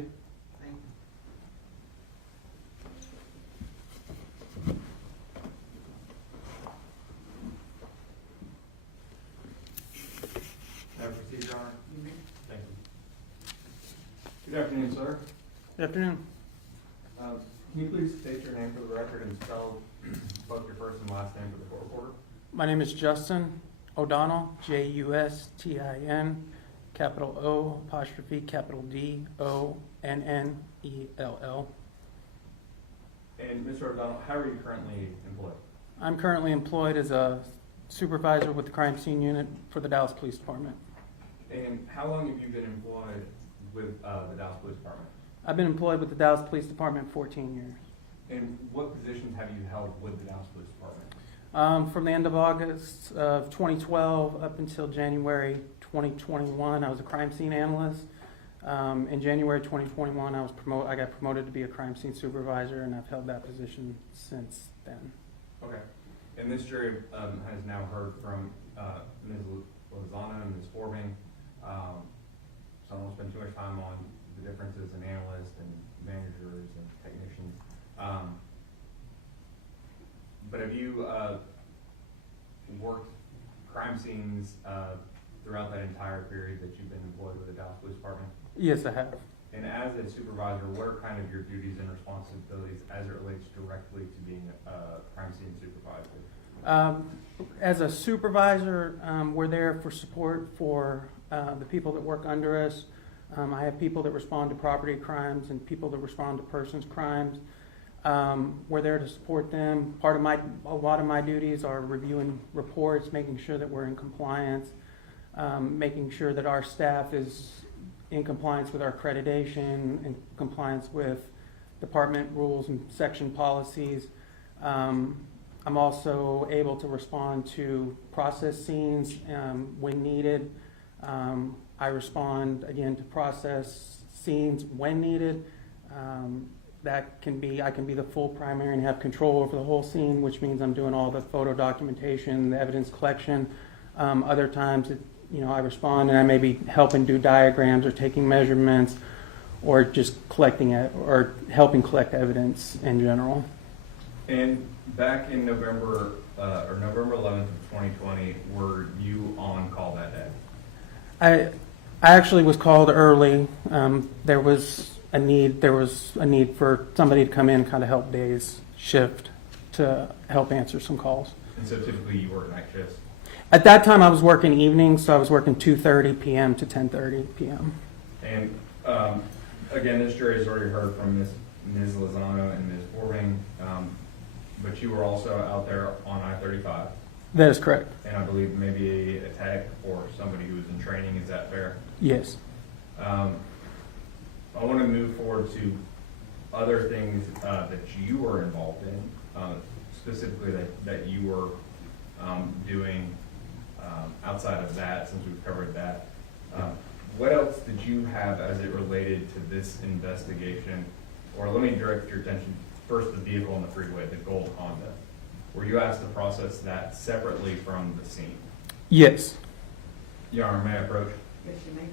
Thank you. May I proceed, Your Honor? You may. Thank you. Good afternoon, sir. Good afternoon. Can you please state your name for the record and spell both your first and last name for the court reporter? My name is Justin O'Donnell, Justin, capital O, apostrophe, capital D, Onnell. And Mr. O'Donnell, how are you currently employed? I'm currently employed as a supervisor with the crime scene unit for the Dallas Police Department. And how long have you been employed with the Dallas Police Department? I've been employed with the Dallas Police Department 14 years. And what positions have you held with the Dallas Police Department? From the end of August of 2012 up until January 2021, I was a crime scene analyst. In January 2021, I got promoted to be a crime scene supervisor, and I've held that position since then. Okay. And this jury has now heard from Ms. Lozano and Ms. Forbing. So I won't spend too much time on the differences in analysts and managers and technicians. But have you worked crime scenes throughout that entire period that you've been employed with the Dallas Police Department? Yes, I have. And as a supervisor, what are kind of your duties and responsibilities as it relates directly to being a crime scene supervisor? As a supervisor, we're there for support for the people that work under us. I have people that respond to property crimes and people that respond to persons crimes. We're there to support them. A lot of my duties are reviewing reports, making sure that we're in compliance, making sure that our staff is in compliance with our accreditation, in compliance with department rules and section policies. I'm also able to respond to process scenes when needed. I respond again to process scenes when needed. I can be the full primary and have control over the whole scene, which means I'm doing all the photo documentation, the evidence collection. Other times, I respond and I may be helping do diagrams or taking measurements or just collecting it or helping collect evidence in general. And back in November 11th of 2020, were you on call that day? I actually was called early. There was a need for somebody to come in and kind of help Dave's shift to help answer some calls. And so typically you work night shifts? At that time I was working evenings, so I was working 2:30 p.m. to 10:30 p.m. And again, this jury has already heard from Ms. Lozano and Ms. Forbing, but you were also out there on I-35. That is correct. And I believe maybe a tech or somebody who was in training, is that fair? Yes. I want to move forward to other things that you were involved in, specifically that you were doing outside of that, since we've covered that. What else did you have as it related to this investigation? Or let me direct your attention first to the vehicle on the freeway, the gold Honda. Were you asked to process that separately from the scene? Yes. Your Honor, may I approach? Yes, you may.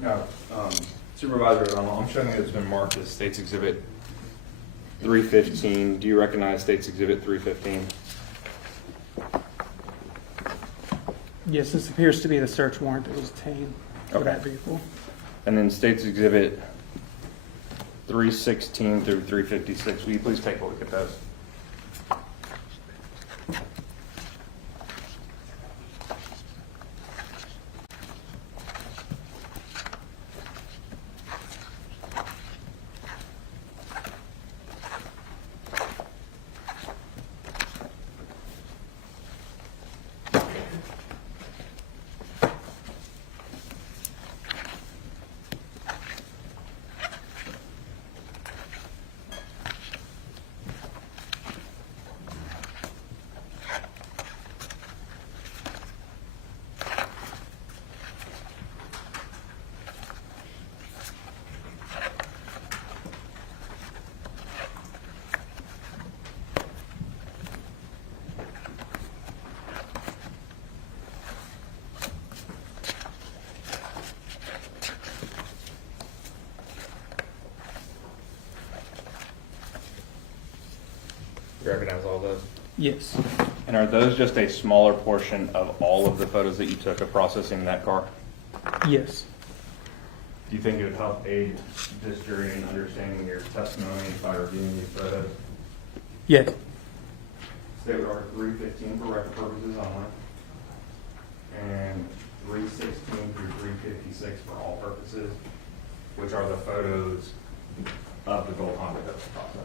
No, Supervisor, I'm showing that it's been marked as State's Exhibit 315. Do you recognize State's Exhibit 315? Yes, this appears to be the search warrant that was obtained for that vehicle. And then State's Exhibit 316 through 356. Will you please take a look at those? You recognize all those? Yes. And are those just a smaller portion of all of the photos that you took of processing that car? Yes. Do you think it would help aid this jury in understanding your testimony by reviewing these photos? Yes. State Order 315 for record purposes only, and 316 through 356 for all purposes, which are the photos of the gold Honda process.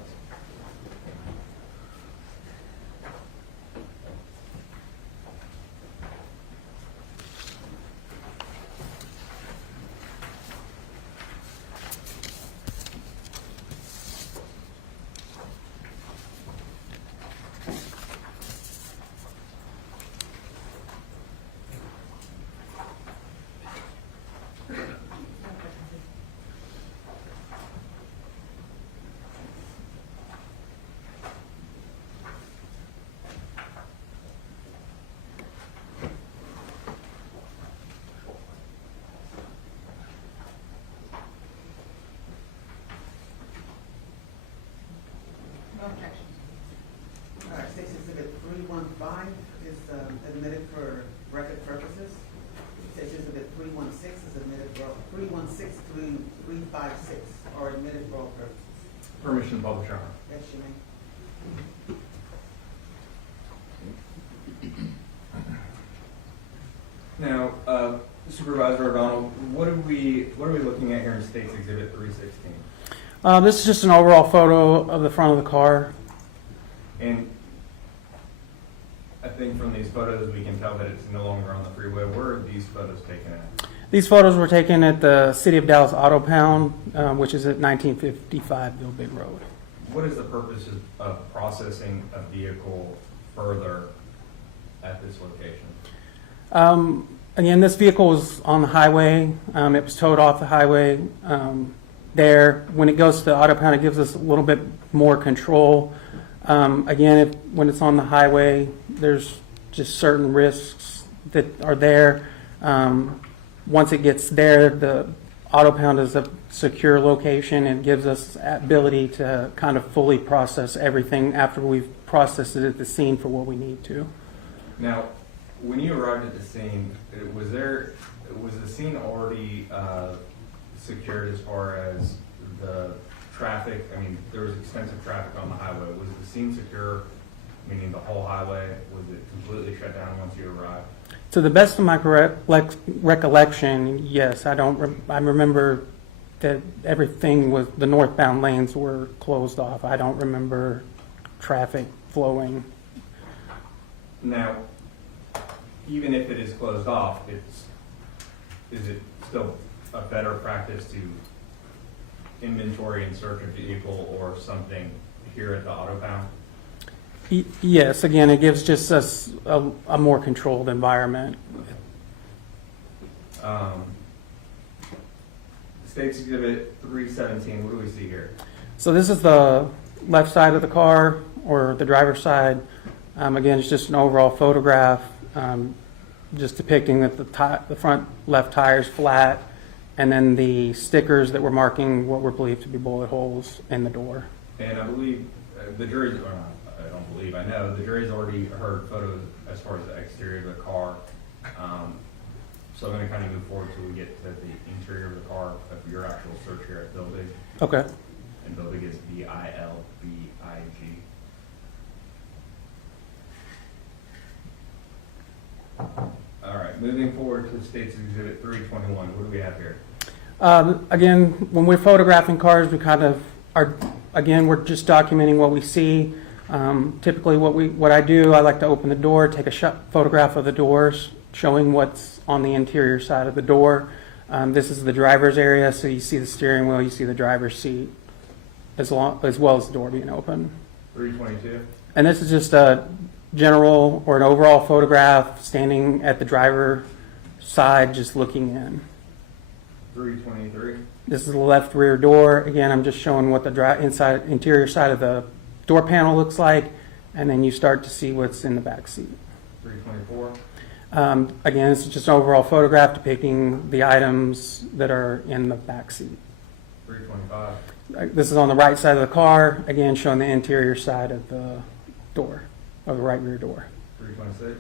No objection. All right, State's Exhibit 315 is admitted for record purposes. State's Exhibit 316 is admitted for, 316 through 356 are admitted for all purposes. Permission to publish, Your Honor. Yes, you may. Now, Supervisor O'Donnell, what are we looking at here in State's Exhibit 316? This is just an overall photo of the front of the car. And I think from these photos, we can tell that it's no longer on the freeway. Where are these photos taken at? These photos were taken at the City of Dallas Auto Pound, which is at 1955 Bill Big Road. What is the purpose of processing a vehicle further at this location? Again, this vehicle was on the highway. It was towed off the highway. There, when it goes to the auto pound, it gives us a little bit more control. Again, when it's on the highway, there's just certain risks that are there. Once it gets there, the auto pound is a secure location and gives us ability to kind of fully process everything after we've processed it at the scene for what we need to. Now, when you arrived at the scene, was the scene already secured as far as the traffic? I mean, there was extensive traffic on the highway. Was the scene secure, meaning the whole highway? Was it completely shut down once you arrived? To the best of my recollection, yes. I remember that everything was, the northbound lanes were closed off. I don't remember traffic flowing. Now, even if it is closed off, is it still a better practice to inventory and search a vehicle or something here at the auto pound? Yes, again, it gives just us a more controlled environment. State's Exhibit 317, what do we see here? So this is the left side of the car, or the driver's side. Again, it's just an overall photograph, just depicting that the front left tire is flat, and then the stickers that were marking what were believed to be bullet holes in the door. And I believe the jury's, or not, I don't believe, I know, the jury's already heard photos as far as the exterior of the car. So I'm going to kind of move forward till we get to the interior of the car of your actual search here at Building. Okay. And Building is Bilbig. All right, moving forward to State's Exhibit 321, what do we have here? Again, when we're photographing cars, we kind of are, again, we're just documenting what we see. Typically what I do, I like to open the door, take a photograph of the doors, showing what's on the interior side of the door. This is the driver's area, so you see the steering wheel, you see the driver's seat, as well as the door being open. 322? And this is just a general or an overall photograph standing at the driver's side, just looking in. 323? This is the left rear door. Again, I'm just showing what the interior side of the door panel looks like, and then you start to see what's in the back seat. 324? Again, this is just an overall photograph depicting the items that are in the back seat. 325? This is on the right side of the car, again showing the interior side of the door. of the right rear door. 326.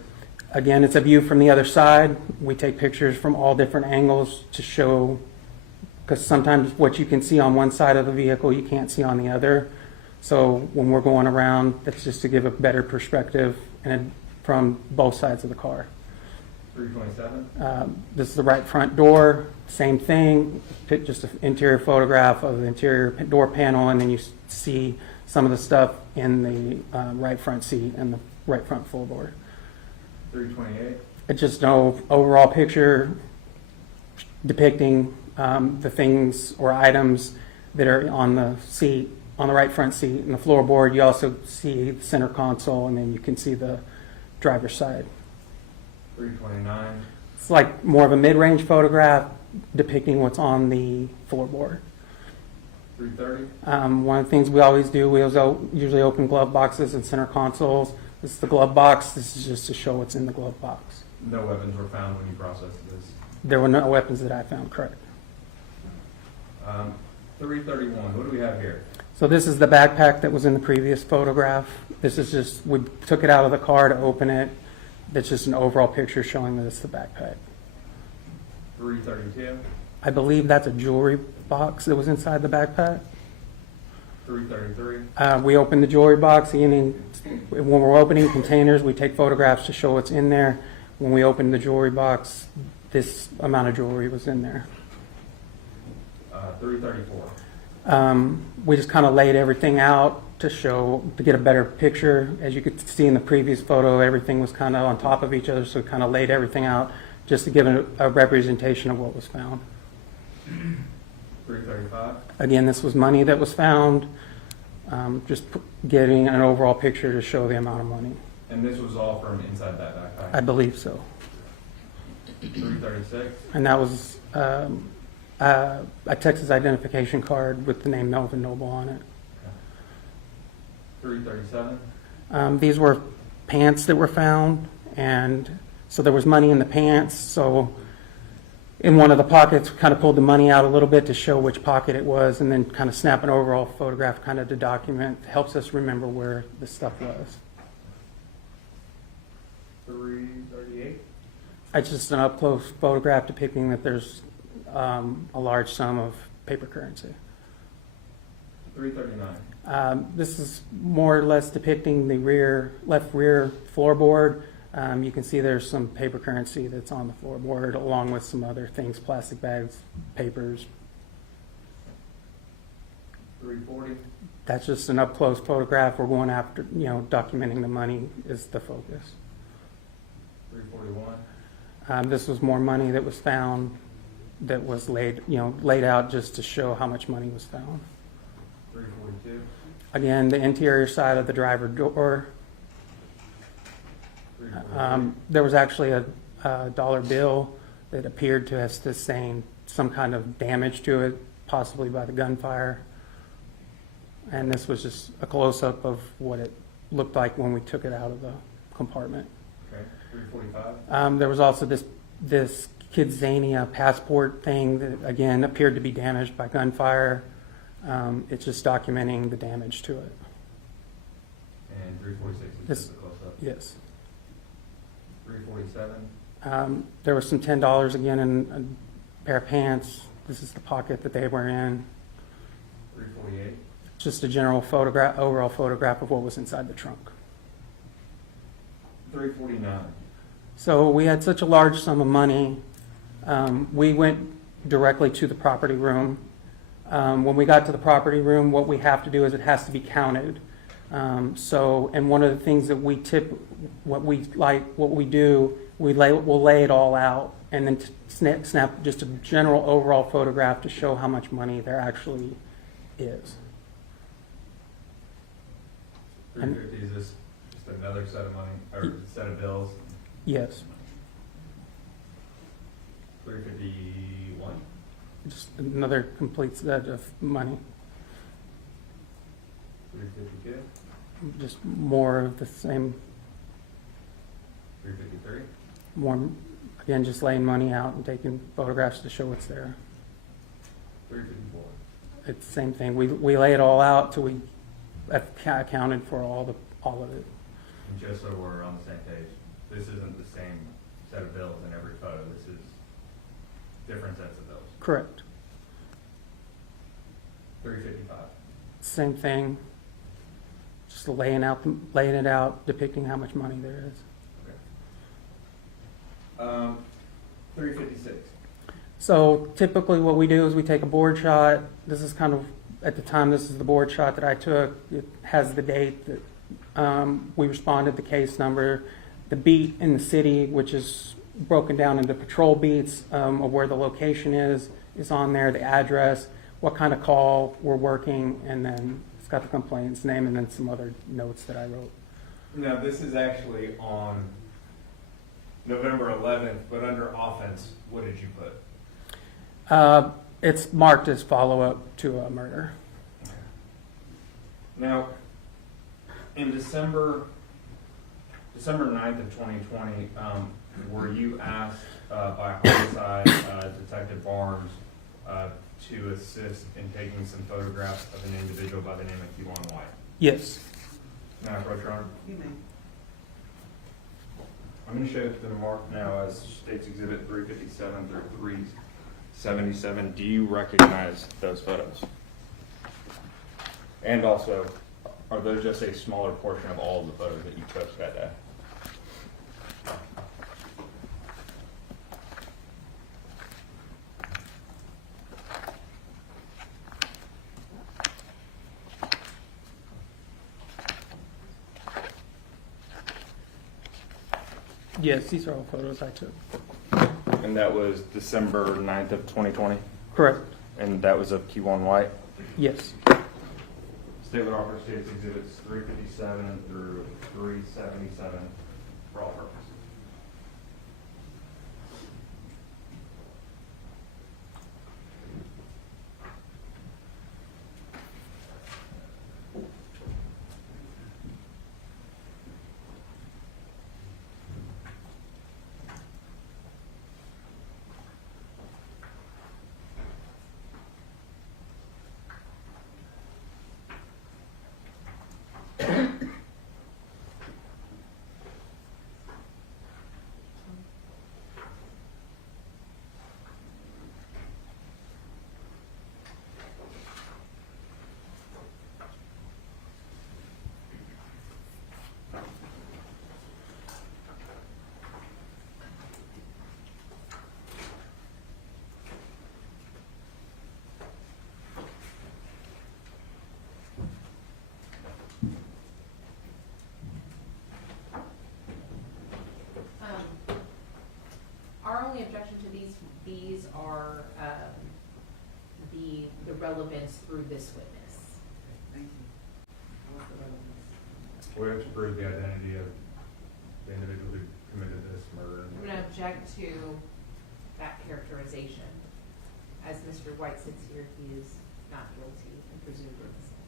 Again, it's a view from the other side. We take pictures from all different angles to show, because sometimes what you can see on one side of the vehicle, you can't see on the other. So when we're going around, that's just to give a better perspective and from both sides of the car. 327. This is the right front door, same thing, just an interior photograph of the interior door panel, and then you see some of the stuff in the right front seat and the right front floorboard. 328. It's just an overall picture depicting the things or items that are on the seat, on the right front seat and the floorboard. You also see the center console, and then you can see the driver's side. 329. It's like more of a mid-range photograph depicting what's on the floorboard. 330. One of the things we always do, we usually open glove boxes and center consoles. This is the glove box. This is just to show what's in the glove box. No weapons were found when you processed this. There were no weapons that I found, correct. 331. What do we have here? So this is the backpack that was in the previous photograph. This is just, we took it out of the car to open it. That's just an overall picture showing that it's the backpack. 332. I believe that's a jewelry box that was inside the backpack. 333. We opened the jewelry box. When we're opening containers, we take photographs to show what's in there. When we opened the jewelry box, this amount of jewelry was in there. 334. We just kind of laid everything out to get a better picture. As you could see in the previous photo, everything was kind of on top of each other, so we kind of laid everything out just to give a representation of what was found. 335. Again, this was money that was found, just getting an overall picture to show the amount of money. And this was all from inside that backpack? I believe so. 336. And that was a Texas identification card with the name Melvin Noble on it. 337. These were pants that were found, and so there was money in the pants. So in one of the pockets, kind of pulled the money out a little bit to show which pocket it was, and then kind of snap an overall photograph kind of to document. Helps us remember where the stuff was. 338. It's just an up-close photograph depicting that there's a large sum of paper currency. 339. This is more or less depicting the left rear floorboard. You can see there's some paper currency that's on the floorboard, along with some other things, plastic bags, papers. 340. That's just an up-close photograph. We're going after, documenting the money is the focus. 341. This was more money that was found, that was laid out just to show how much money was found. 342. Again, the interior side of the driver door. 343. There was actually a dollar bill that appeared to have sustained some kind of damage to it, possibly by the gunfire. And this was just a close-up of what it looked like when we took it out of the compartment. Okay. 345. There was also this Kidzania passport thing that, again, appeared to be damaged by gunfire. It's just documenting the damage to it. And 346 is This- just a close-up. Yes. 347. There was some $10 again in a pair of pants. This is the pocket that they were in. 348. Just a general overall photograph of what was inside the trunk. 349. So we had such a large sum of money. We went directly to the property room. When we got to the property room, what we have to do is it has to be counted. And one of the things that we we'll lay it all out and then snap just a general overall photograph to show how much money there actually is. 350 is this just another set of money, or set of bills? Yes, 351. just another complete set of money. 352. Just more of the same, 353. more, again, just laying money out and taking photographs to show what's there. 354. It's the same thing. We lay it all out till we have accounted for all of it. And just so we're on the same page, this isn't the same set of bills in every photo. This is different sets of bills. Correct. $355. Same thing. Just laying it out, depicting how much money there is. Okay. $356. So typically what we do is we take a board shot. This is kind of, at the time, this is the board shot that I took. It has the date that we responded, the case number, the beat in the city, which is broken down into patrol beats of where the location is on there, the address, what kind of call we're working, and then it's got the complainant's name and then some other notes that I wrote. Now, this is actually on November 11th, but under offense, what did you put? It's marked as follow-up to a murder. Now, in December 9th of 2020, were you asked by homicide Detective Barnes to assist in taking some photographs of an individual by the name of Kewon White? Yes. May I approach your Honor? You may. I'm going to show it to the mark now as State's Exhibit 357 through 377. Do you recognize those photos? And also, are those just a smaller portion of all of the photos that you took that day? Yes, these are all photos I took. And that was December 9th of 2020? Correct. And that was of Kewon White? Yes. State would offer State's Exhibits 357 through 377 for all purposes. Our only objection to these are the relevance through this witness. Thank you. What's the relevance? We have to prove the identity of the individual who committed this murder. I'm going to object to that characterization. As Mr. White sits here, he is not guilty and presumed innocent.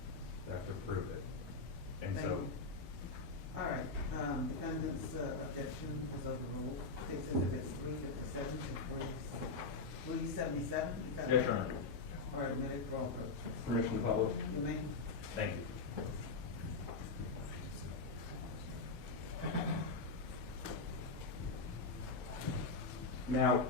They have to prove it. And Thank so, you. All right, defendant's objection is overruled. State's Exhibits 357 to 377. yes, Your Honor. Are admitted for all purposes. Permission to publish? You may. Thank you. Now,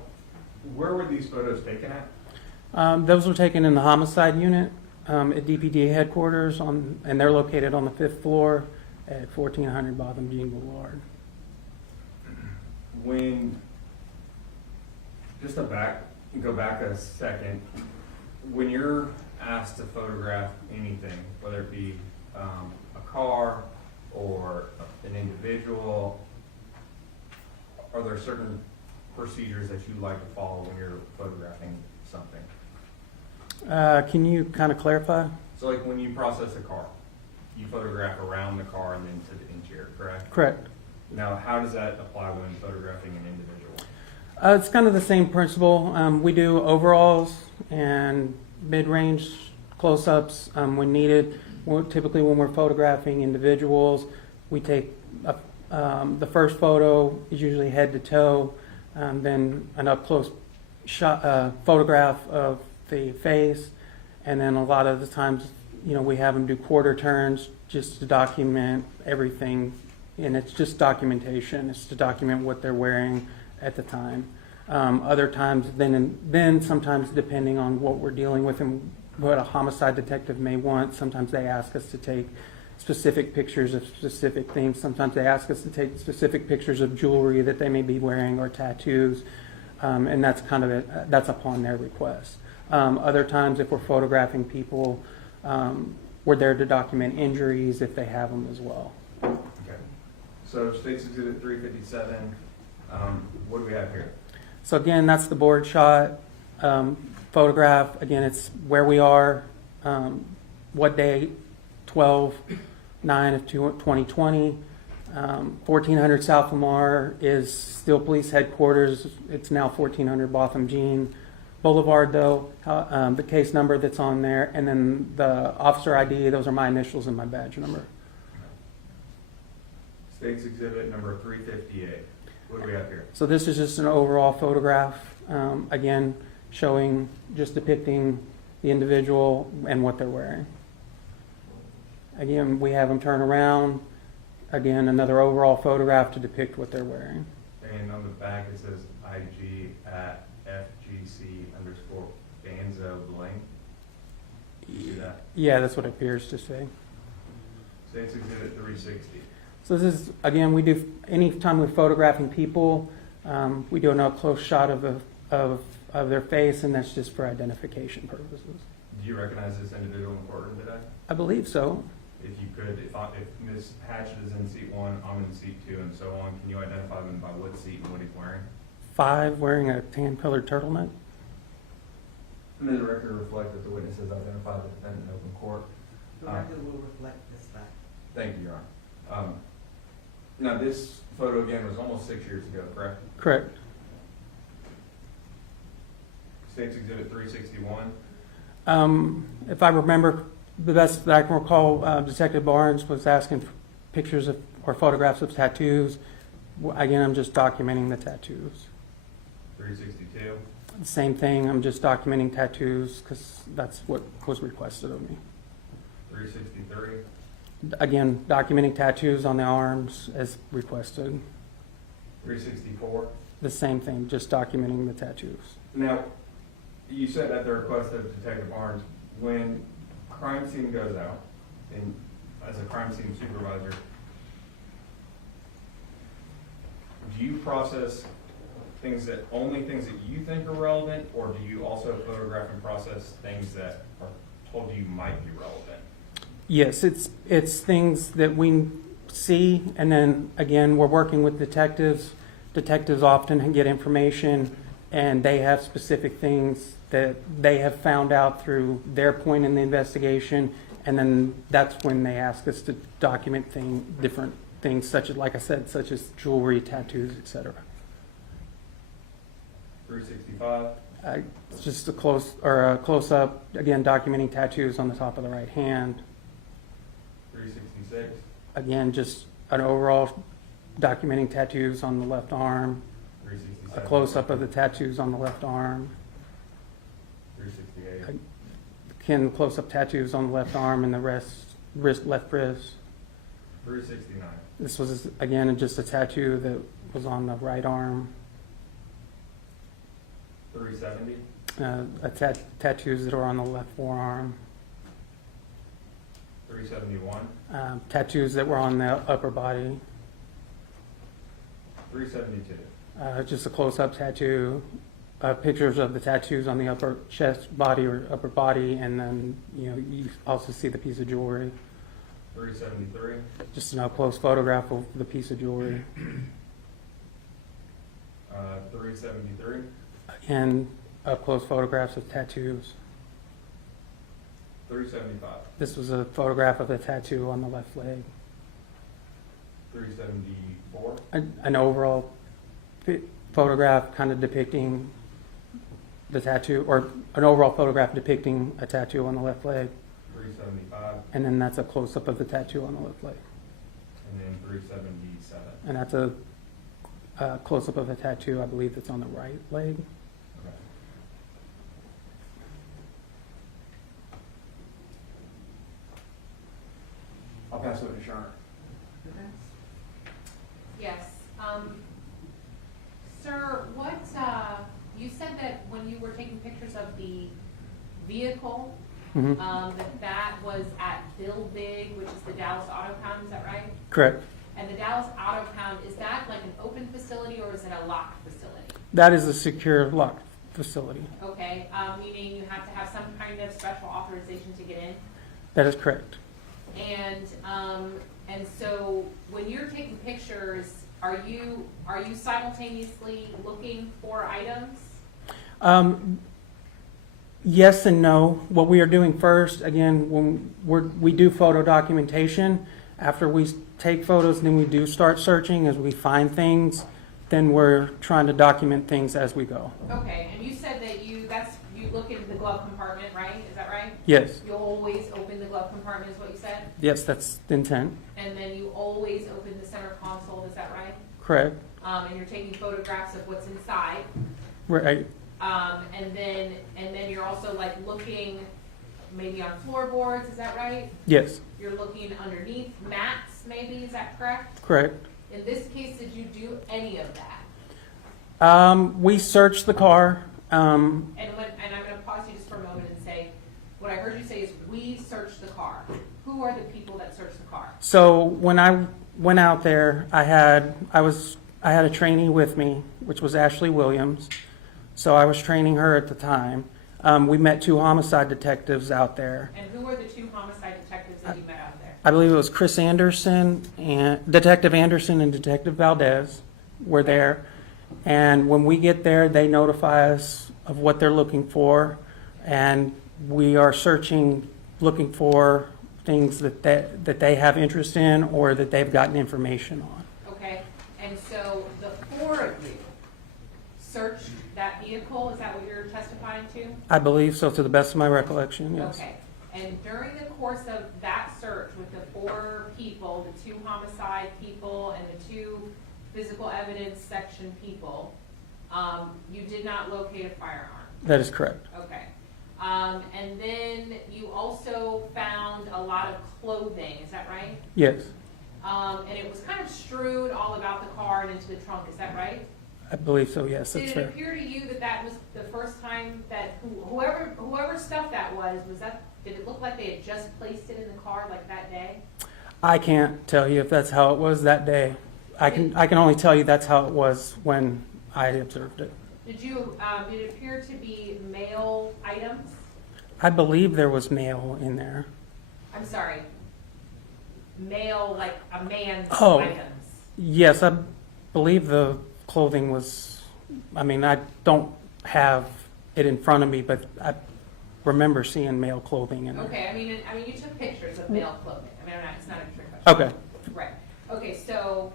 where were these photos taken at? Those were taken in the homicide unit at DPD headquarters, and they're located on the 5th floor at 1400 Botham Jean Boulevard. When, just to go back a second, when you're asked to photograph anything, whether it be a car or an individual, are there certain procedures that you like to follow when you're photographing something? Can you kind of clarify? So like when you process a car, you photograph around the car and then to the interior, correct? Correct. Now, how does that apply when photographing an individual? It's kind of the same principle. We do overalls and mid-range close-ups when needed. Typically when we're photographing individuals, we take the first photo is usually head to toe, then an up-close photograph of the face, and then a lot of the times, we have them do quarter turns just to document everything And it's just documentation. It's to document what they're wearing at the time. Other times, then sometimes depending on what we're dealing with and what a homicide detective may want, sometimes they ask us to take specific pictures of specific things. Sometimes they ask us to take specific pictures of jewelry that they may be wearing or tattoos, and that's kind of that's upon their request. Other times, if we're photographing people, we're there to document injuries if they have them as well. Okay. So State's Exhibit 357, what do we have here? So again, that's the board shot photograph. Again, it's where we are, what day, 12/9 of 2020. 1400 South Lamar is still police headquarters. It's now 1400 Botham Jean Boulevard, though. The case number that's on there, and then the officer ID, those are my initials and my badge number. State's Exhibit number 358. What do we have here? So this is just an overall photograph, again, showing, just depicting the individual and what they're wearing. Again, we have them turn around. Again, another overall photograph to depict what they're wearing. And on the back it says IG@FGC_Banzo Bling. You see that? Yeah, that's what it appears to say. State's Exhibit 360. So this is, again, we do, anytime we're photographing people, we do an up-close shot of their face, and that's just for identification purposes. Do you recognize this individual in courtroom today? I believe so. If you could, if Ms. Hatchett is in seat 1, I'm in seat 2, and so on, can you identify them by what seat and what he's wearing? 5, wearing a tan-colored turtleneck. May the record reflect that the witnesses identified the defendant in open court. The record will reflect this fact. Thank you, Your Honor. Now, this photo again was almost 6 years ago, correct? Correct. State's Exhibit 361. If I remember, the best that I can recall, Detective Barnes was asking for pictures of or photographs of tattoos. Again, I'm just documenting the tattoos. 362. Same thing, I'm just documenting tattoos because that's what was requested of me. 363. Again, documenting tattoos on the arms as requested. 364. The same thing, just documenting the tattoos. Now, you said at the request of Detective Barnes, when crime scene goes out, and as a crime scene supervisor, do you process only things that you think are relevant, or do you also photograph and process things that are told you might be relevant? Yes, it's things that we see, and then again, we're working with detectives. Detectives often get information, and they have specific things that they have found out through their point in the investigation, and then that's when they ask us to document different things, such as, like I said, such as jewelry, tattoos, etc. 365. It's just a close up, again, documenting tattoos on the top of the right hand. 366. Again, just an overall documenting tattoos on the left arm. 367. A close-up of the tattoos on the left arm. 368. Again, close-up tattoos on the left arm and the left wrist. 369. This was, again, just a tattoo that was on the right arm. 370. Tattoos that are on the left forearm. 371. Tattoos that were on the upper body. 372. Just a close-up tattoo. Pictures of the tattoos on the upper chest, body, or upper body, and then you also see the piece of jewelry. 373. Just an up-close photograph of the piece of jewelry. 373. And up-close photographs of tattoos. 375. This was a photograph of a tattoo on the left leg. 374. An overall photograph kind of depicting the tattoo, or an overall photograph depicting a tattoo on the left leg. 375. And then that's a close-up of the tattoo on the left leg. And then 377. And that's a close-up of a tattoo, I believe, that's on the right leg. Okay. I'll pass it to Sharon. Yes. Sir, what, you said that when you were taking pictures of the vehicle, Mhm. that was at Bill Big, which is the Dallas Auto Pound, is that right? Correct. And the Dallas Auto Pound, is that like an open facility or is it a locked facility? That is a secure locked facility. Okay, meaning you have to have some kind of special authorization to get in? That is correct. And so when you're taking pictures, are you simultaneously looking for items? Yes and no. What we are doing first, again, when we do photo documentation, after we take photos, then we do start searching as we find things. Then we're trying to document things as we go. Okay, and you said that you look into the glove compartment, right? Is that right? Yes. You always open the glove compartment, is what you said? Yes, that's the intent. And then you always open the center console, is that right? Correct. And you're taking photographs of what's inside. Right. And then you're also like looking maybe on floorboards, is that right? Yes. You're looking underneath mats, maybe, is that correct? Correct. In this case, did you do any of that? We searched the car. And I'm going to pause you just for a moment and say, what I heard you say is we searched the car. Who are the people that searched the car? So when I went out there, I had a trainee with me, which was Ashley Williams. So I was training her at the time. We met 2 homicide detectives out there. And who were the 2 homicide detectives that you met out there? I believe it was Chris Anderson and Detective Anderson and Detective Valdez were there. And when we get there, they notify us of what they're looking for, and we are searching, looking for things that they have interest in or that they've gotten information on. Okay, and so the 4 of you searched that vehicle, is that what you're testifying to? I believe so, to the best of my recollection, yes. Okay, and during the course of that search with the 4 people, the 2 homicide people and the 2 physical evidence section people, you did not locate a firearm? That is correct. Okay. And then you also found a lot of clothing, is that right? Yes, And it was kind of strewn all about the car and into the trunk, is that right? I believe so, yes, that's Did it fair. appear to you that that was the first time that whoever stuff that was that, did it look like they had just placed it in the car like that day? I can't tell you if that's how it was that day. I can only tell you that's how it was when I observed it. Did it appear to be male items? I believe there was mail in there. I'm sorry. Male, like a man's Oh. items. Yes, I believe the clothing was, I don't have it in front of me, but I remember seeing male clothing in there. Okay, I mean, you took pictures of male clothing. It's not a trick question. Okay. Right. Okay, so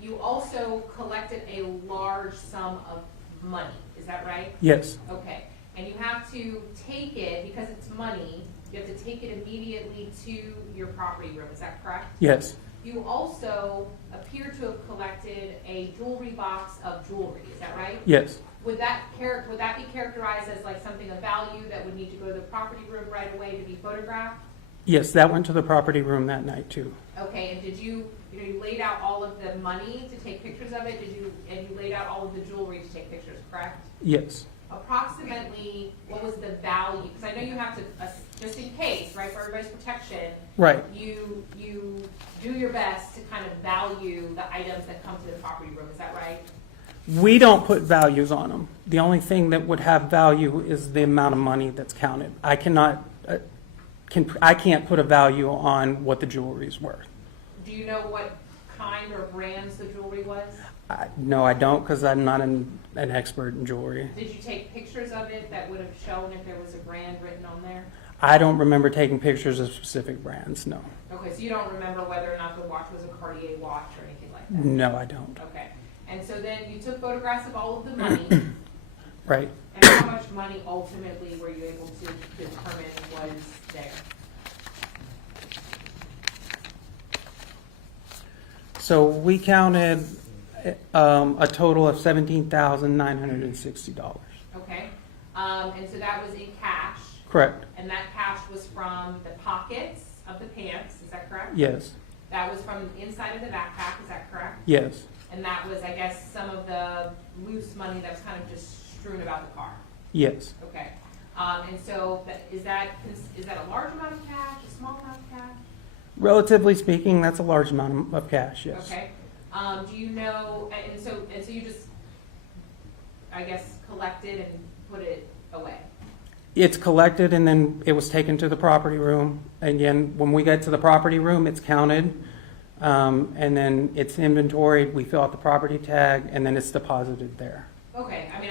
you also collected a large sum of money, is that right? Yes, Okay, and you have to take it, because it's money, you have to take it immediately to your property room, is that correct? yes, You also appear to have collected a jewelry box of jewelry, is that right? yes, Would that be characterized as like something of value that would need to go to the property room right away to be photographed? yes, that went to the property room that night too. Okay, and did you laid out all of the money to take pictures of it, and you laid out all of the jewelry to take pictures, correct? Yes. Approximately, what was the value? Because I know you have to, just in case, right, for everybody's protection. Right. You do your best to kind of value the items that come to the property room, is that right? We don't put values on them. The only thing that would have value is the amount of money that's counted. I can't put a value on what the jewelry is worth. Do you know what kind or brands the jewelry was? No, I don't, because I'm not an expert in jewelry. Did you take pictures of it that would have shown if there was a brand written on there? I don't remember taking pictures of specific brands, no. Okay, so you don't remember whether or not the watch was a Cartier watch or anything like that? No, I don't. Okay, and so then you took photographs of all of the money. Right. And how much money ultimately were you able to determine was there? So we counted a total of $17,960. Okay, and so that was in cash? Correct. And that cash was from the pockets of the pants, is that correct? Yes. That was from the inside of the backpack, is that correct? Yes. And that was, I guess, some of the loose money that was kind of just strewn about the car. Yes. Okay. And so is that a large amount of cash, a small amount of cash? Relatively speaking, that's a large amount of cash, yes. Okay. Do you know, and so you just, I guess, collected and put it away? It's collected and then it was taken to the property room. Again, when we get to the property room, it's counted, and then it's inventoried, we fill out the property tag, and then it's deposited there. Okay, I mean,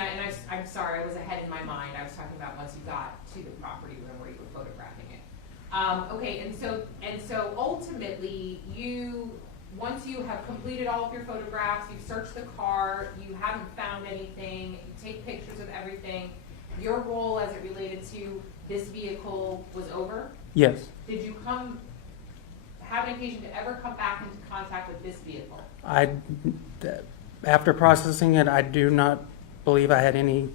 I'm sorry, I was ahead in my mind. I was talking about once you got to the property room where you were photographing it. Okay, and so ultimately, once you have completed all of your photographs, you've searched the car, you haven't found anything, you take pictures of everything, your role as it related to this vehicle was over? Yes. Did you have an occasion to ever come back into contact with this vehicle? After processing it, I do not believe I had any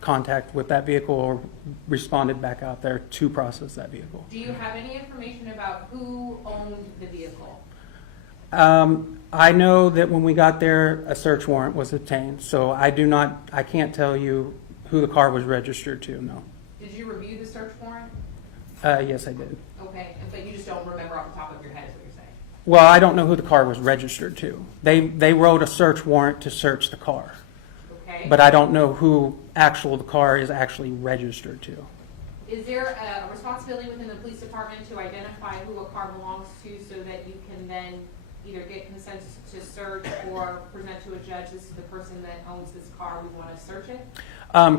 contact with that vehicle or responded back out there to process that vehicle. Do you have any information about who owned the vehicle? I know that when we got there, a search warrant was obtained, so I can't tell you who the car was registered to, no. Did you review the search warrant? Yes, I did. Okay, but you just don't remember off the top of your head is what you're saying? Well, I don't know who the car was registered to. They wrote a search warrant to search the car. Okay. But I don't know who the car is actually registered to. Is there a responsibility within the police department to identify who a car belongs to so that you can then either get consent to search or present to a judge, this is the person that owns this car, we want to search it?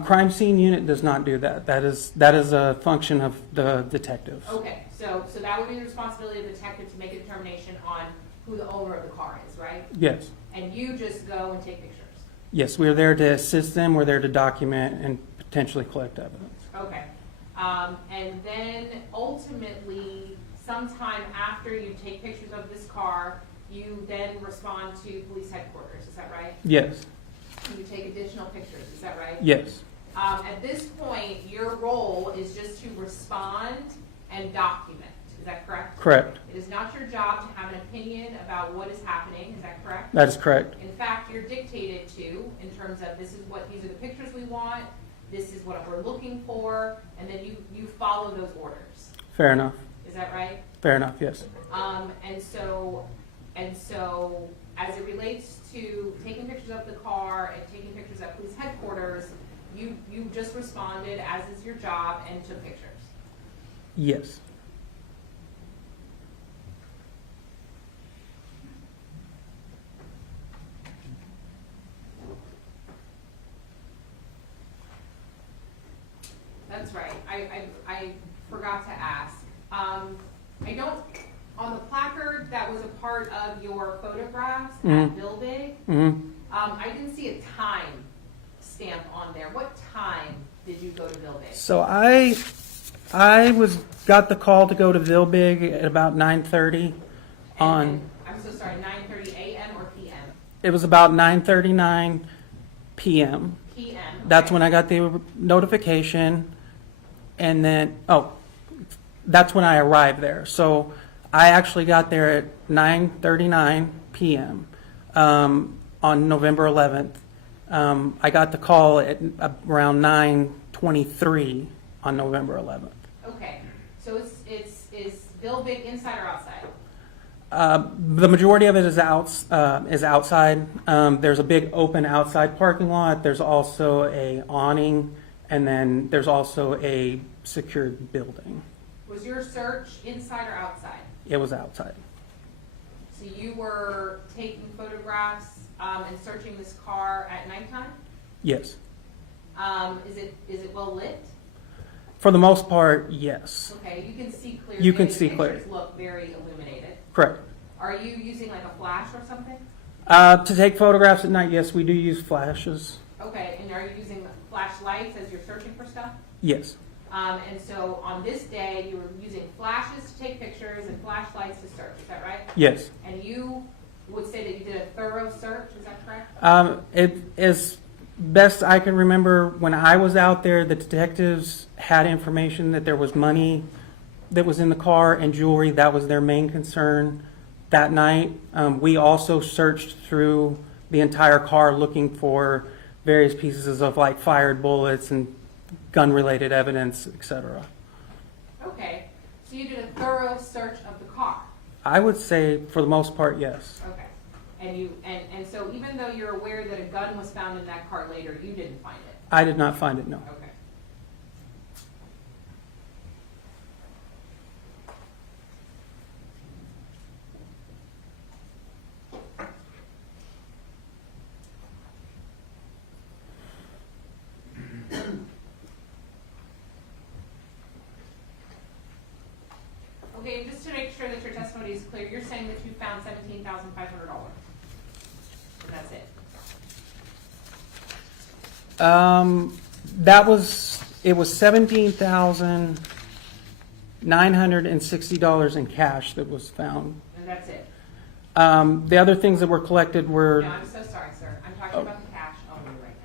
Crime scene unit does not do that. That is a function of the detectives. Okay, so that would be the responsibility of the detective to make a determination on who the owner of the car is, right? Yes. And you just go and take pictures? Yes, we're there to assist them. We're there to document and potentially collect evidence. Okay. And then ultimately, sometime after you take pictures of this car, you then respond to police headquarters, is that right? Yes. You take additional pictures, is that right? Yes. At this point, your role is just to respond and document, is that correct? Correct. It is not your job to have an opinion about what is happening, is that correct? That is correct. In fact, you're dictated to in terms of these are the pictures we want, this is what we're looking for, and then you follow those orders. Fair enough. Is that right? Fair enough, yes. And so as it relates to taking pictures of the car and taking pictures at police headquarters, you just responded, as is your job, and took pictures. Yes. That's right. I forgot to ask. I don't, on the placard that was a part of your photographs at Bill Big, I didn't see a time stamp on there. What time did you go to Bill Big? So I got the call to go to Vilbig at about 9:30 on. I'm so sorry, 9:30 a.m. or p.m.? It was about 9:39 p.m. p.m. Okay. That's when I got the notification, and then that's when I arrived there. So I actually got there at 9:39 p.m. On November 11th. I got the call at around 9:23 on November 11th. Okay, so is Bill Big inside or outside? The majority of it is outside. There's a big open outside parking lot. There's also a awning, and then there's also a secured building. Was your search inside or outside? It was outside. So you were taking photographs and searching this car at nighttime? Yes. Is it well lit? For the most part, yes. Okay, you can see clearly. You can The see pictures clearly. look very illuminated. Correct. Are you using like a flash or something? To take photographs at night, yes, we do use flashes. Okay, and are you using flashlights as you're searching for stuff? Yes. And so on this day, you were using flashes to take pictures and flashlights to search, is that right? Yes. And you would say that you did a thorough search, is that correct? It is best I can remember when I was out there, the detectives had information that there was money that was in the car and jewelry. That was their main concern that night. We also searched through the entire car looking for various pieces of like fired bullets and gun-related evidence, etc. Okay, so you did a thorough search of the car? I would say for the most part, yes. Okay. And so even though you're aware that a gun was found in that car later, you didn't find it? I did not find it, no. Okay. Okay, and just to make sure that your testimony is clear, you're saying that you found $17,500. That's it? It was $17,960 in cash that was found. And that's it? The other things that were collected were No, I'm so sorry, sir. I'm talking about the cash only right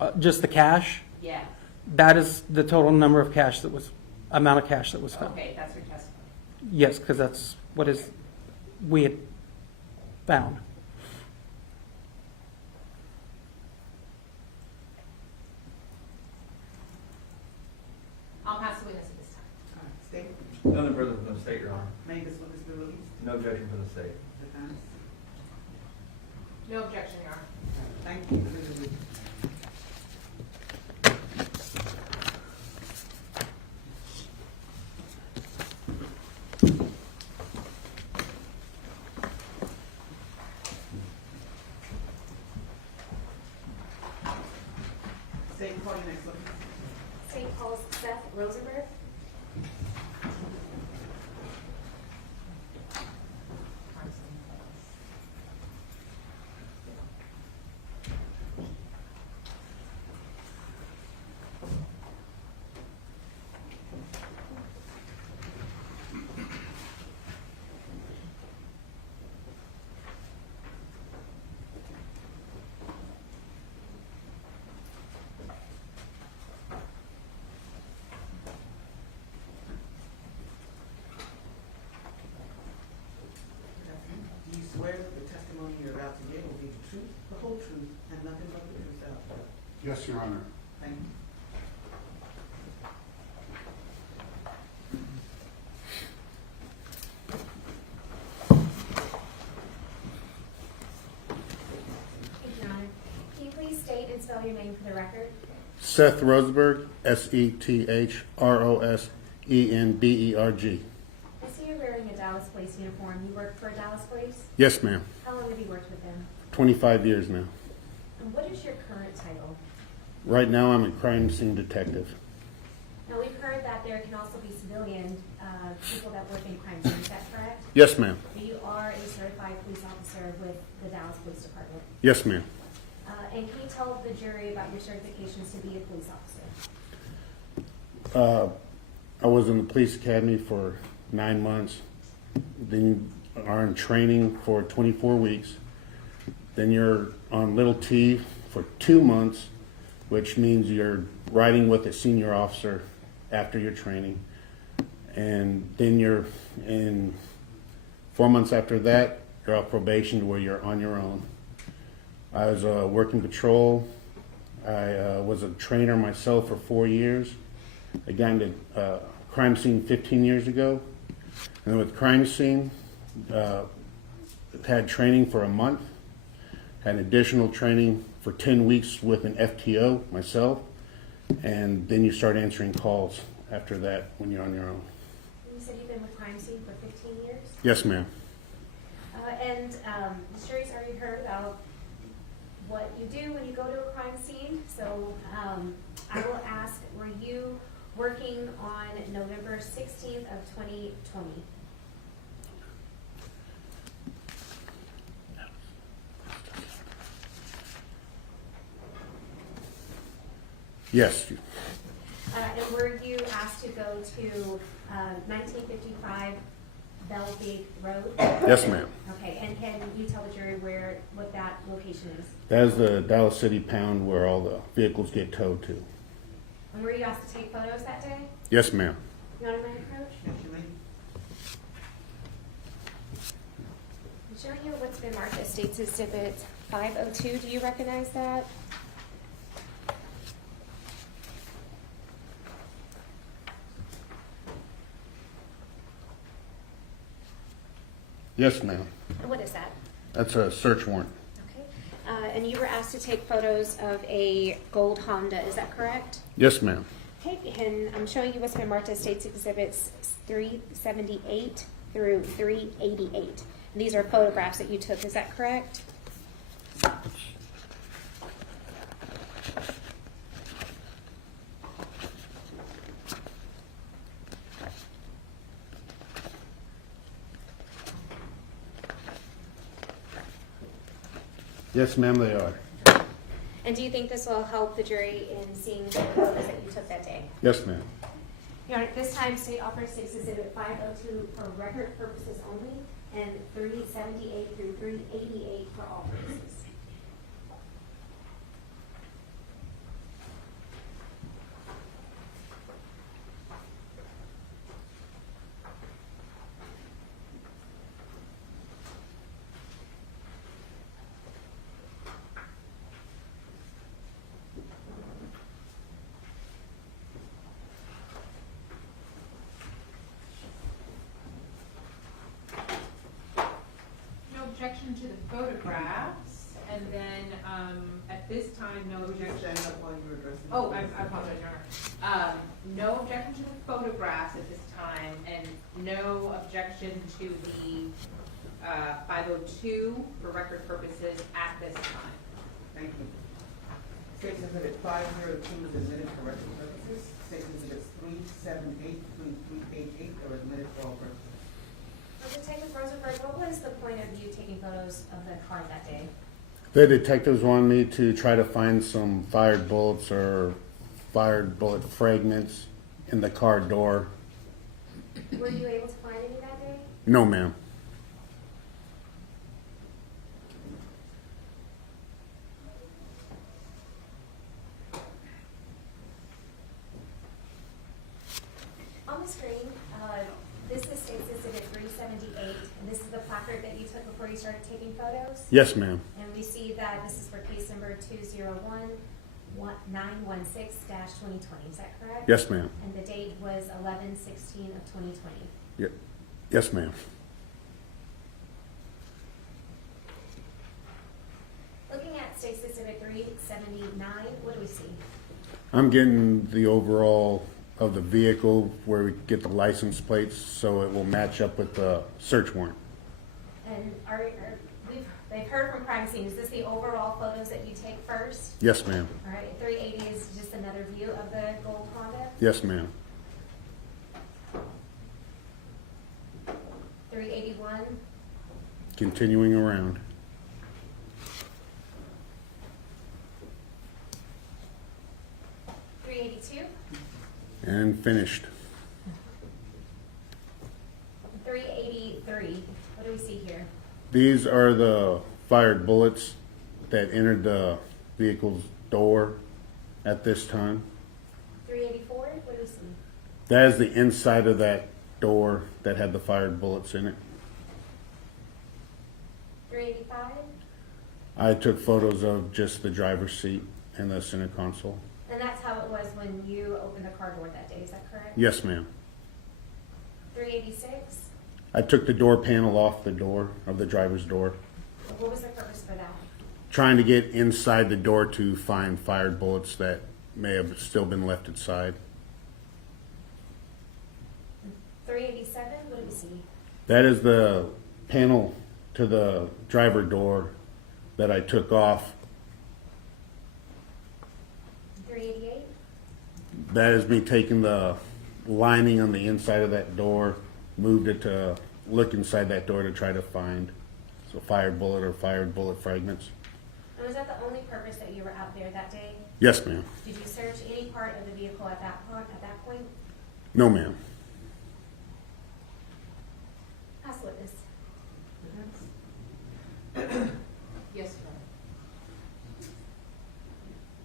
now. just the cash. Yes. That is the total number of cash that was, amount of cash that was found. Okay, that's your testimony. Yes, because that's what we had found. I'll pass the witness at this time. All right, state, Nothing further from the state, Your Honor. may this witness be released? No objection from the state. Defense? No objection, Your Honor. Thank you. Please be seated. State, call your next witness. St. Paul's Seth Rosenberg. Do you swear that the testimony you're about to give will be the truth, the whole truth, and nothing but the truth, so help you God? Yes, Your Honor. Thank you. Thank you, Your Honor. Can you please state and spell your name for the record? Seth Rosenberg, Sethrosenberg. I see you're wearing a Dallas Police uniform. You work for Dallas Police? Yes, ma'am. How long have you worked with them? 25 years now. And what is your current title? Right now, I'm a crime scene detective. Now, we've heard that there can also be civilian people that work in crime scenes. Is that correct? Yes, ma'am. You are a certified police officer with the Dallas Police Department. Yes, ma'am. And can you tell the jury about your certifications to be a police officer? I was in the police academy for 9 months. Then you are in training for 24 weeks. Then you're on Little T for 2 months, which means you're riding with a senior officer after your training. And then you're in 4 months after that, you're off probation to where you're on your own. I was working patrol. I was a trainer myself for 4 years. I got into crime scene 15 years ago. And with crime scene, had training for a month, had additional training for 10 weeks with an FTO myself, and then you start answering calls after that when you're on your own. You said you've been with crime scene for 15 years? Yes, ma'am. And the jury's already heard about what you do when you go to a crime scene. So I will ask, were you working on November 16th of 2020? Yes. And were you asked to go to 1955 Bellevue Road? Yes, ma'am. Okay, and can you tell the jury what that location is? That is the Dallas City Pound where all the vehicles get towed to. And were you asked to take photos that day? Yes, ma'am. You want to approach? Yes, you may. Showing you what's been marked as State's Exhibit 502, do you recognize that? Yes, ma'am. And what is that? That's a search warrant. Okay. And you were asked to take photos of a gold Honda, is that correct? Yes, ma'am. Okay, and I'm showing you what's been marked as State's Exhibits 378 through 388. And these are photographs that you took, is that correct? Yes, ma'am, they are. And do you think this will help the jury in seeing the photos that you took that day? Yes, ma'am. Your Honor, at this time, State offers State's Exhibit 502 for record purposes only, and 378 through 388 for all purposes. No objection to the photographs, and then, at this time, no Would you objection. stand up while you were addressing? Oh, I apologize, Your Honor. No objection to the photographs at this time, and no objection to the 502 for record purposes at this time. Thank you. State's Exhibit 502 is admitted for record purposes. State's Exhibits 378 through 388 are admitted for all purposes. Detective Rosenberg, what was the point of you taking photos of the car that day? The detectives wanted me to try to find some fired bullets or fired bullet fragments in the car door. Were you able to find any that day? No, ma'am. On the screen, this is State's Exhibit 378, and this is the placard that you took before you started taking photos? Yes, ma'am. And we see that this is for case number 201-916-2020, is that correct? Yes, ma'am. And the date was 11/16 of 2020. Yes, ma'am. Looking at State's Exhibit 379, what do we see? I'm getting the overall of the vehicle where we get the license plates so it will match up with the search warrant. And they've heard from crime scene, is this the overall photos that you take first? Yes, ma'am. All right, 380 is just another view of the gold Honda. Yes, ma'am. 381, Continuing around. 382, And finished. 383. What do we see here? These are the fired bullets that entered the vehicle's door at this time. 384, what do we see? That is the inside of that door that had the fired bullets in it. 385, I took photos of just the driver's seat and the center console. and that's how it was when you opened the car door that day, is that correct? Yes, ma'am. 386, I took the door panel off the door of the driver's door, what was the purpose for that? trying to get inside the door to find fired bullets that may have still been left inside. 387, what do we see? That is the panel to the driver door that I took off. 388, That is me taking the lining on the inside of that door, moved it to look inside that door to try to find a fired bullet or fired bullet fragments. and was that the only purpose that you were out there that day? Yes, ma'am. Did you search any part of the vehicle at that point? No, ma'am. Ask the witness. Yes,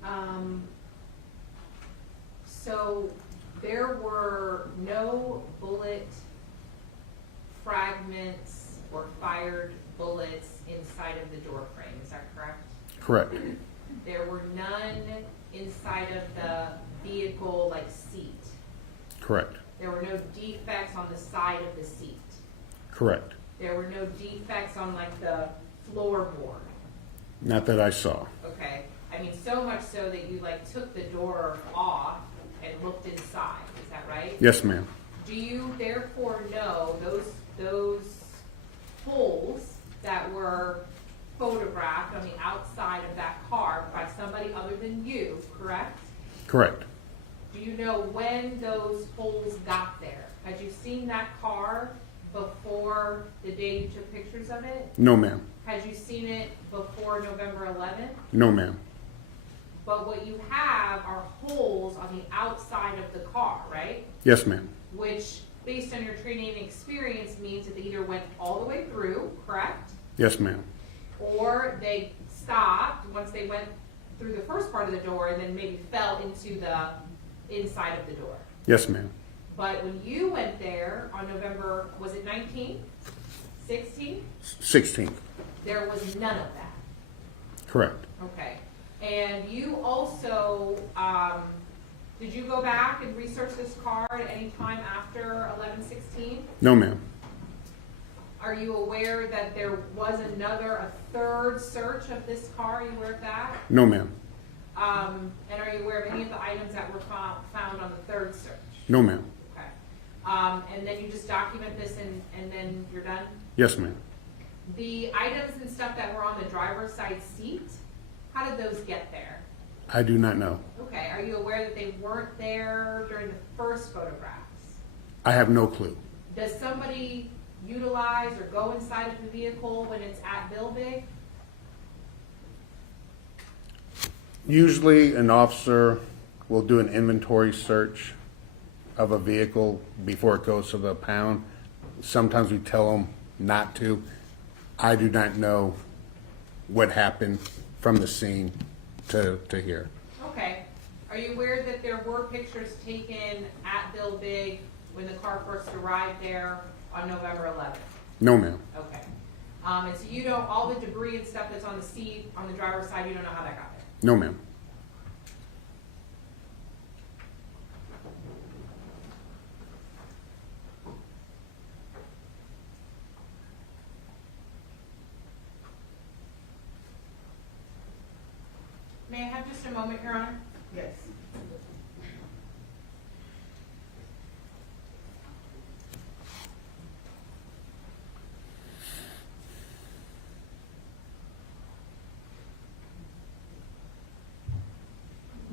ma'am. So there were no bullet fragments or fired bullets inside of the door frame, is that correct? Correct. There were none inside of the vehicle, like seat? Correct. There were no defects on the side of the seat? Correct. There were no defects on like the floorboard? Not that I saw. Okay, I mean, so much so that you like took the door off and looked inside, is that right? Yes, ma'am. Do you therefore know those holes that were photographed on the outside of that car by somebody other than you, correct? Correct. Do you know when those holes got there? Had you seen that car before the day you took pictures of it? No, ma'am. Had you seen it before November 11th? No, ma'am. But what you have are holes on the outside of the car, right? Yes, ma'am. Which, based on your training and experience, means that they either went all the way through, correct? Yes, ma'am. Or they stopped once they went through the first part of the door and then maybe fell into the inside of the door. Yes, ma'am. But when you went there on November, was it 19th, 16th? 16th. There was none of that. Correct. Okay. And you also, did you go back and research this car at any time after 11/16? No, ma'am. Are you aware that there was a third search of this car? Are you aware of that? No, ma'am. And are you aware of any of the items that were found on the third search? No, ma'am. Okay. And then you just document this and then you're done? Yes, ma'am. The items and stuff that were on the driver's side seat, how did those get there? I do not know. Okay, are you aware that they weren't there during the first photographs? I have no clue. Does somebody utilize or go inside of the vehicle when it's at Bilbig? Usually an officer will do an inventory search of a vehicle before it goes to the pound. Sometimes we tell them not to. I do not know what happened from the scene to here. Okay. Are you aware that there were pictures taken at Bilbig when the car first arrived there on November 11th? No, ma'am. Okay. And so you don't, all the debris and stuff that's on the seat, on the driver's side, you don't know how that got there? No, ma'am. May I have just a moment, Your Honor? Yes.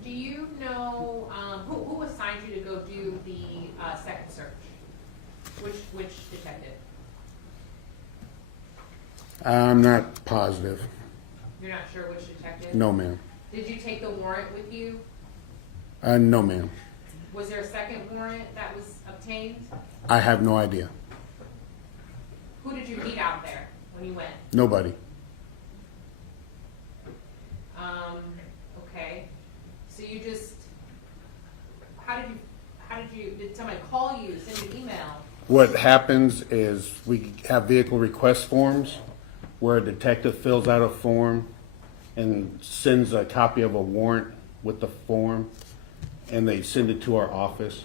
Do you know, who assigned you to go do the second search? Which detective? I'm not positive. You're not sure which detective? No, ma'am. Did you take the warrant with you? No, ma'am. Was there a second warrant that was obtained? I have no idea. Who did you meet out there when you went? Nobody. Okay. So you just, did somebody call you, send you an email? What happens is we have vehicle request forms where a detective fills out a form and sends a copy of a warrant with the form, and they send it to our office.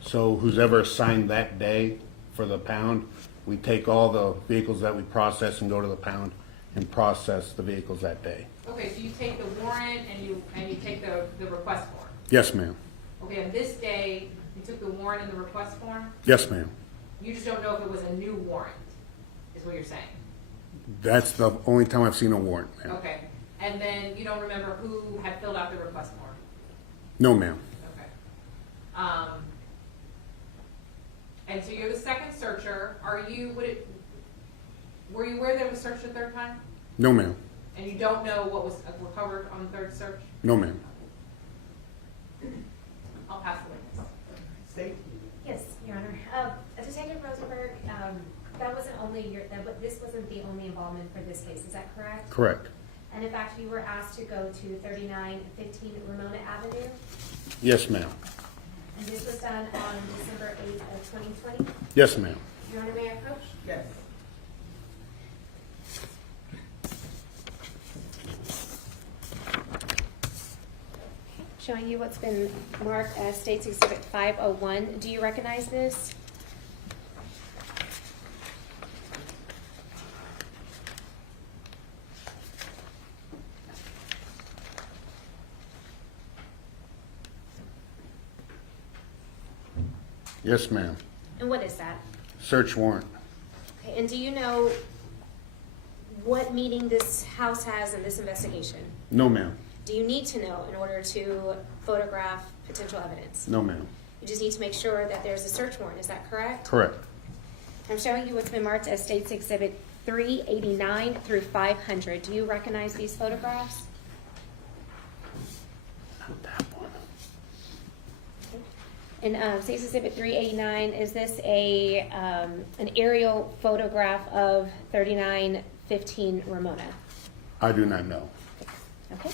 So who's ever assigned that day for the pound, we take all the vehicles that we process and go to the pound and process the vehicles that day. Okay, so you take the warrant and you take the request form? Yes, ma'am. Okay, on this day, you took the warrant and the request form? Yes, ma'am. You just don't know if it was a new warrant, is what you're saying? That's the only time I've seen a warrant, ma'am. Okay, and then you don't remember who had filled out the request form? No, ma'am. Okay. And so you're the second searcher. Were you aware that it was searched a third time? No, ma'am. And you don't know what was recovered on the third search? No, ma'am. I'll pass the witness. State? Yes, Your Honor. Detective Rosenberg, this wasn't the only involvement for this case, is that correct? Correct. And in fact, you were asked to go to 3915 Ramona Avenue, Yes, ma'am. and this was done on December 8th of 2020. Yes, ma'am. Your Honor, may I approach? Yes. showing you what's been marked as State's Exhibit 501. Do you recognize this? Yes, ma'am. And what is that? Search warrant. Okay, and do you know what meaning this house has in this investigation? No, ma'am. Do you need to know in order to photograph potential evidence? No, ma'am. You just need to make sure that there's a search warrant, is that correct? Correct. I'm showing you what's been marked as State's Exhibit 389 through 500. Do you recognize these photographs? Not that one. And State's Exhibit 389, is this a an aerial photograph of 3915 Ramona? I do not know. Okay.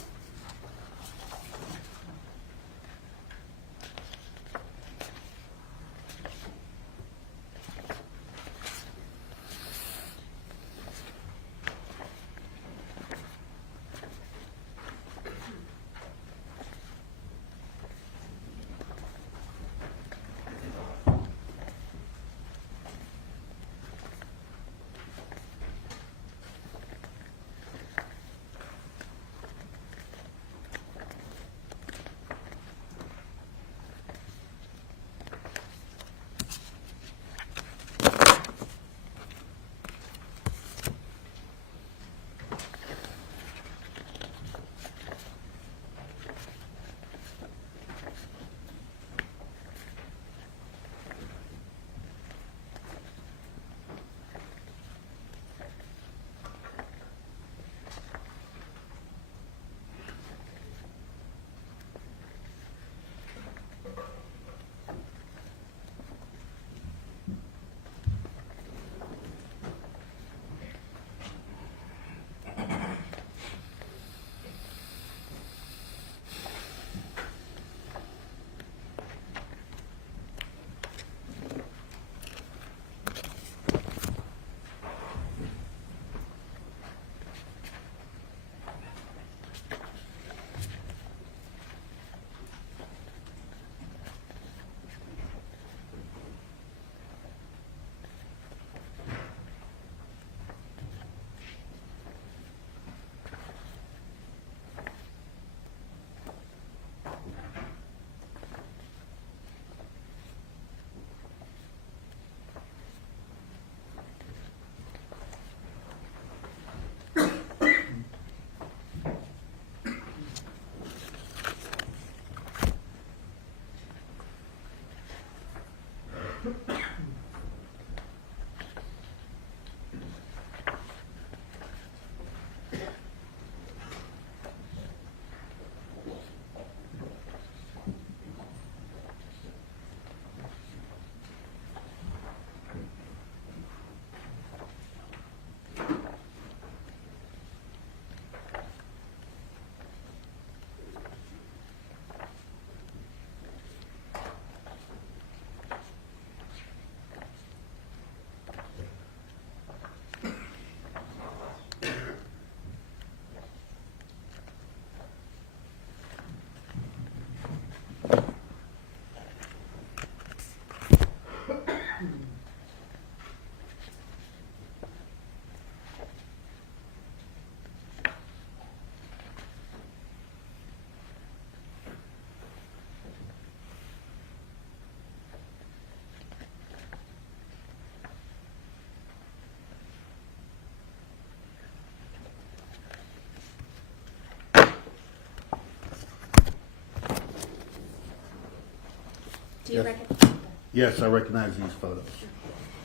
Do you Yes. recognize? Yes, I recognize these photos.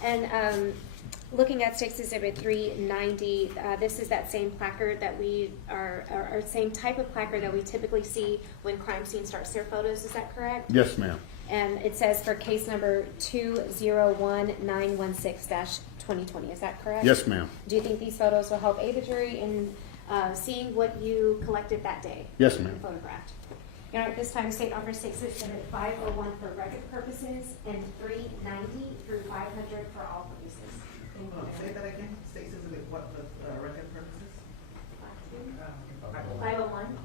And looking at State's Exhibit 390, this is that same placard that we are, or same type of placard that we typically see when crime scene starts their photos. Is that correct? Yes, ma'am. And it says for case number 201916-2020. Is that correct? Yes, ma'am. Do you think these photos will help aid the jury in seeing what you collected that day? Yes, ma'am. And photographed. All right, this time State offers State's Exhibit 501 for record purposes and 390 through 500 for all purposes. Say that again. State's Exhibit what for record purposes? 501.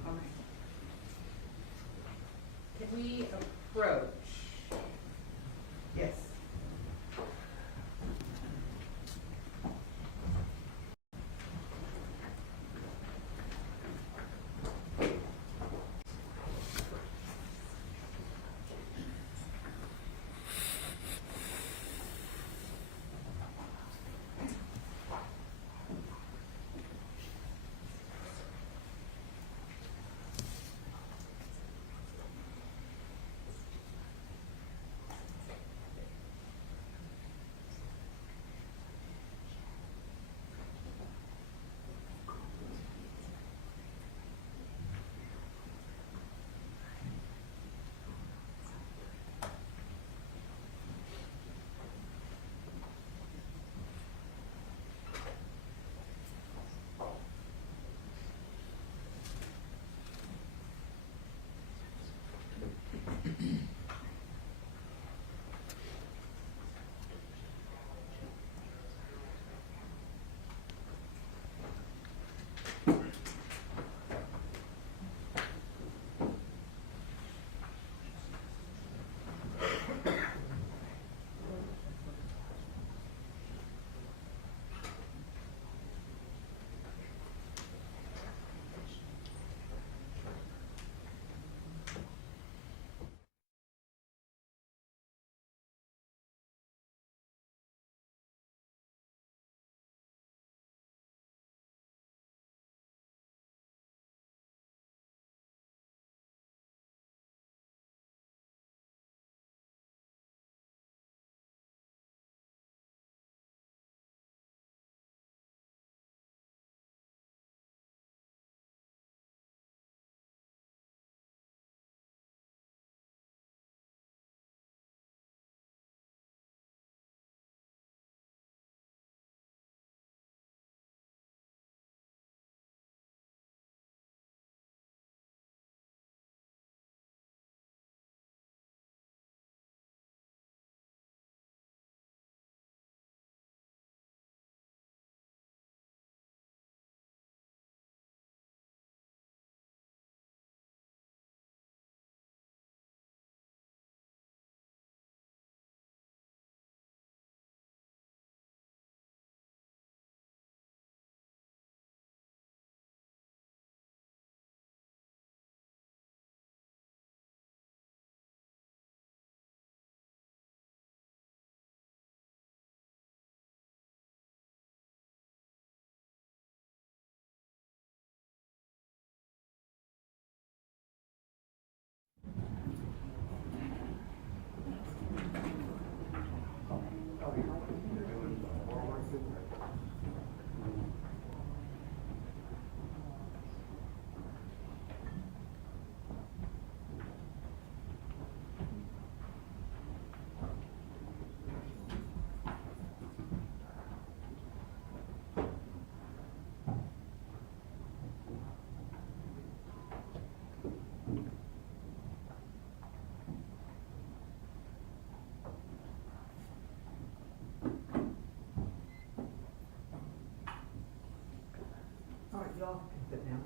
Sit down.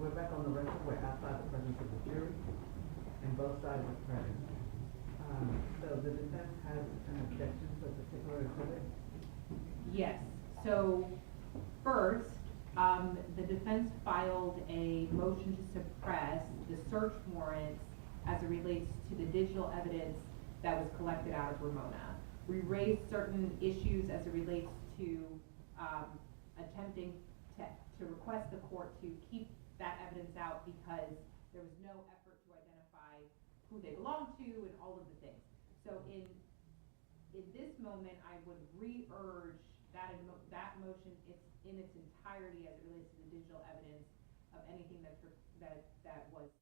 We're back on the record. We're outside the presence of the jury, and both sides are present. So the defense has an objection to a particular exhibit. Yes, so first, the defense filed a motion to suppress the search warrants as it relates to the digital evidence that was collected out of Ramona. We raised certain issues as it relates to attempting to request the court to keep that evidence out because there was no effort to identify who they belonged to and all of the things. So in this moment, I would re-urge that motion in its entirety as it relates to the digital evidence of anything that was